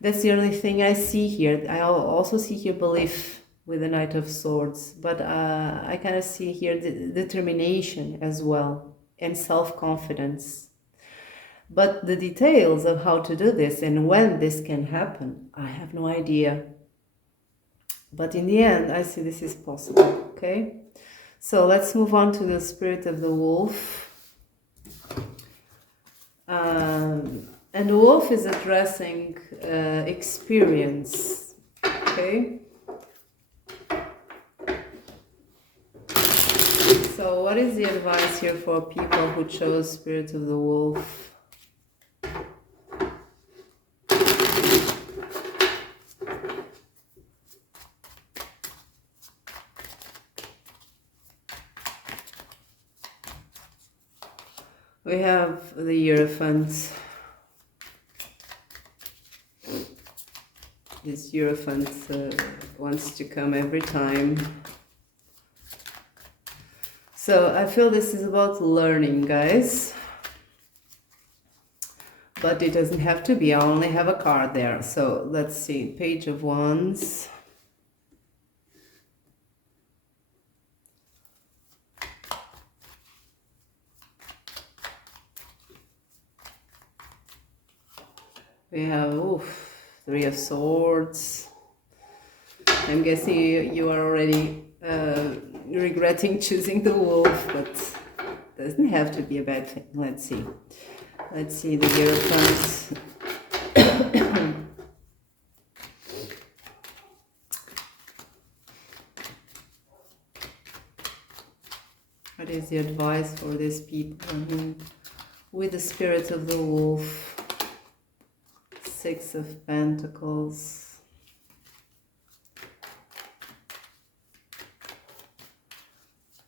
That's the only thing I see here. I also see here belief with the Knight of Swords, but I kind of see here determination as well and self-confidence. But the details of how to do this and when this can happen, I have no idea. But in the end, I see this is possible, okay? So let's move on to the spirit of the wolf. And the wolf is addressing experience, okay? So what is the advice here for people who chose spirit of the wolf? We have the Hierophant. This Hierophant wants to come every time. So I feel this is about learning, guys. But it doesn't have to be. I only have a card there. So let's see. Page of Wands. We have Three of Swords. I'm guessing you are already regretting choosing the wolf, but it doesn't have to be a bad thing. Let's see. Let's see the Hierophant. What is the advice for these people with the spirit of the wolf? Six of Pentacles.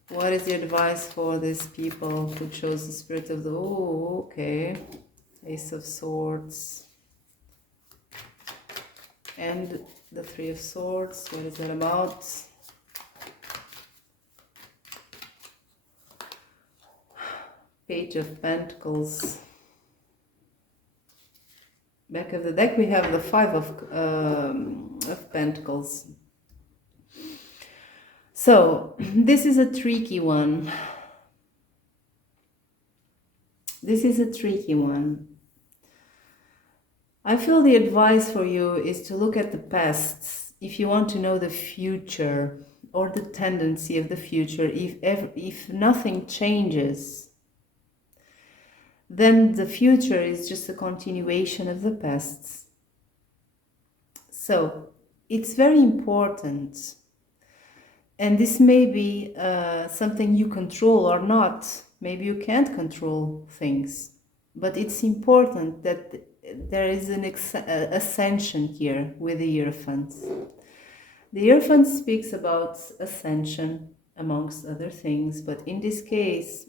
What is the advice for these people who chose the spirit of the... Oh, okay. Ace of Swords. And the Three of Swords. What is that about? Page of Pentacles. Back of the deck we have the Five of Pentacles. So this is a tricky one. This is a tricky one. I feel the advice for you is to look at the past if you want to know the future or the tendency of the future. If nothing changes, then the future is just a continuation of the past. So it's very important, and this may be something you control or not. Maybe you can't control things, but it's important that there is an ascension here with the Hierophant. The Hierophant speaks about ascension amongst other things, but in this case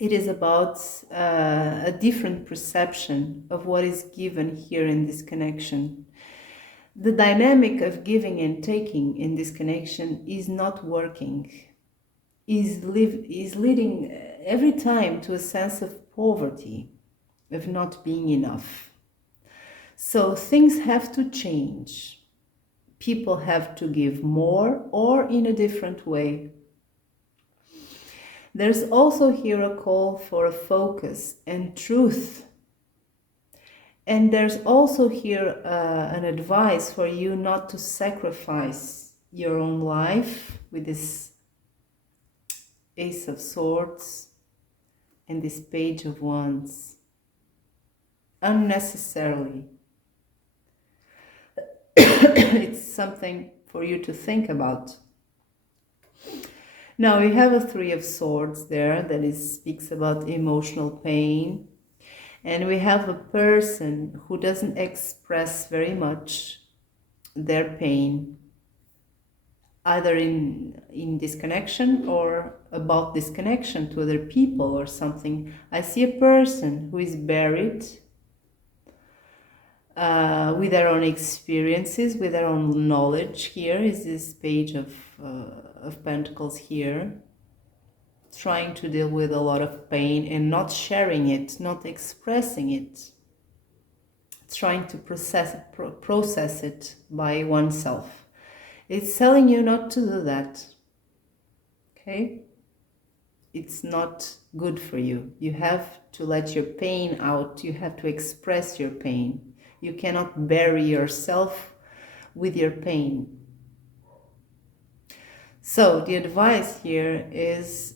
it is about a different perception of what is given here in this connection. The dynamic of giving and taking in this connection is not working, is leading every time to a sense of poverty, of not being enough. So things have to change. People have to give more or in a different way. There's also here a call for a focus and truth. And there's also here an advice for you not to sacrifice your own life with this Ace of Swords and this Page of Wands unnecessarily. It's something for you to think about. Now we have a Three of Swords there that speaks about emotional pain, and we have a person who doesn't express very much their pain. either in disconnection or about disconnection to other people or something. I see a person who is buried with their own experiences, with their own knowledge. Here is this page of Pentacles here, trying to deal with a lot of pain and not sharing it, not expressing it, trying to process it by oneself. It's telling you not to do that, okay? It's not good for you. You have to let your pain out. You have to express your pain. You cannot bury yourself with your pain. So the advice here is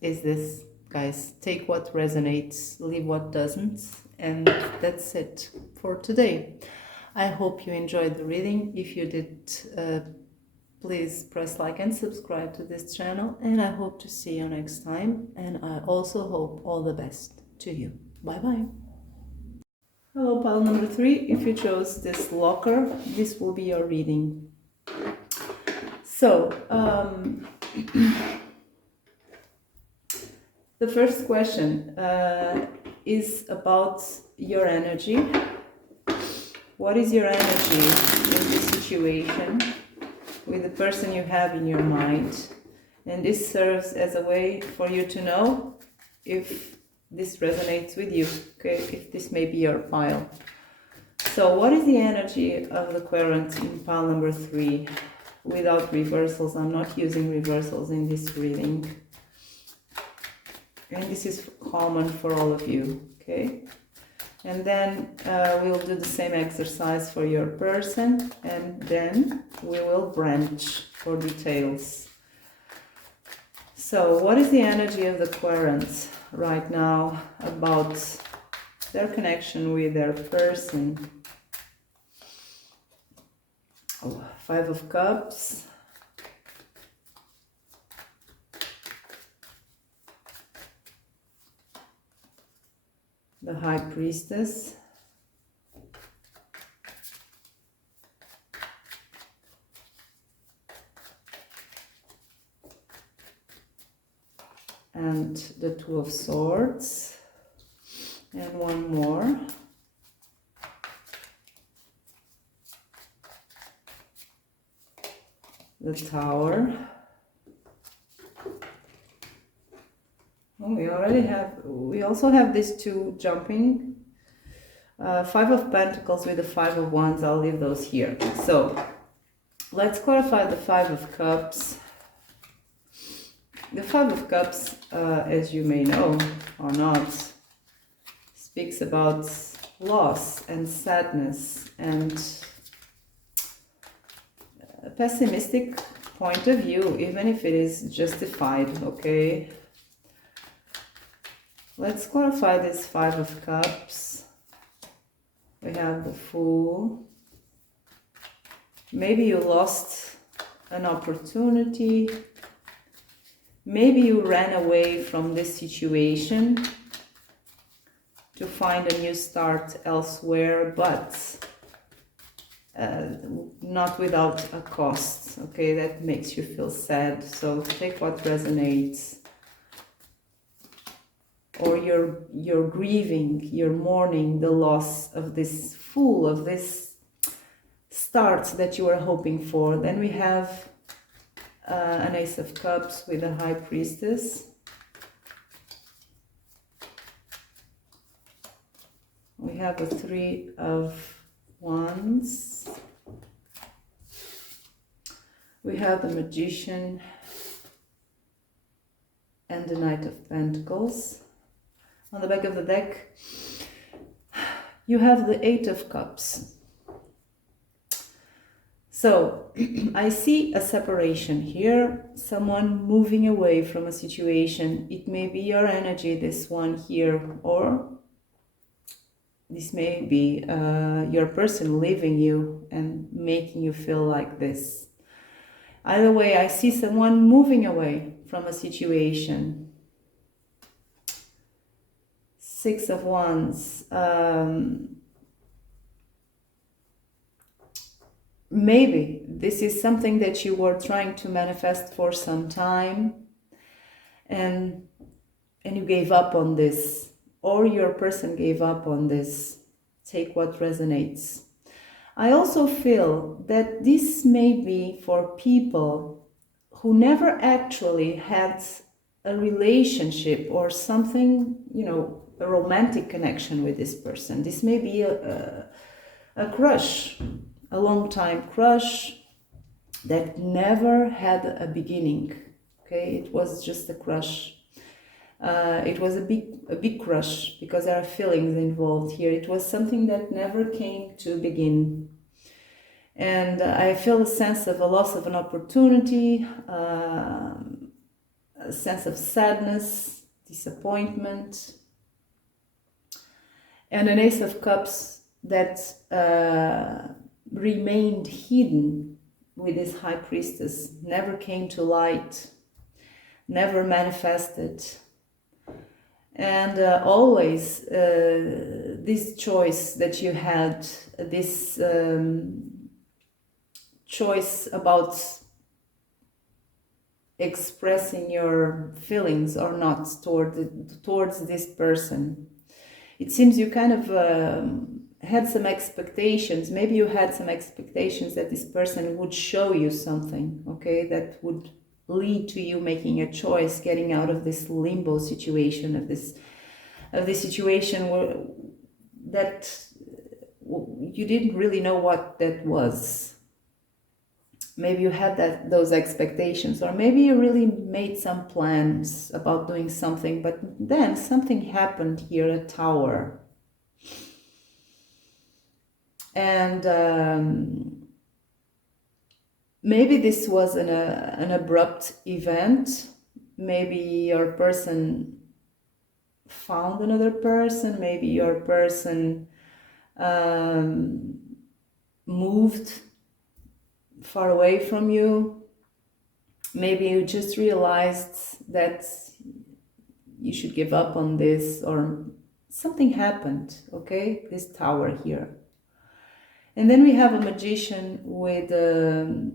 this, guys. Take what resonates, leave what doesn't, and that's it for today. I hope you enjoyed the reading. If you did, please press like and subscribe to this channel, and I hope to see you next time. And I also hope all the best to you. Bye bye. Hello, pile number 3. If you chose this locker, this will be your reading. So, the first question is about your energy. What is your energy in this situation with the person you have in your mind? And this serves as a way for you to know if this resonates with you, okay, if this may be your pile. So what is the energy of the querent in pile number 3? Without reversals, I'm not using reversals in this reading. And this is common for all of you, okay? And then we'll do the same exercise for your person, and then we will branch for details. So what is the energy of the querent right now about their connection with their person? Oh, 5 of Cups. The High Priestess. And the 2 of Swords. And one more. The Tower. Oh, we also have these 2 jumping. 5 of Pentacles with the 5 of Wands. I'll leave those here. So let's clarify the 5 of Cups. The 5 of Cups, as you may know or not, speaks about loss and sadness and a pessimistic point of view, even if it is justified, okay? Let's clarify this 5 of Cups. We have the Fool. Maybe you lost an opportunity. Maybe you ran away from this situation to find a new start elsewhere, but not without a cost, okay? That makes you feel sad. So take what resonates. Or you're grieving, you're mourning the loss of this Fool, of this start that you were hoping for. Then we have an Ace of Cups with a High Priestess. We have a 3 of Wands. We have the Magician and the Knight of Pentacles. On the back of the deck, you have the 8 of Cups. So I see a separation here, someone moving away from a situation. It may be your energy, this one here, or this may be your person leaving you and making you feel like this. Either way, I see someone moving away from a situation. 6 of Wands. maybe this is something that you were trying to manifest for some time, and you gave up on this, or your person gave up on this. Take what resonates. I also feel that this may be for people who never actually had a relationship or something, a romantic connection with this person. This may be a crush, a long time crush that never had a beginning. Okay, it was just a crush. It was a big crush because there are feelings involved here. It was something that never came to begin. And I feel a sense of a loss of an opportunity, a sense of sadness, disappointment, and an Ace of Cups that remained hidden with this High Priestess, never came to light, never manifested. And always this choice that you had, this choice about expressing your feelings or not towards this person. It seems you kind of had some expectations. Maybe you had some expectations that this person would show you something, okay, that would lead to you making a choice, getting out of this limbo situation, of this situation where that you didn't really know what that was. Maybe you had those expectations, or maybe you really made some plans about doing something, but then something happened here, a tower. And maybe this was an abrupt event. Maybe your person found another person. Maybe your person moved far away from you. Maybe you just realized that you should give up on this, or something happened, okay? This tower here. And then we have a magician with the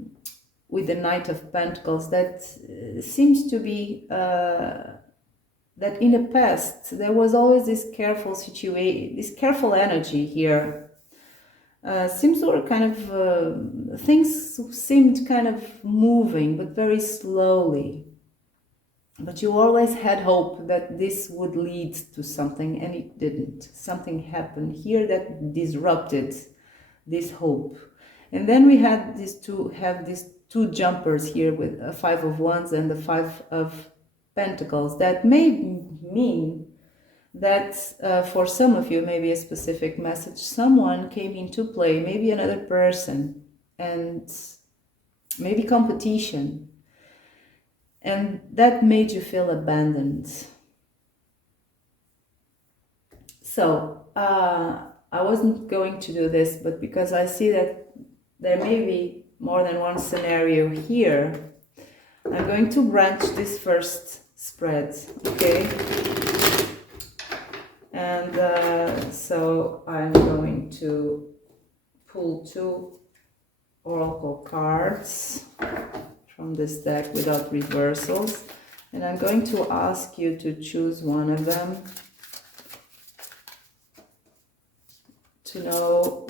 Knight of Pentacles that seems to be that in the past there was always this careful situation, this careful energy here. Seems or kind of things seemed kind of moving, but very slowly. But you always had hope that this would lead to something, and it didn't. Something happened here that disrupted this hope. And then we had these two jumpers here with a Five of Wands and the Five of Pentacles. That may mean that for some of you, maybe a specific message, someone came into play, maybe another person, and maybe competition, and that made you feel abandoned. So I wasn't going to do this, but because I see that there may be more than one scenario here, I'm going to branch this first spread, okay? And so I'm going to pull two oracle cards from this deck without reversals, and I'm going to ask you to choose one of them to know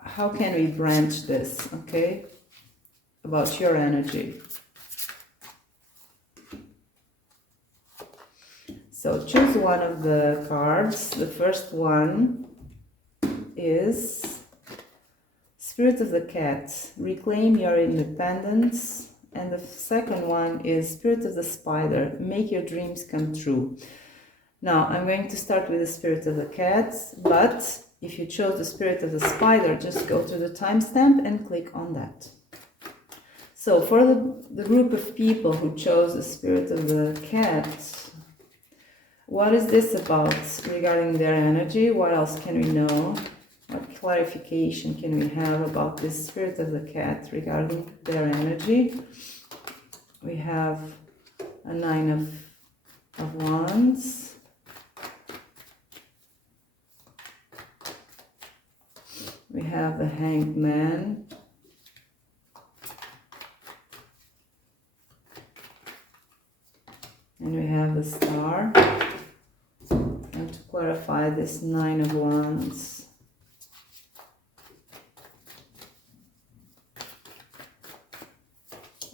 how can we branch this, okay, about your energy. So choose one of the cards. The first one is Spirit of the Cat, reclaim your independence. And the second one is Spirit of the Spider, make your dreams come true. Now, I'm going to start with the Spirit of the Cat, but if you chose the Spirit of the Spider, just go to the timestamp and click on that. So for the group of people who chose the Spirit of the Cat, what is this about regarding their energy? What else can we know? What clarification can we have about this Spirit of the Cat regarding their energy? We have a Nine of Wands. We have the Hanged Man. And we have the Star. And to clarify this Nine of Wands.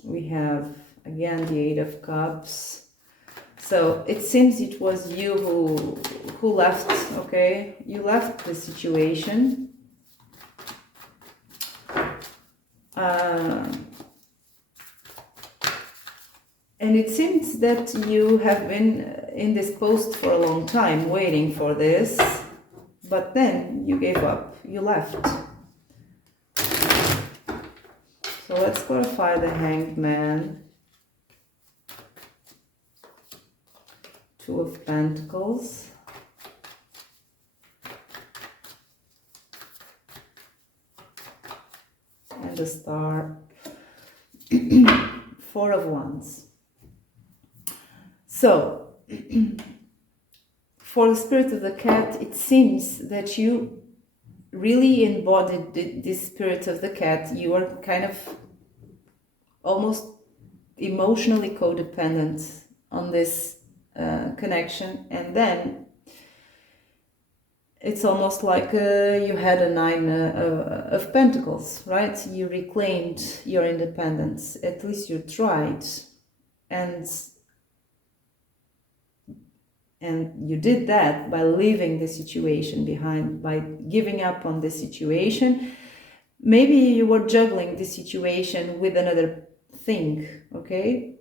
We have again the Eight of Cups. So it seems it was you who left, okay? You left the situation. And it seems that you have been in this post for a long time, waiting for this, but then you gave up, you left. So let's clarify the Hanged Man. Two of Pentacles. And the Star. Four of Wands. So, for the Spirit of the Cat, it seems that you really embodied this Spirit of the Cat. You are kind of almost emotionally codependent on this connection, and then it's almost like you had a Nine of Pentacles, right? You reclaimed your independence. At least you tried, and you did that by leaving the situation behind, by giving up on the situation. Maybe you were juggling the situation with another thing, okay,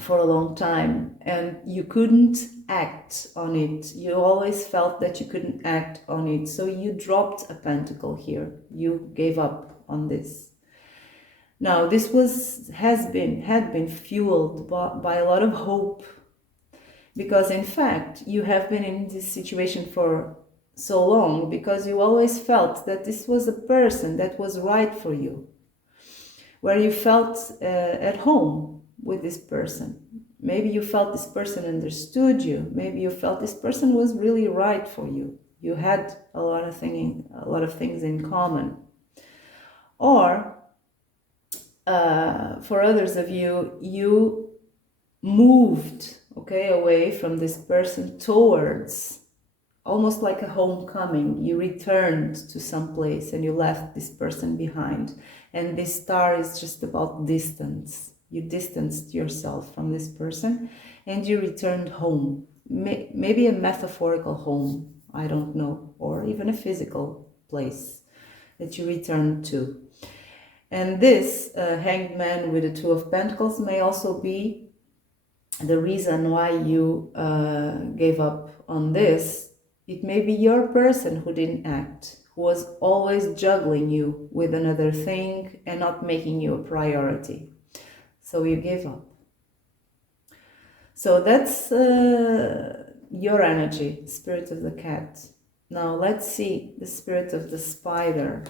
for a long time, and you couldn't act on it. You always felt that you couldn't act on it, so you dropped a pentacle here. You gave up on this. Now, this had been fueled by a lot of hope, because in fact you have been in this situation for so long because you always felt that this was a person that was right for you, where you felt at home with this person. Maybe you felt this person understood you. Maybe you felt this person was really right for you. You had a lot of things in common. Or for others of you, you moved, okay, away from this person towards almost like a homecoming. You returned to some place and you left this person behind. And this Star is just about distance. You distanced yourself from this person and you returned home. Maybe a metaphorical home, I don't know, or even a physical place that you returned to. And this Hanged Man with the Two of Pentacles may also be the reason why you gave up on this. It may be your person who didn't act, who was always juggling you with another thing and not making you a priority. So you gave up. So that's your energy, Spirit of the Cat. Now let's see the Spirit of the Spider.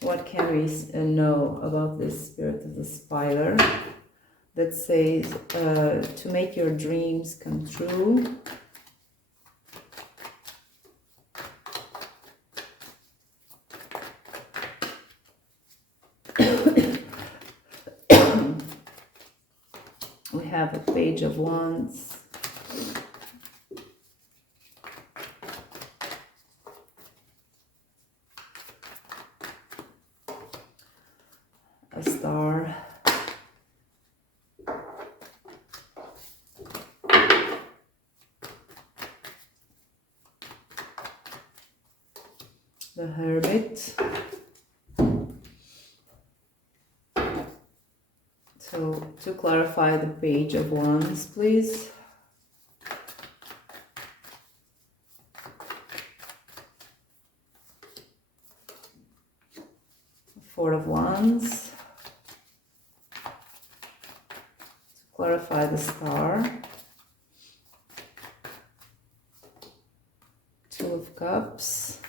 What can we know about this Spirit of the Spider? That says to make your dreams come true. We have a Page of Wands. A Star. The Hermit. So to clarify the Page of Wands, please. Four of Wands. To clarify the Star. Two of Cups.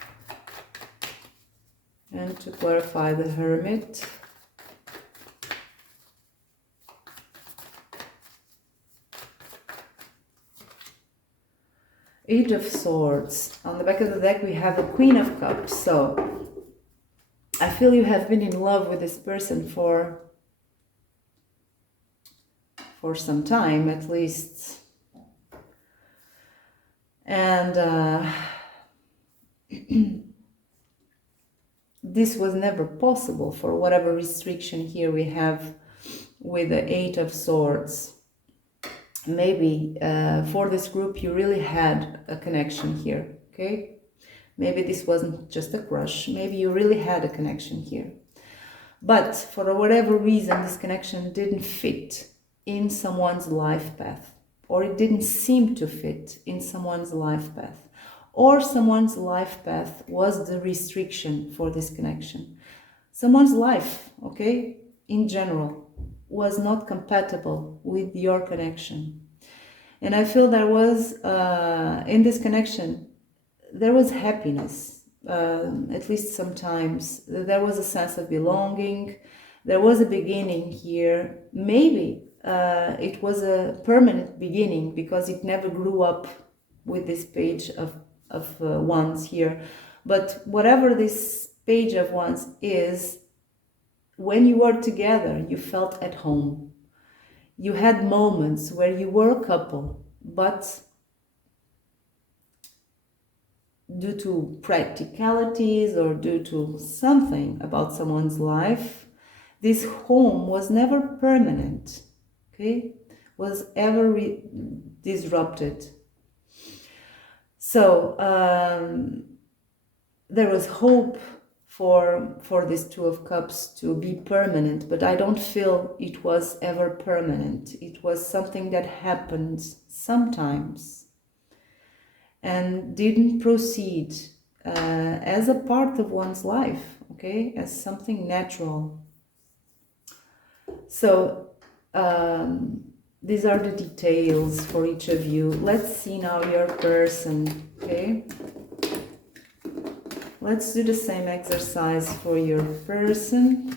And to clarify the Hermit. Eight of Swords. On the back of the deck we have a Queen of Cups. So I feel you have been in love with this person for some time at least. And this was never possible for whatever restriction here we have with the Eight of Swords. Maybe for this group you really had a connection here, okay? Maybe this wasn't just a crush, maybe you really had a connection here. But for whatever reason, this connection didn't fit in someone's life path, or it didn't seem to fit in someone's life path, or someone's life path was the restriction for this connection. Someone's life, okay, in general, was not compatible with your connection. And I feel there was, in this connection, there was happiness, at least sometimes. There was a sense of belonging. There was a beginning here. Maybe it was a permanent beginning because it never grew up with this page of wands here. But whatever this page of wands is, when you were together, you felt at home. You had moments where you were a couple, but due to practicalities or due to something about someone's life, this home was never permanent, okay? Was ever disrupted. So there was hope for this Two of Cups to be permanent, but I don't feel it was ever permanent. It was something that happened sometimes and didn't proceed as a part of one's life, okay, as something natural. So these are the details for each of you. Let's see now your person, okay? Let's do the same exercise for your person.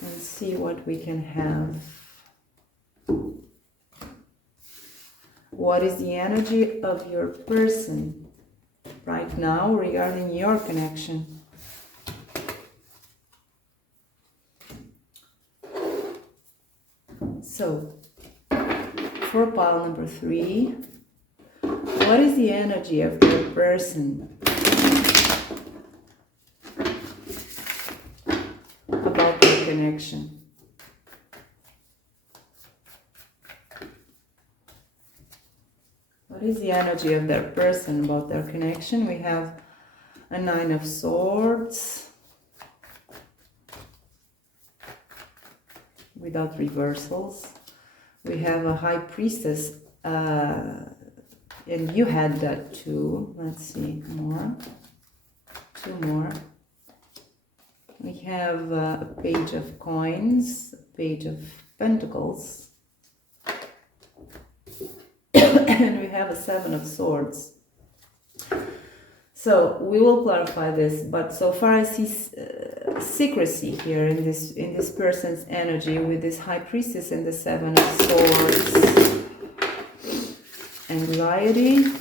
And see what we can have. What is the energy of your person right now regarding your connection? So, for pile number 3, what is the energy of your person about their connection? What is the energy of their person about their connection? We have a Nine of Swords without reversals. We have a High Priestess, and you had that too. Let's see, more. 2 more. We have a Page of Coins, a Page of Pentacles, and we have a Seven of Swords. So we will clarify this, but so far I see secrecy here in this person's energy with this High Priestess and the Seven of Swords. Anxiety.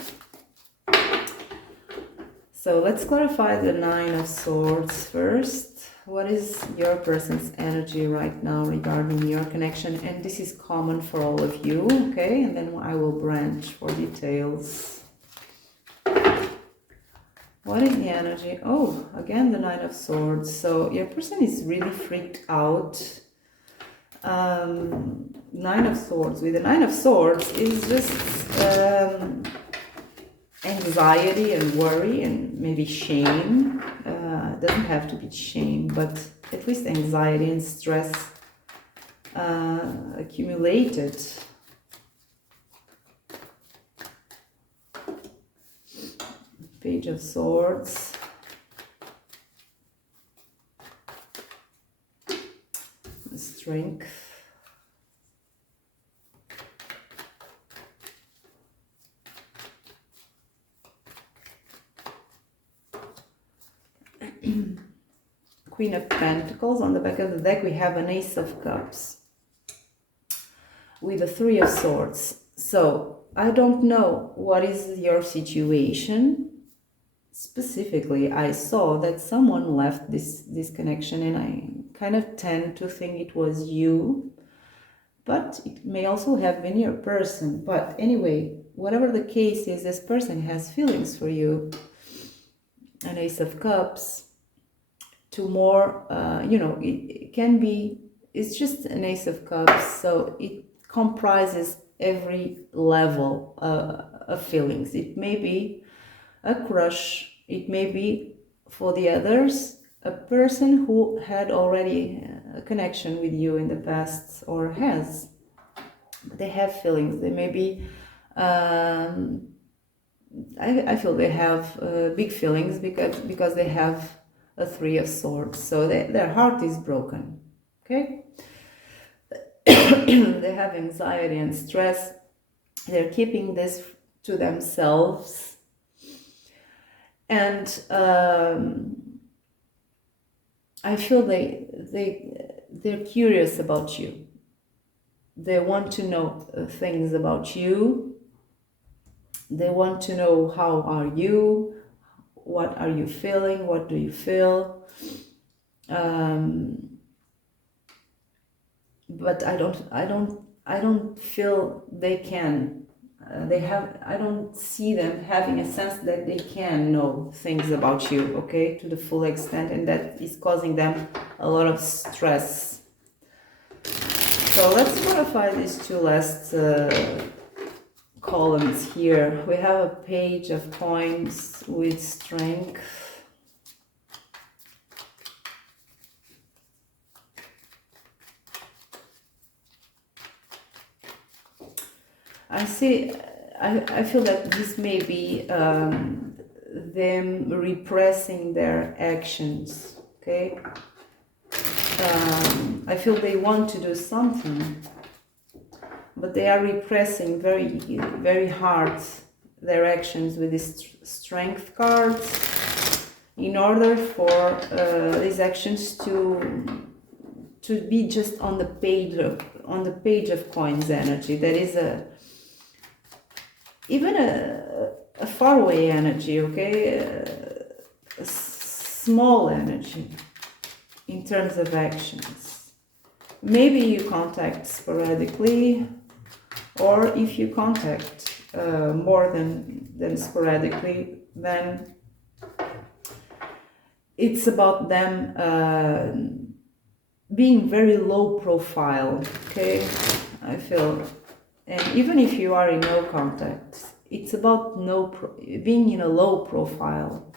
So let's clarify the Nine of Swords first. What is your person's energy right now regarding your connection? And this is common for all of you, okay? And then I will branch for details. What is the energy? Oh, again, the Nine of Swords. So your person is really freaked out. Nine of Swords. With the Nine of Swords is just anxiety and worry and maybe shame. It doesn't have to be shame, but at least anxiety and stress accumulated. Page of Swords. Strength. Queen of Pentacles. On the back of the deck we have an Ace of Cups. with the Three of Swords. So I don't know what is your situation. Specifically, I saw that someone left this connection, and I kind of tend to think it was you, but it may also have been your person. But anyway, whatever the case is, this person has feelings for you. An Ace of Cups, to more, it can be, it's just an Ace of Cups, so it comprises every level of feelings. It may be a crush, it may be, for the others, a person who had already a connection with you in the past, or has. They have feelings. They may be, I feel they have big feelings because they have a Three of Swords. So their heart is broken. Okay? They have anxiety and stress. They're keeping this to themselves. And I feel they're curious about you. They want to know things about you. They want to know, how are you? What are you feeling? What do you feel? But I don't feel they can. I don't see them having a sense that they can know things about you, okay, to the full extent, and that is causing them a lot of stress. So let's modify these two last columns here. We have a Page of Coins with Strength. I feel that this may be them repressing their actions, okay? I feel they want to do something, but they are repressing very, very hard their actions with these Strength cards, in order for these actions to be just on the Page of Coins energy. That is even a faraway energy, okay, a small energy in terms of actions. Maybe you contact sporadically, or if you contact more than sporadically, then it's about them being very low profile, okay, I feel. And even if you are in no contact, it's about being in a low profile,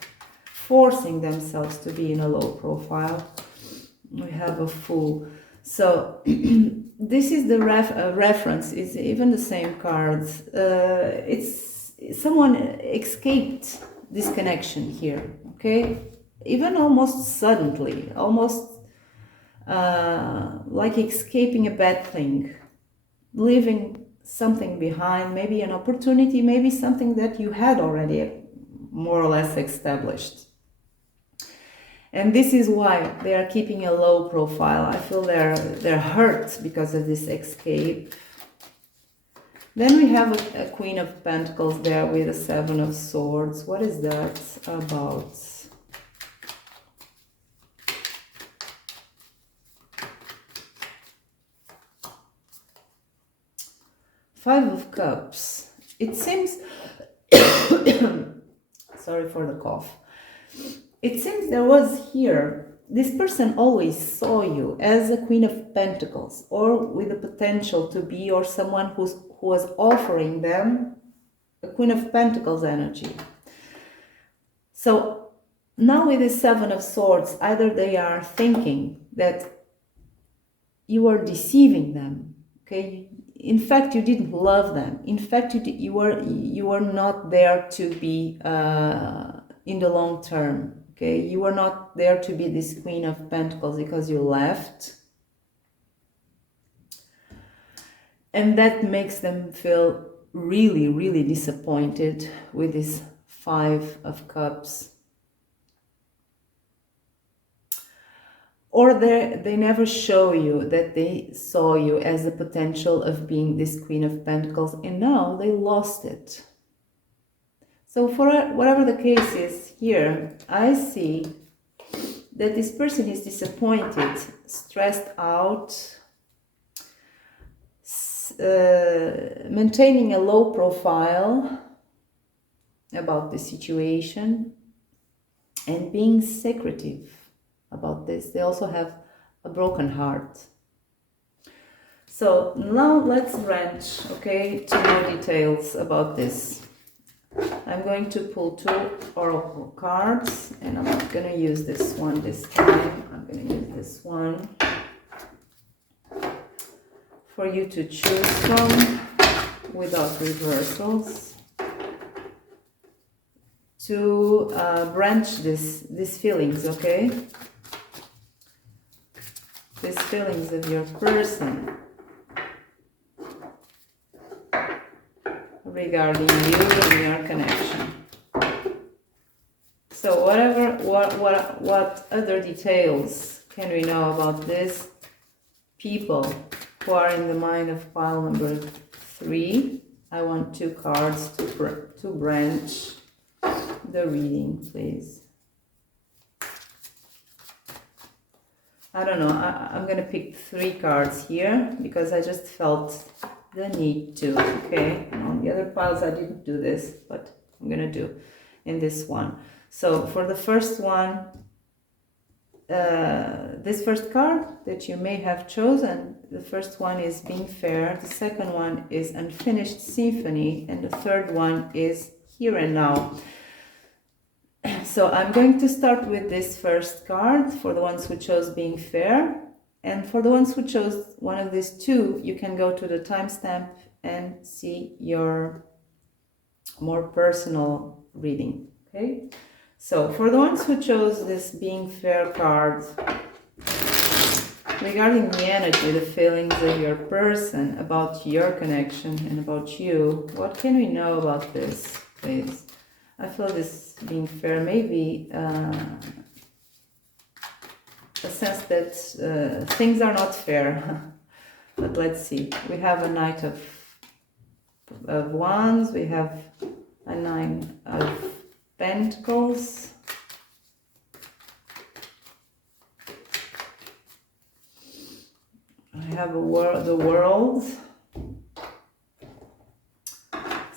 forcing themselves to be in a low profile. We have a Fool. So this is the reference, is even the same cards. It's someone escaped this connection here, okay? Even almost suddenly, almost like escaping a bad thing, leaving something behind, maybe an opportunity, maybe something that you had already more or less established. And this is why they are keeping a low profile. I feel they're hurt because of this escape. Then we have a Queen of Pentacles there with a Seven of Swords. What is that about? Five of Cups. It seems, sorry for the cough. It seems there was here, this person always saw you as a Queen of Pentacles, or with the potential to be, or someone who was offering them a Queen of Pentacles energy. So now with the Seven of Swords, either they are thinking that you are deceiving them, okay? In fact, you didn't love them. In fact, you were not there to be in the long term. Okay, you were not there to be this Queen of Pentacles because you left, and that makes them feel really, really disappointed with this Five of Cups. or they never show you that they saw you as the potential of being this Queen of Pentacles, and now they lost it. So for whatever the case is here, I see that this person is disappointed, stressed out, maintaining a low profile about the situation, and being secretive about this. They also have a broken heart. So now let's branch, okay, to more details about this. I'm going to pull 2 oracle cards, and I'm not going to use this one this time. I'm going to use this one for you to choose from without reversals, to branch these feelings, okay? These feelings of your person regarding you and your connection. So what other details can we know about this people who are in the mind of pile number 3? I want 2 cards to branch the reading, please. I don't know, I'm gonna pick 3 cards here because I just felt the need to, okay? On the other piles I didn't do this, but I'm gonna do in this one. So for the first one, this first card that you may have chosen, the first one is being fair, the second one is unfinished symphony, and the third one is here and now. So I'm going to start with this first card for the ones who chose being fair, and for the ones who chose one of these 2, you can go to the timestamp and see your more personal reading, okay? So for the ones who chose this being fair card, regarding the energy, the feelings of your person, about your connection and about you, what can we know about this, please? I feel this being fair, maybe a sense that things are not fair. But let's see. We have a Knight of Wands. We have a 9 of Pentacles. I have the World.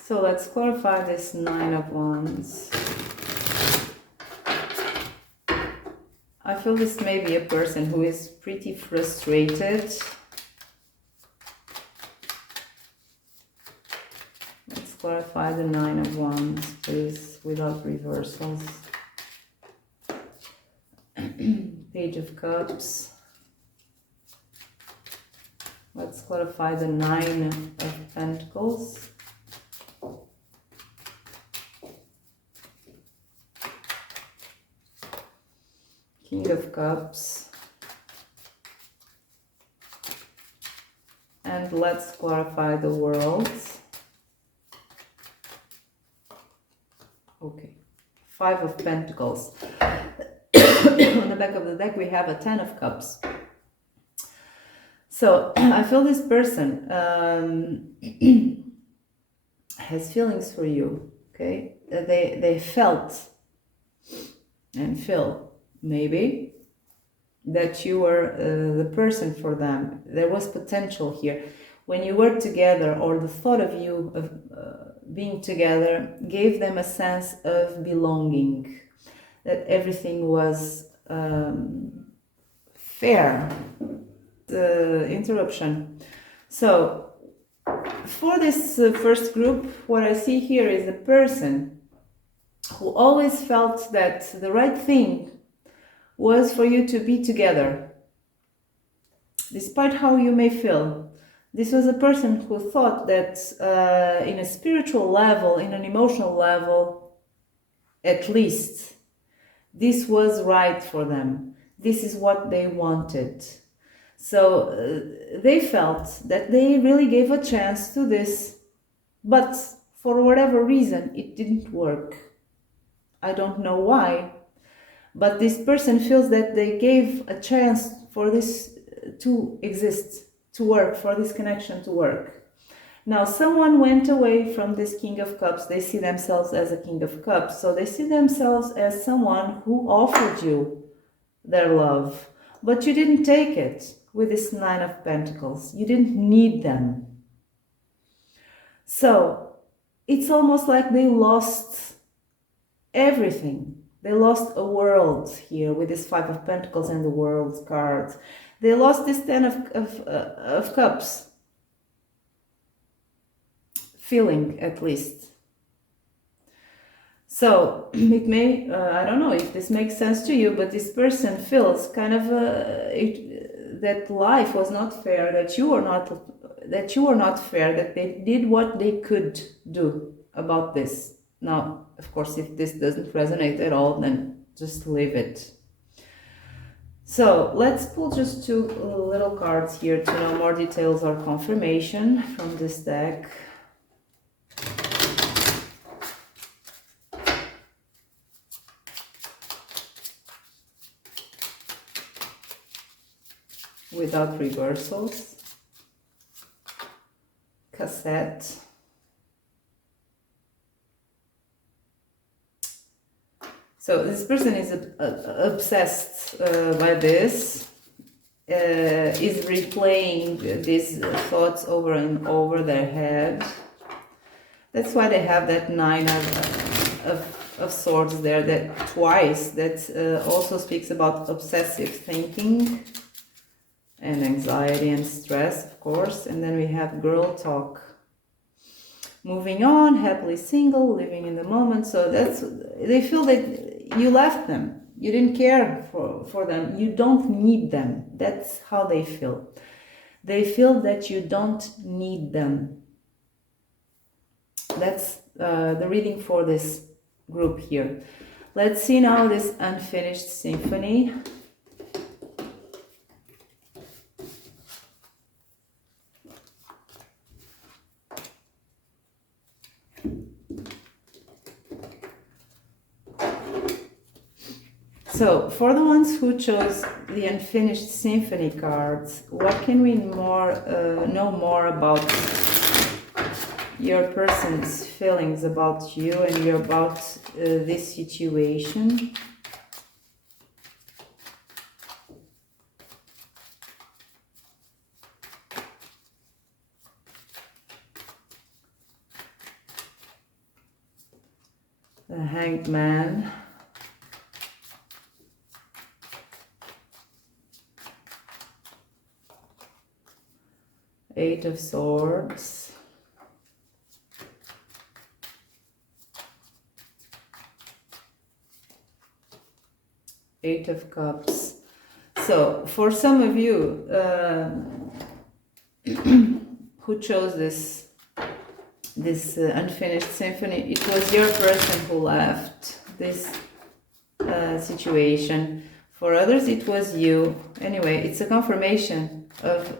So let's clarify this 9 of Wands. I feel this may be a person who is pretty frustrated. Let's clarify the 9 of Wands, please, without reversals. Page of Cups. Let's clarify the 9 of Pentacles. King of Cups, and let's clarify the World. Okay, 5 of Pentacles. On the back of the deck we have a 10 of Cups. So I feel this person has feelings for you, okay? They felt and feel maybe that you were the person for them. There was potential here. When you worked together, or the thought of you of being together gave them a sense of belonging, that everything was fair. Interruption. So for this first group, what I see here is a person who always felt that the right thing was for you to be together, despite how you may feel. This was a person who thought that in a spiritual level, in an emotional level, at least, this was right for them. This is what they wanted. So they felt that they really gave a chance to this, but for whatever reason, it didn't work. I don't know why. But this person feels that they gave a chance for this to exist, to work, for this connection to work. Now, someone went away from this King of Cups. They see themselves as a King of Cups. So they see themselves as someone who offered you their love, but you didn't take it with this Nine of Pentacles. You didn't need them. So it's almost like they lost everything. They lost a world here with this Five of Pentacles and the World card. They lost this Ten of Cups. Feeling, at least. So it may, I don't know if this makes sense to you, but this person feels kind of that life was not fair, that you were not fair, that they did what they could do about this. Now, of course, if this doesn't resonate at all, then just leave it. So let's pull just two little cards here to know more details or confirmation from this deck. Without reversals. Cassette. So this person is obsessed by this, is replaying these thoughts over and over their head. That's why they have that Nine of Swords there, that twice. That also speaks about obsessive thinking and anxiety and stress, of course. And then we have Girl Talk. Moving on, happily single, living in the moment. So they feel that you left them. You didn't care for them. You don't need them. That's how they feel. They feel that you don't need them. That's the reading for this group here. Let's see now this unfinished symphony. So, for the ones who chose the Unfinished Symphony cards, what can we know more about your person's feelings about you and about this situation? The Hanged Man. Eight of Swords. Eight of Cups. So, for some of you who chose this Unfinished Symphony, it was your person who left this situation. For others, it was you. Anyway, it's a confirmation of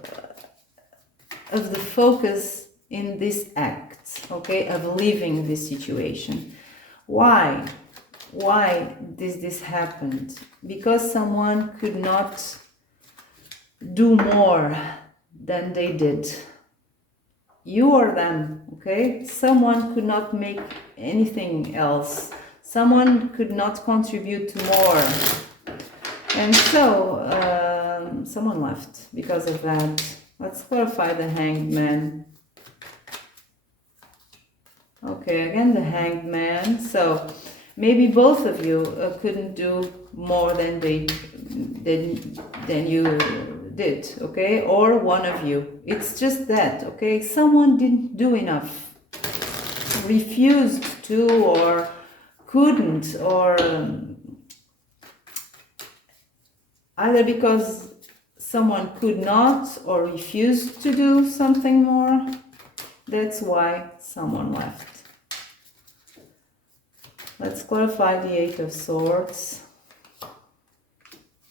the focus in this act, okay, of leaving this situation. Why did this happen? Because someone could not do more than they did. You or them, okay? Someone could not make anything else. Someone could not contribute more. And so someone left because of that. Let's clarify the Hanged Man. Okay, again the Hanged Man. So maybe both of you couldn't do more than you did, okay? Or one of you. It's just that, okay? Someone didn't do enough, refused to, or couldn't, or either because someone could not or refused to do something more. That's why someone left. Let's clarify the Eight of Swords,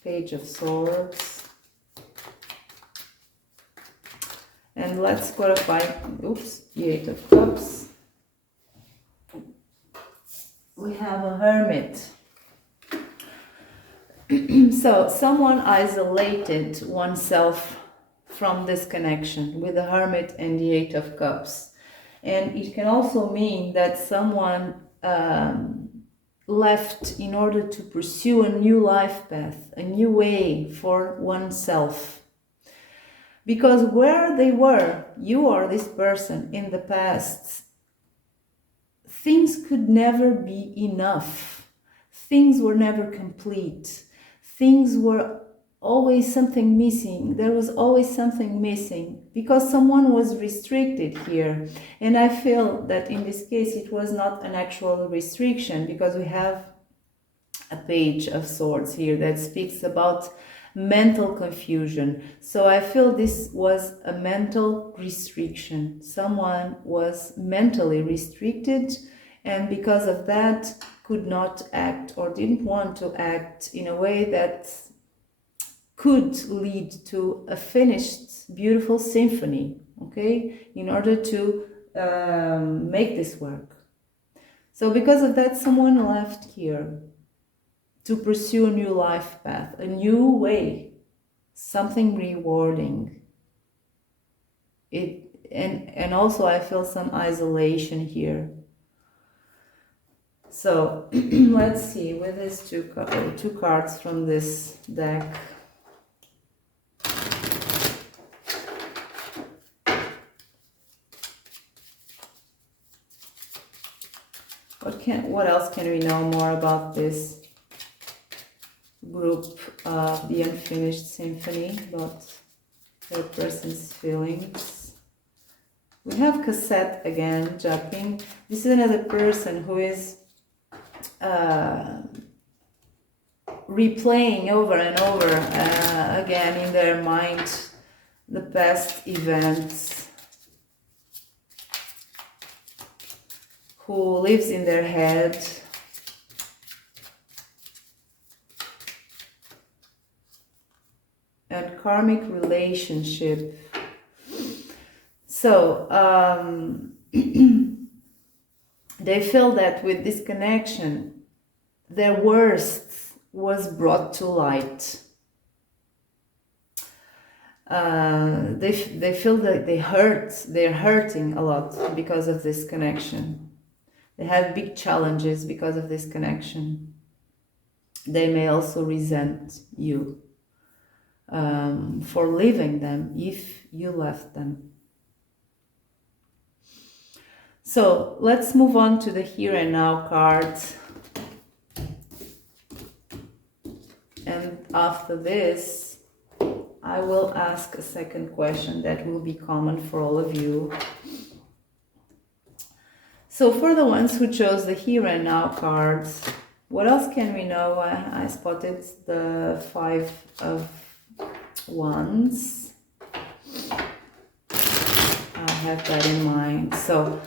Page of Swords, and let's clarify, the Eight of Cups. We have a Hermit. So someone isolated oneself from this connection with the Hermit and the Eight of Cups. And it can also mean that someone left in order to pursue a new life path, a new way for oneself. Because where they were, you or this person in the past, things could never be enough. Things were never complete. Things were always something missing. There was always something missing because someone was restricted here. And I feel that in this case it was not an actual restriction, because we have a page of swords here that speaks about mental confusion. So I feel this was a mental restriction. Someone was mentally restricted, and because of that could not act or didn't want to act in a way that could lead to a finished, beautiful symphony, okay, in order to make this work. So because of that, someone left here to pursue a new life path, a new way, something rewarding. And also I feel some isolation here. So let's see with these two cards from this deck. What else can we know more about this group of the unfinished symphony, about their person's feelings? We have cassette again, jumping. This is another person who is replaying over and over again in their mind the past events, who lives in their head. And karmic relationship. So they feel that with this connection, their worst was brought to light. They feel that they're hurting a lot because of this connection. They have big challenges because of this connection. They may also resent you for leaving them if you left them. So let's move on to the here and now card. And after this, I will ask a second question that will be common for all of you. So for the ones who chose the here and now cards, what else can we know? I spotted the Five of Wands. I have that in mind. So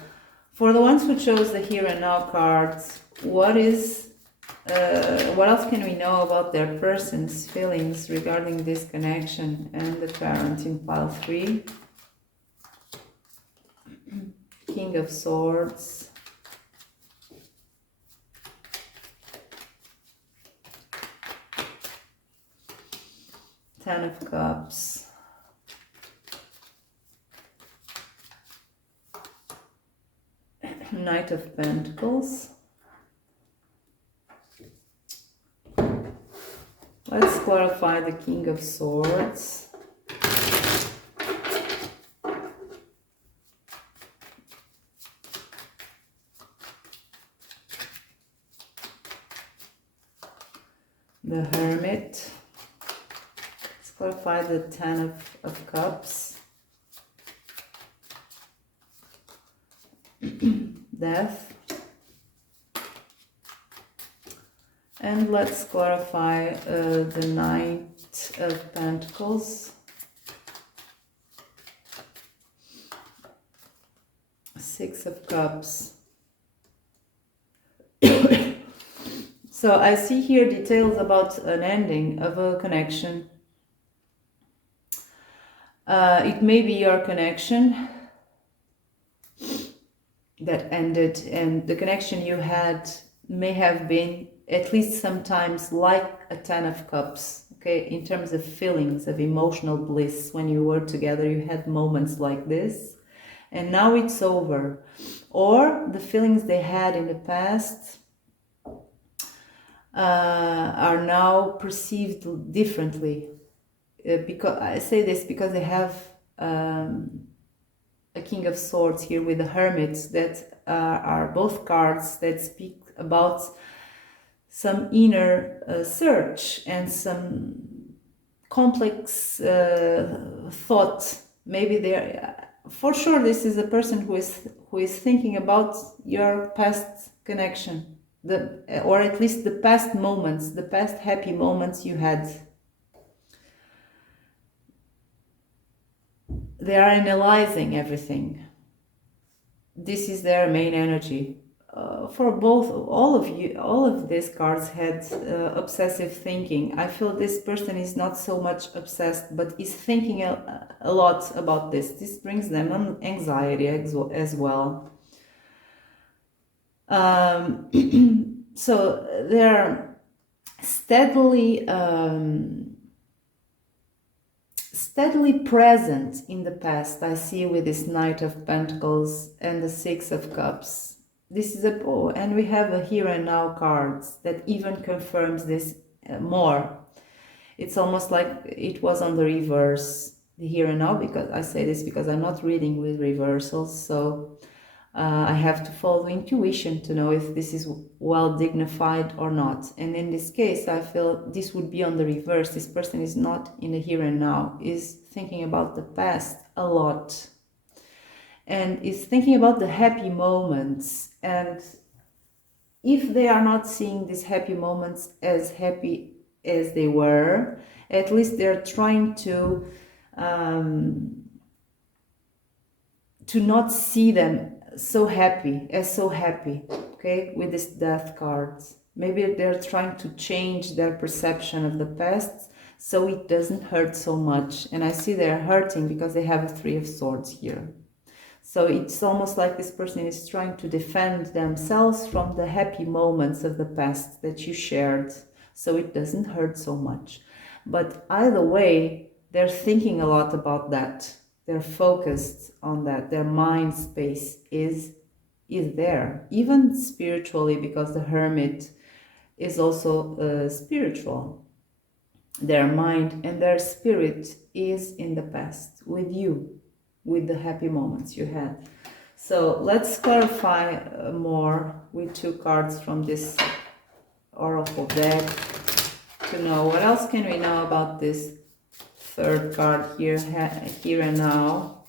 for the ones who chose the here and now cards, what else can we know about their person's feelings regarding this connection and the parent in pile 3? King of Swords. Ten of Cups. Knight of Pentacles. Let's clarify the King of Swords. The Hermit. Let's clarify the Ten of Cups. Death. And let's clarify the Knight of Pentacles. Six of Cups. So I see here details about an ending of a connection. It may be your connection that ended, and the connection you had may have been at least sometimes like a 10 of cups, okay, in terms of feelings of emotional bliss. When you were together, you had moments like this, and now it's over. Or the feelings they had in the past are now perceived differently. Because I say this because they have a King of Swords here with the Hermit, that are both cards that speak about some inner search and some complex thought. Maybe they're, for sure, this is a person who is thinking about your past connection, or at least the past moments, the past happy moments you had. They are analyzing everything. This is their main energy. For both, all of these cards had obsessive thinking. I feel this person is not so much obsessed, but is thinking a lot about this. This brings them anxiety as well. So they're steadily present in the past. I see with this Knight of Pentacles and the Six of Cups. This is and we have a here and now cards that even confirms this more. It's almost like it was on the reverse, the here and now, because I say this because I'm not reading with reversals, so I have to follow intuition to know if this is well dignified or not. And in this case, I feel this would be on the reverse. This person is not in the here and now, is thinking about the past a lot, and is thinking about the happy moments. And if they are not seeing these happy moments as happy as they were, at least they're trying to not see them so happy, okay, with this Death card. Maybe they're trying to change their perception of the past so it doesn't hurt so much. And I see they're hurting because they have a Three of Swords here. So it's almost like this person is trying to defend themselves from the happy moments of the past that you shared, so it doesn't hurt so much. But either way, they're thinking a lot about that. They're focused on that. Their mind space is there, even spiritually, because the Hermit is also spiritual. Their mind and their spirit is in the past with you, with the happy moments you had. So let's clarify more with two cards from this oracle deck to know what else can we know about this third card here, here and now.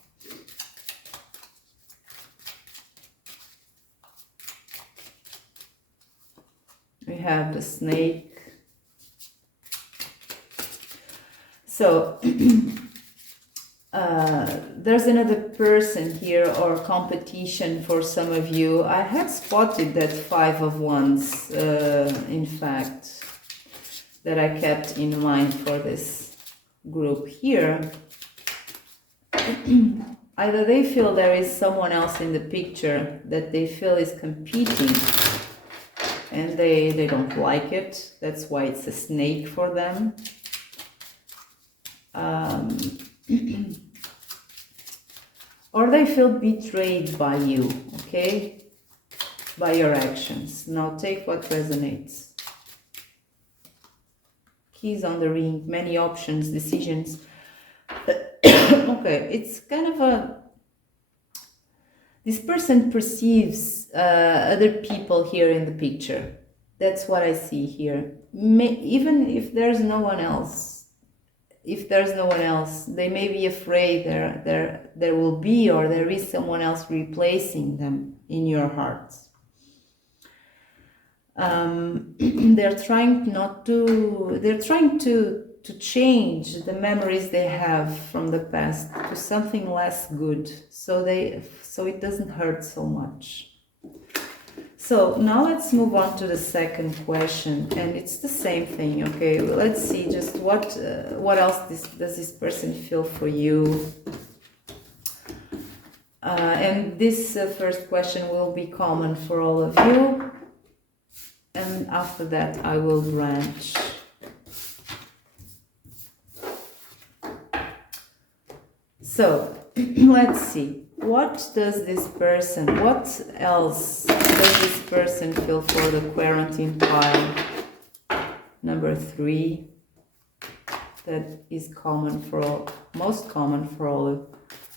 We have the Snake. So there's another person here, or competition for some of you. I had spotted that Five of Wands, in fact, that I kept in mind for this group here. Either they feel there is someone else in the picture that they feel is competing, and they don't like it. That's why it's a snake for them. Or they feel betrayed by you, okay? By your actions. Now take what resonates. Keys on the ring, many options, decisions. Okay, it's kind of this person perceives other people here in the picture. That's what I see here. Even if there's no one else. If there's no one else, they may be afraid there will be, or there is someone else replacing them in your heart. They're trying to change the memories they have from the past to something less good, so it doesn't hurt so much. So now let's move on to the second question, and it's the same thing. Okay, well, let's see just what else does this person feel for you. And this first question will be common for all of you. and after that I will branch. So let's see. What else does this person feel for the quarantine pile number 3? That is most common for all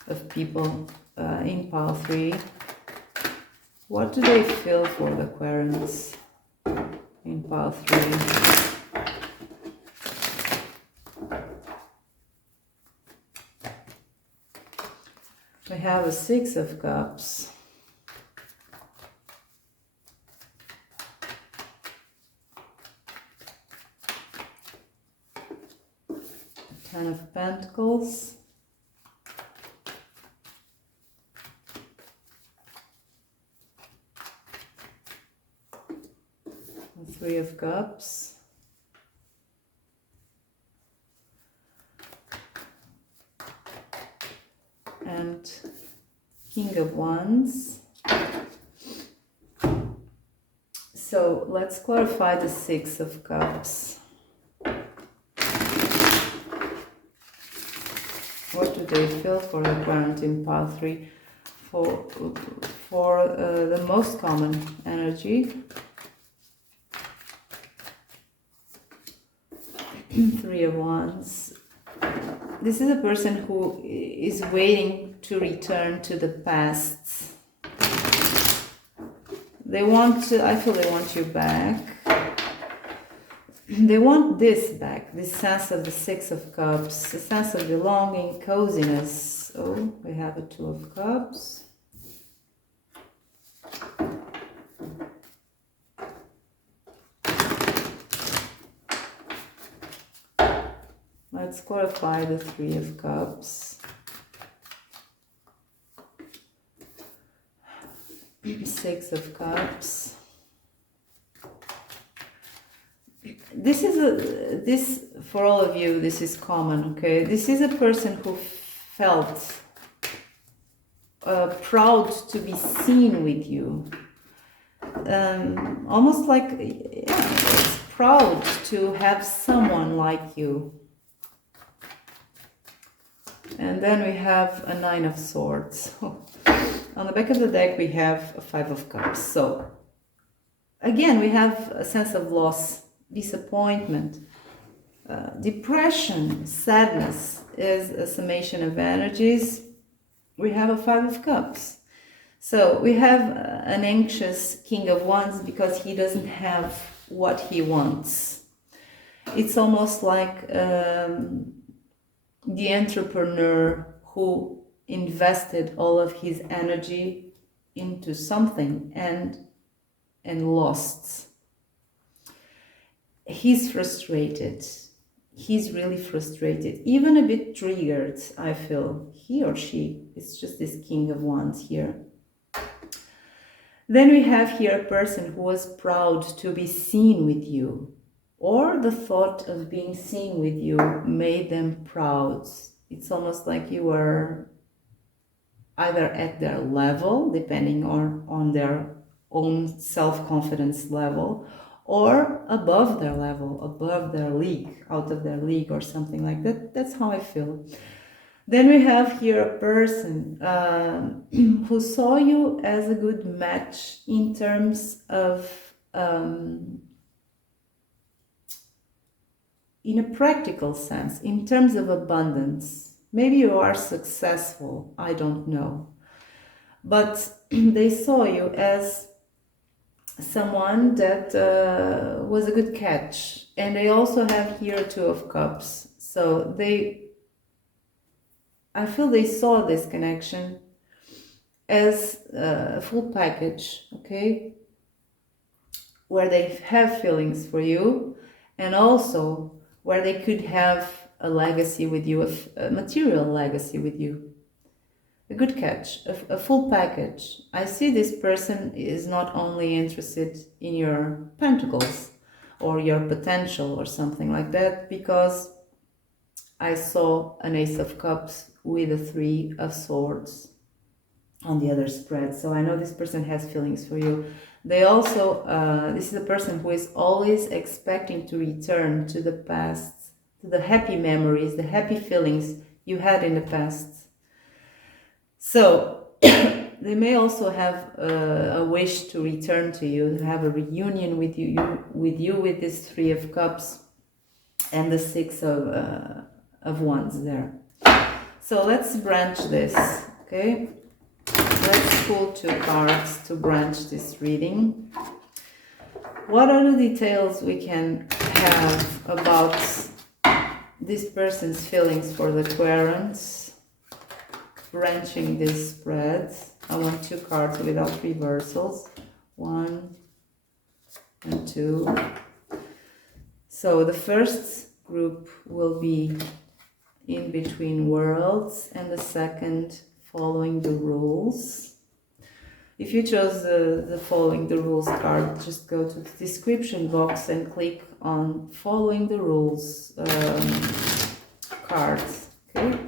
of people in pile 3. What do they feel for the quarants in pile 3? We have a 6 of Cups. Ten of Pentacles. The 3 of Cups. And King of Wands. So let's clarify the 6 of Cups. What do they feel for the quarantine pile 3? For the most common energy. 3 of Wands. This is a person who is waiting to return to the past. I feel they want you back. They want this back, this sense of the 6 of Cups, the sense of belonging, coziness. Oh, we have a 2 of Cups. Let's clarify the 3 of Cups. 6 of Cups. This for all of you, this is common, okay? This is a person who felt proud to be seen with you. Almost like, yeah, it's proud to have someone like you. And then we have a 9 of Swords. On the back of the deck we have a 5 of Cups. So again, we have a sense of loss, disappointment, depression, sadness is a summation of energies. We have a 5 of Cups. So we have an anxious King of Wands because he doesn't have what he wants. It's almost like the entrepreneur who invested all of his energy into something and lost. He's frustrated. He's really frustrated, even a bit triggered, I feel. He or she. It's just this King of Wands here. Then we have here a person who was proud to be seen with you, or the thought of being seen with you made them proud. It's almost like you were either at their level, depending on their own self-confidence level, or above their level, above their league, out of their league or something like that. That's how I feel. Then we have here a person who saw you as a good match in terms of, in a practical sense, in terms of abundance. Maybe you are successful, I don't know. But they saw you as someone that was a good catch. And they also have here 2 of Cups. So I feel they saw this connection as a full package, okay? Where they have feelings for you, and also where they could have a legacy with you, a material legacy with you. A good catch, a full package. I see this person is not only interested in your pentacles or your potential or something like that, because I saw an Ace of Cups with a 3 of Swords on the other spread. So I know this person has feelings for you. They also, this is a person who is always expecting to return to the past, to the happy memories, the happy feelings you had in the past. So they may also have a wish to return to you, to have a reunion with with this Three of Cups and the Six of Wands there. So let's branch this, okay? Let's pull 2 cards to branch this reading. What are the details we can have about this person's feelings for the Querents? Branching this spread. I want 2 cards without reversals. 1 and 2. So the first group will be In Between Worlds, and the second Following the Rules. If you chose the Following the Rules card, just go to the description box and click on Following the Rules cards, okay?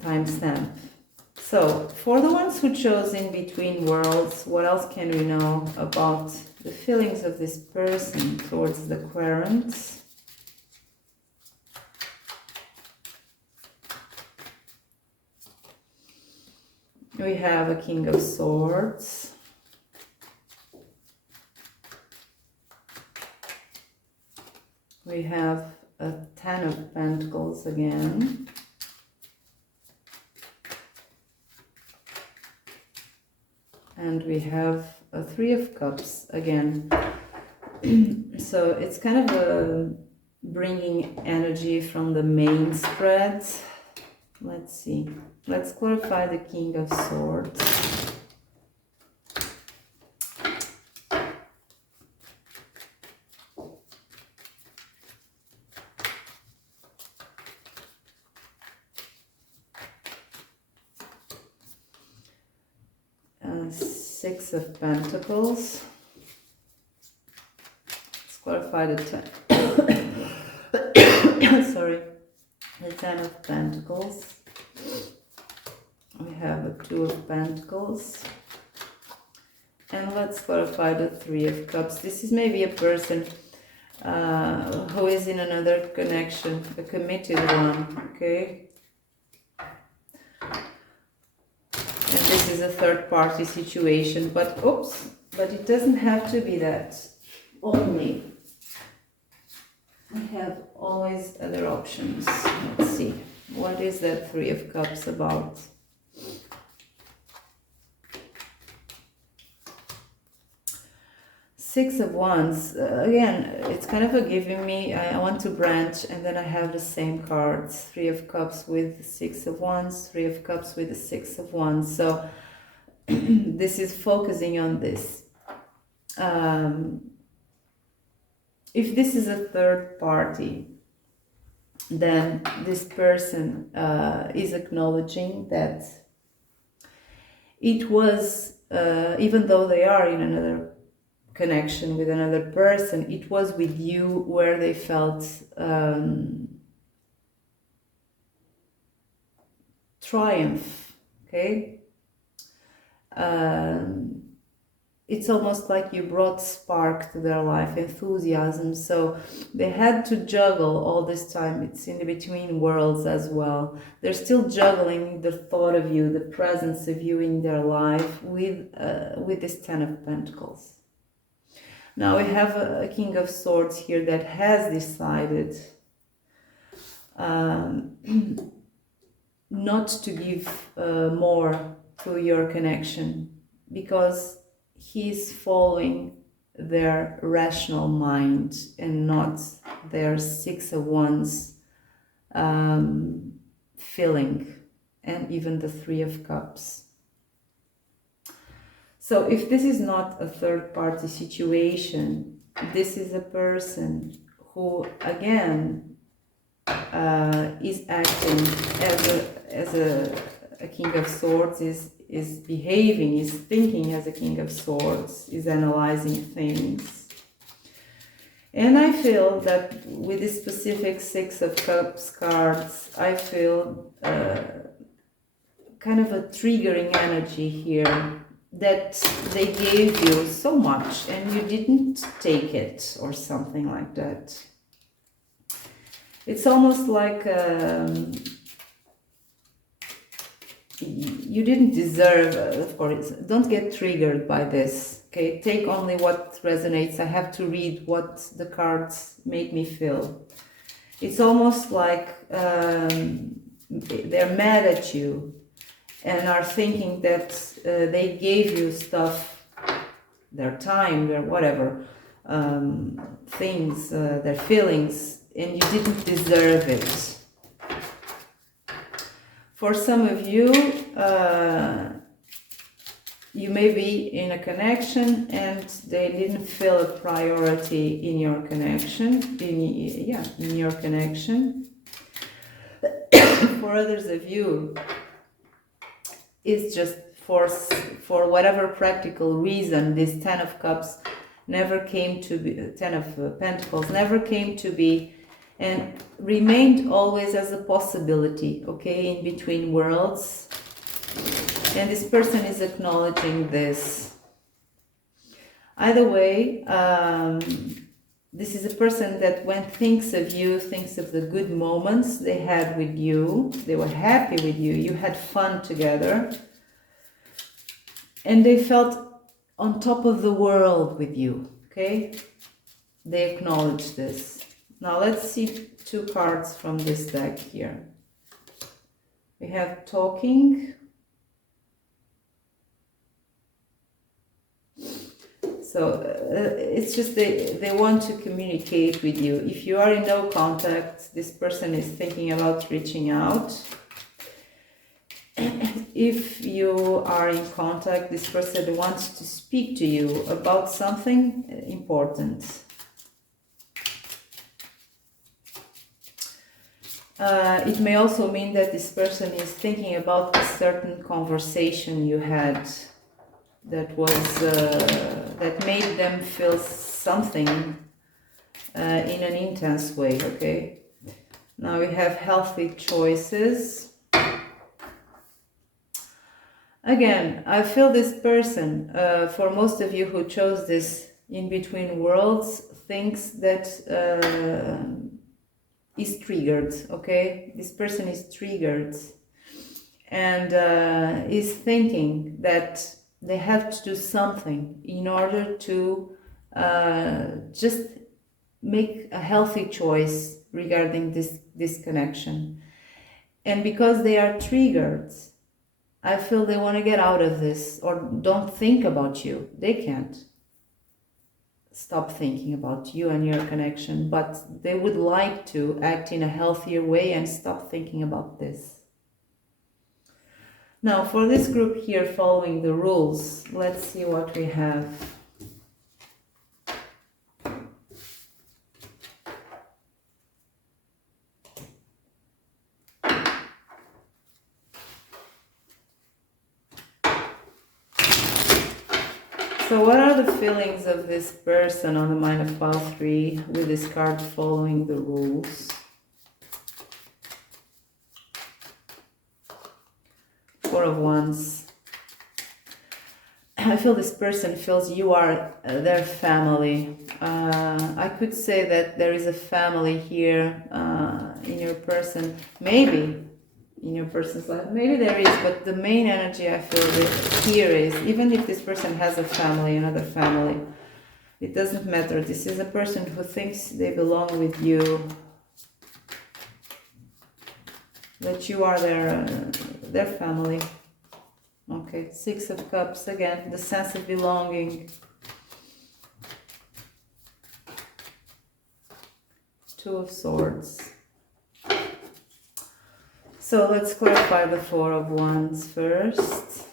Timestamp. So, for the ones who chose In Between Worlds, what else can we know about the feelings of this person towards the Querents? We have a King of Swords. We have a Ten of Pentacles again. And we have a Three of Cups again. So it's kind of bringing energy from the main spread. Let's see. Let's clarify the King of Swords. Six of Pentacles. Let's clarify the sorry, the Ten of Pentacles. We have a Two of Pentacles. And let's clarify the Three of Cups. This is maybe a person who is in another connection, a committed one, okay? And this is a third-party situation, but it doesn't have to be that only. We have always other options. Let's see. What is that Three of Cups about? Six of Wands. Again, it's kind of giving me, I want to branch, and then I have the same cards. Three of Cups with the Six of Wands, Three of Cups with the Six of Wands. So this is focusing on this. If this is a third party, then this person is acknowledging that it was, even though they are in another connection with another person, it was with you where they felt triumph, okay? It's almost like you brought spark to their life, enthusiasm. So they had to juggle all this time. It's in the between worlds as well. They're still juggling the thought of you, the presence of you in their life with this Ten of Pentacles. Now we have a King of Swords here that has decided not to give more to your connection, because he's following their rational mind and not their Six of Wands feeling, and even the Three of Cups. So if this is not a third-party situation, this is a person who, again, is acting as a King of Swords, is behaving, is thinking as a King of Swords, is analyzing things. And I feel that with this specific Six of Cups cards, I feel kind of a triggering energy here. that they gave you so much and you didn't take it or something like that. It's almost like you didn't deserve, of course. Don't get triggered by this, okay? Take only what resonates. I have to read what the cards made me feel. It's almost like they're mad at you and are thinking that they gave you stuff, their time, their whatever, things, their feelings, and you didn't deserve it. For some of you, you may be in a connection and they didn't feel a priority in your connection, in your connection. For others of you, it's just for whatever practical reason, this 10 of Cups never came to be, 10 of Pentacles never came to be, and remained always as a possibility, okay, in between worlds. And this person is acknowledging this. Either way, this is a person that when thinks of you, thinks of the good moments they had with you. They were happy with you. You had fun together. And they felt on top of the world with you, okay? They acknowledge this. Now let's see two cards from this deck here. We have talking. So it's just they want to communicate with you. If you are in no contact, this person is thinking about reaching out. If you are in contact, this person wants to speak to you about something important. It may also mean that this person is thinking about a certain conversation you had that was that made them feel something in an intense way, okay? Now we have healthy choices. Again, I feel this person, for most of you who chose this in between worlds, thinks that is triggered, okay? This person is triggered and is thinking that they have to do something in order to just make a healthy choice regarding this connection. And because they are triggered, I feel they want to get out of this or don't think about you. They can't stop thinking about you and your connection, but they would like to act in a healthier way and stop thinking about this. Now, for this group here following the rules, let's see what we have. So what are the feelings of this person on the Mind of Pile 3 with this card following the rules? Four of Wands. I feel this person feels you are their family. I could say that there is a family here in your person. Maybe in your person's life. Maybe there is, but the main energy I feel here is, even if this person has a family, another family, it doesn't matter. This is a person who thinks they belong with you, that you are their family. Okay, Six of Cups, again, the sense of belonging. Two of Swords. So let's clarify the Four of Wands first.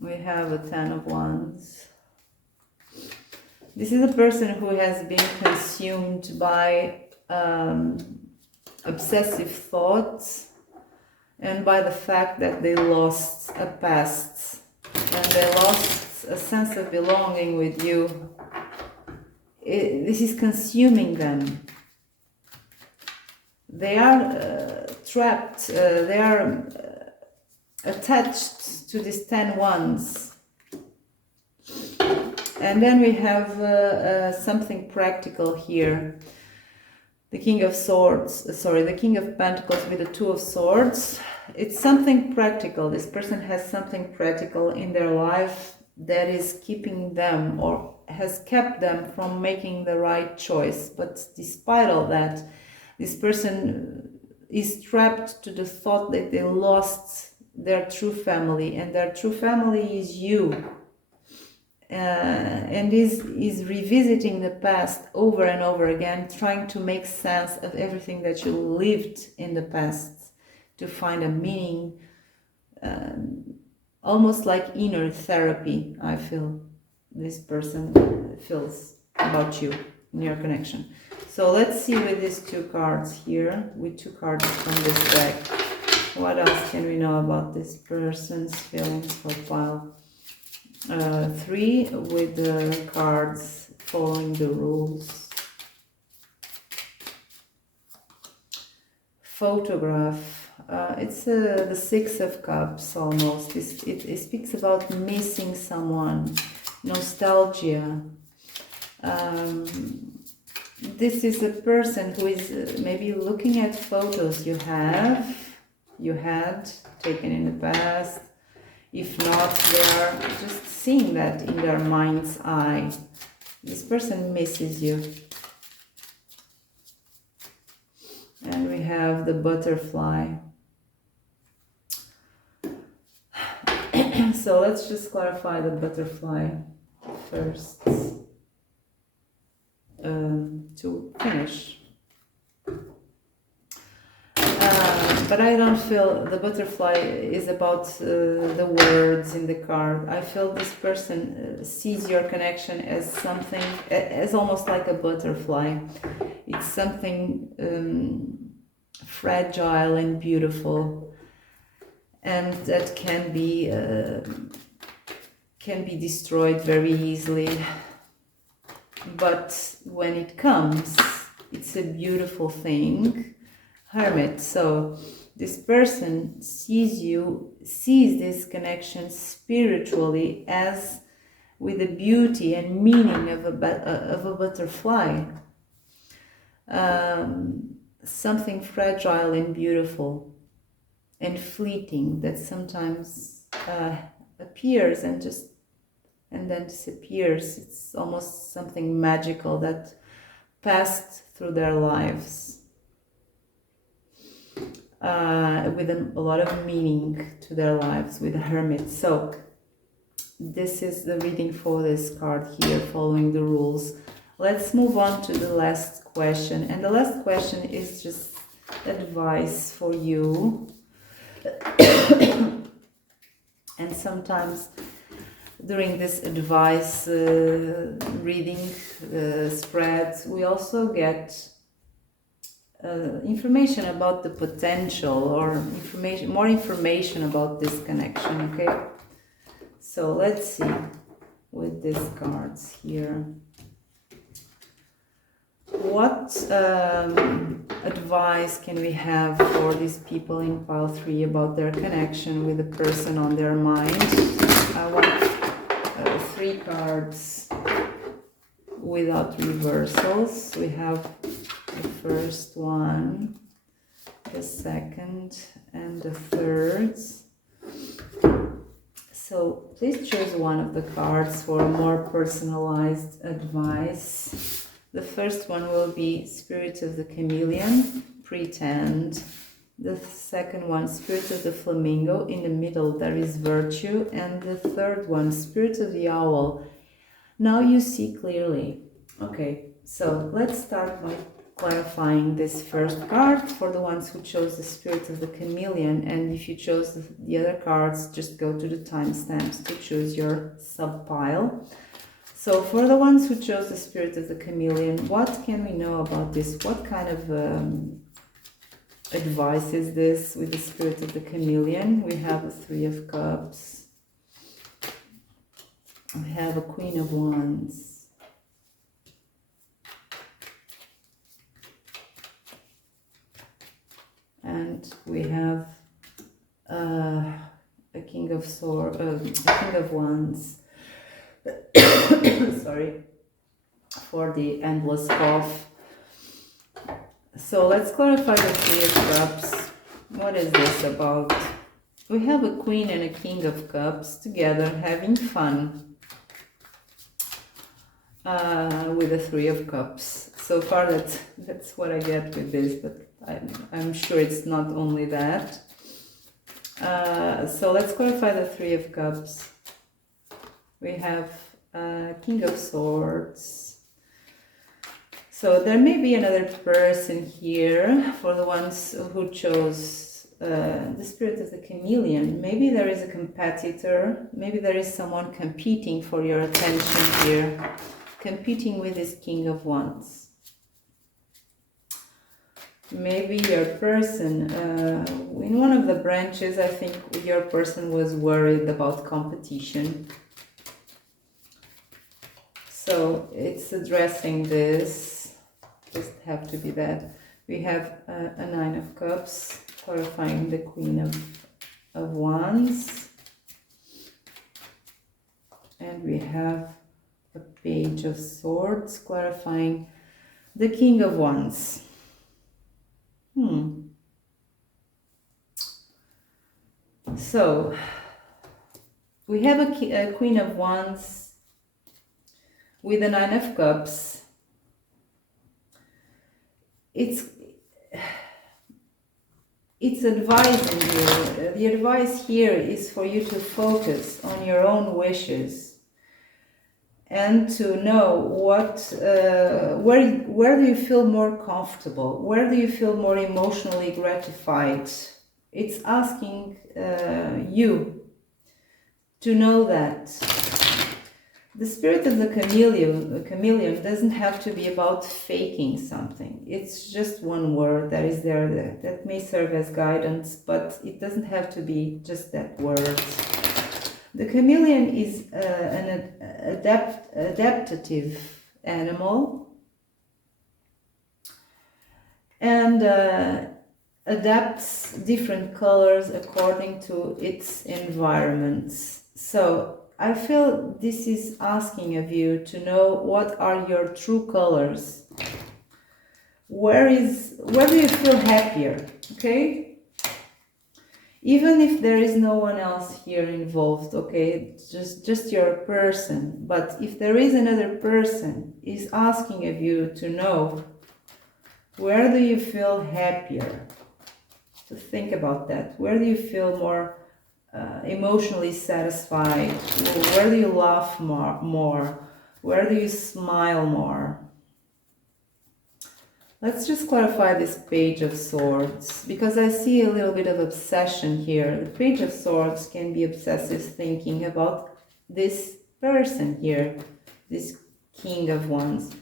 We have a Ten of Wands. This is a person who has been consumed by obsessive thoughts and by the fact that they lost a past, and they lost a sense of belonging with you. This is consuming them. They are trapped, they are attached to these 10 wands. And then we have something practical here. The King of Swords, the King of Pentacles with the Two of Swords. It's something practical. This person has something practical in their life that is keeping them or has kept them from making the right choice. But despite all that, this person is trapped to the thought that they lost their true family, and their true family is you. And is revisiting the past over and over again, trying to make sense of everything that you lived in the past, to find a meaning, almost like inner therapy. I feel this person feels about you in your connection. So let's see with these two cards here, with two cards from this deck, what else can we know about this person's feelings profile. 3 with the cards following the rules. Photograph. It's the 6 of Cups almost. It speaks about missing someone, nostalgia. This is a person who is maybe looking at photos you had taken in the past. If not, they are just seeing that in their mind's eye. This person misses you. And we have the butterfly. So let's just clarify the butterfly first to finish. But I don't feel the butterfly is about the words in the card. I feel this person sees your connection as something, as almost like a butterfly. It's something fragile and beautiful, and that can be destroyed very easily. But when it comes, it's a beautiful thing. Hermit. So this person sees this connection spiritually as with the beauty and meaning of a butterfly. Something fragile and beautiful and fleeting that sometimes appears and then disappears. It's almost something magical that passed through their lives. With a lot of meaning to their lives, with the Hermit. So this is the reading for this card here, following the rules. Let's move on to the last question, and the last question is just advice for you. And sometimes during this advice reading spreads, we also get information about the potential, or more information about this connection. Okay, so let's see with these cards here, what advice can we have for these people in pile 3 about their connection with the person on their mind. I want 3 cards without reversals. We have the first one, the second, and the third. So please choose one of the cards for a more personalized advice. The first one will be Spirit of the Chameleon, Pretend. The second one, Spirit of the Flamingo. In the middle there is Virtue. And the third one, Spirit of the Owl. Now you see clearly. Okay, so let's start by clarifying this first card for the ones who chose the Spirit of the Chameleon. And if you chose the other cards, just go to the timestamps to choose your sub-pile. So for the ones who chose the Spirit of the Chameleon, what can we know about this? What kind of advice is this with the Spirit of the Chameleon? We have the 3 of Cups. We have a Queen of Wands. And we have a King of Swords, a King of Wands. Sorry for the endless cough. So let's clarify the Three of Cups. What is this about? We have a Queen and a King of Cups together having fun with the Three of Cups. So far that's what I get with this, but I'm sure it's not only that. So let's clarify the Three of Cups. We have King of Swords. So there may be another person here for the ones who chose the Spirit of the Chameleon. Maybe there is a competitor. Maybe there is someone competing for your attention here. Competing with this King of Wands. Maybe your person, in one of the branches, I think your person was worried about competition. So it's addressing this, just have to be that. We have a Nine of Cups, clarifying the Queen of Wands. And we have a Page of Swords, clarifying the King of Wands. So we have a Queen of Wands with a Nine of Cups. It's advising you. The advice here is for you to focus on your own wishes and to know what where do you feel more comfortable, where do you feel more emotionally gratified. It's asking you to know that the Spirit of the chameleon doesn't have to be about faking something. It's just one word that is there that may serve as guidance, but it doesn't have to be just that word. The chameleon is an adaptive animal and adapts different colors according to its environments. So I feel this is asking of you to know what are your true colors. Where do you feel happier? Okay? Even if there is no one else here involved, okay, just your person. But if there is another person, is asking of you to know where do you feel happier. So think about that. Where do you feel more emotionally satisfied? Where do you laugh more? Where do you smile more? Let's just clarify this Page of Swords, because I see a little bit of obsession here. The Page of Swords can be obsessive thinking about this person here, this King of Wands.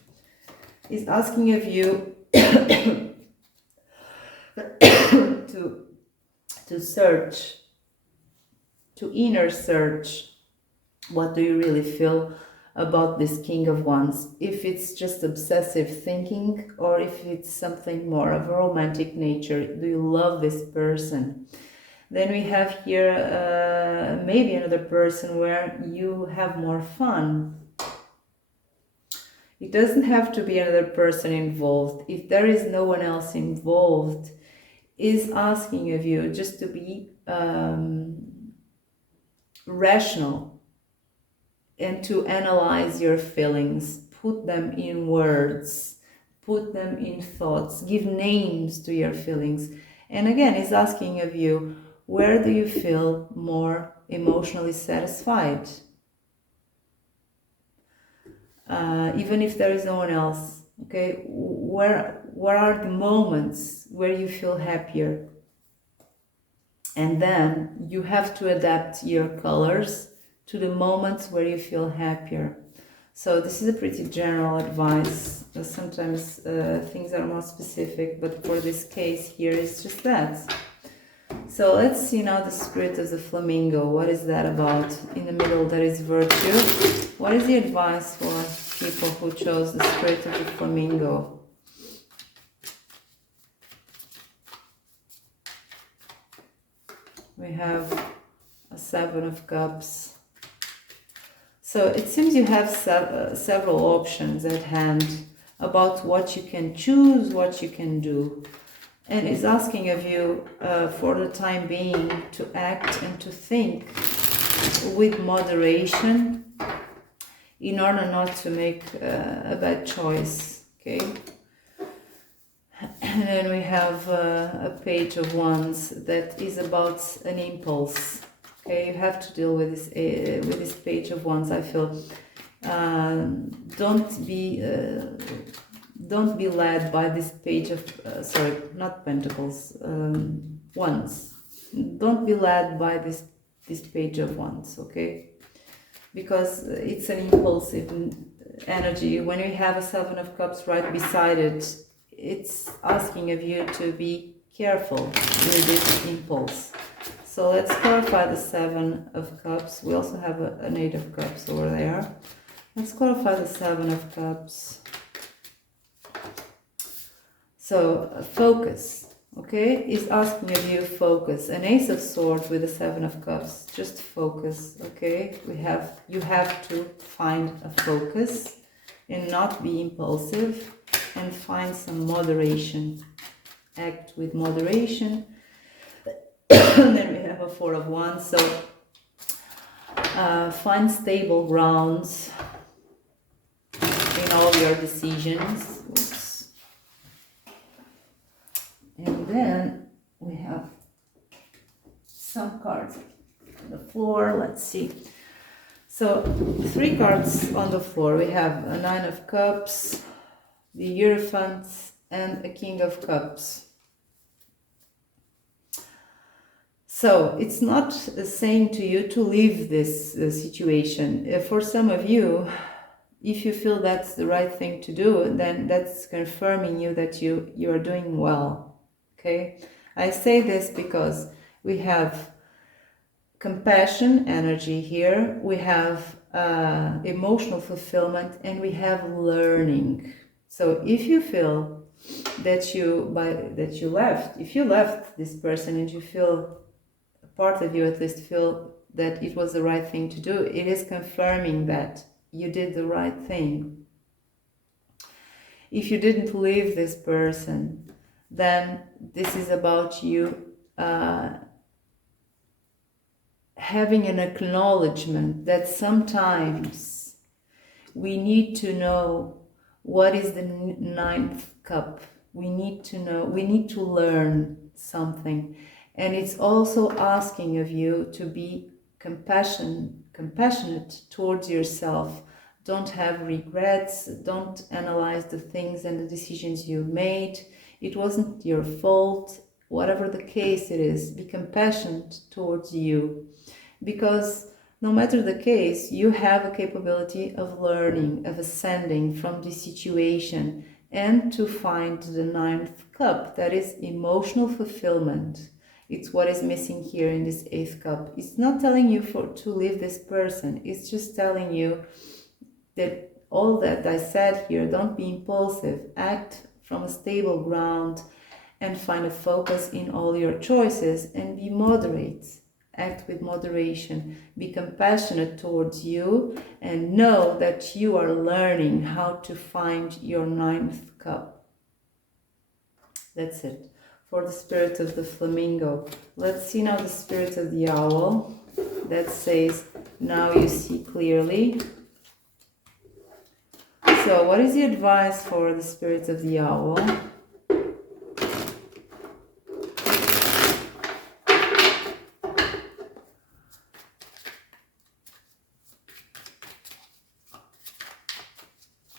Is asking of you to search, to inner search, what do you really feel about this King of Wands, if it's just obsessive thinking or if it's something more of a romantic nature. Do you love this person? Then we have here maybe another person where you have more fun. It doesn't have to be another person involved. If there is no one else involved, is asking of you just to be rational and to analyze your feelings, put them in words, put them in thoughts, give names to your feelings. And again, it's asking of you, where do you feel more emotionally satisfied? Even if there is no one else, okay, where are the moments where you feel happier? And then you have to adapt your colors to the moments where you feel happier. So this is a pretty general advice. Sometimes things are more specific, but for this case here, it's just that. So let's see now the spirit of the flamingo. What is that about? In the middle there is virtue. What is the advice for people who chose the spirit of the flamingo? We have a 7 of Cups. So it seems you have several options at hand about what you can choose, what you can do. And it's asking of you, for the time being, to act and to think with moderation in order not to make a bad choice, okay? And then we have a Page of Wands that is about an impulse. Okay, you have to deal with this Page of Wands. I feel don't be led by this Page of sorry, not Pentacles, Wands. Don't be led by this Page of Wands, okay? Because it's an impulsive energy. When we have a 7 of Cups right beside it, it's asking of you to be careful with this impulse. So let's clarify the 7 of Cups. We also have an 8 of Cups over there. Let's clarify the 7 of Cups. So focus, okay, is asking of you focus. An Ace of Swords with the 7 of Cups. Just focus, okay? You have to find a focus and not be impulsive, and find some moderation. Act with moderation. And then we have a 4 of Wands. So find stable grounds in all your decisions. Oops. And then we have some cards on the floor. Let's see. So 3 cards on the floor. We have a 9 of Cups, the Hierophant, and a King of Cups. So it's not saying to you to leave this situation. For some of you, if you feel that's the right thing to do, then that's confirming you that you are doing well. Okay? I say this because we have compassion energy here, we have emotional fulfillment, and we have learning. So if you feel that you left this person and you feel, part of you at least feel that it was the right thing to do, it is confirming that you did the right thing. If you didn't leave this person, then this is about you having an acknowledgement that sometimes we need to know what is the 9th cup. We need to learn something. And it's also asking of you to be compassionate towards yourself. Don't have regrets. Don't analyze the things and the decisions you made. It wasn't your fault. Whatever the case it is, be compassionate towards you. Because no matter the case, you have a capability of learning, of ascending from this situation, and to find the 9th cup, that is emotional fulfillment. It's what is missing here in this 8th cup. It's not telling you to leave this person. It's just telling you that all that I said here, don't be impulsive. Act from a stable ground and find a focus in all your choices and be moderate. Act with moderation. Be compassionate towards you and know that you are learning how to find your 9th cup. That's it. For the spirit of the flamingo. Let's see now the spirit of the owl. That says, now you see clearly. So what is the advice for the spirit of the owl?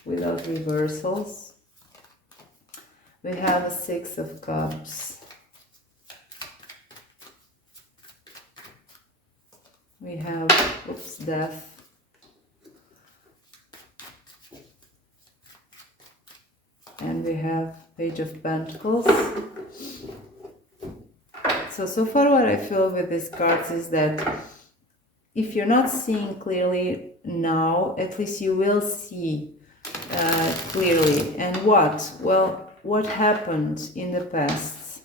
Without reversals. We have a 6 of Cups. We have, Death. And we have Page of Pentacles. So far what I feel with these cards is that if you're not seeing clearly now, at least you will see clearly. And what? Well, what happened in the past?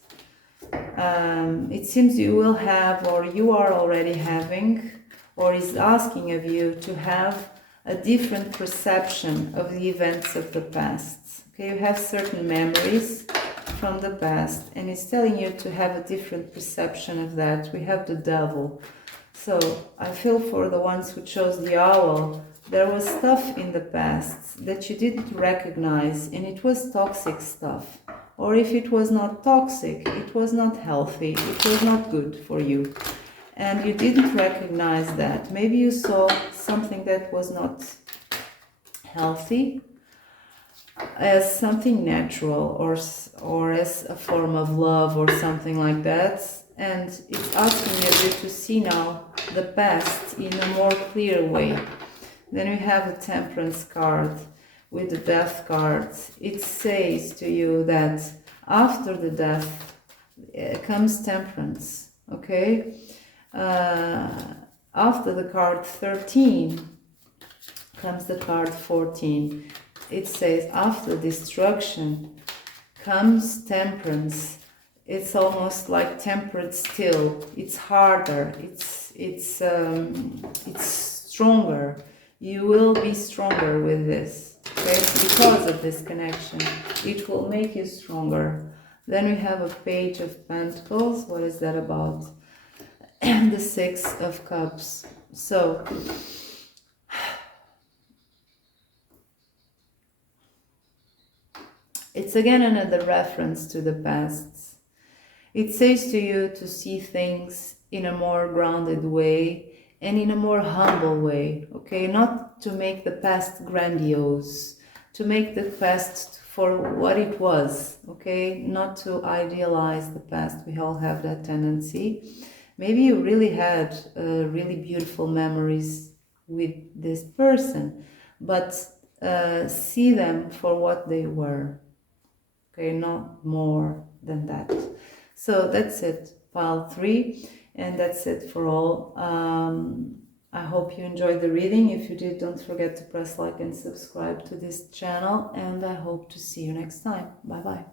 It seems you will have, or you are already having, or is asking of you to have a different perception of the events of the past. Okay, you have certain memories from the past, and it's telling you to have a different perception of that. We have the devil. So I feel for the ones who chose the owl, there was stuff in the past that you didn't recognize, and it was toxic stuff. Or if it was not toxic, it was not healthy, it was not good for you. And you didn't recognize that. Maybe you saw something that was not healthy as something natural, or as a form of love or something like that. And it's asking you to see now the past in a more clear way. Then we have the Temperance card with the Death card. It says to you that after the death comes temperance, okay? After the card 13 comes the card 14. It says after destruction comes temperance. It's almost like tempered steel. It's harder. It's stronger. You will be stronger with this, okay? Because of this connection, it will make you stronger. Then we have a Page of Pentacles. What is that about? And the Six of Cups. So it's again another reference to the past. It says to you to see things in a more grounded way and in a more humble way, okay? Not to make the past grandiose, to make the past for what it was, okay? Not to idealize the past. We all have that tendency. Maybe you really had really beautiful memories with this person, but see them for what they were, okay? Not more than that. So that's it, pile 3, and that's it for all. I hope you enjoyed the reading. If you did, don't forget to press like and subscribe to this channel, and I hope to see you next time. Bye bye.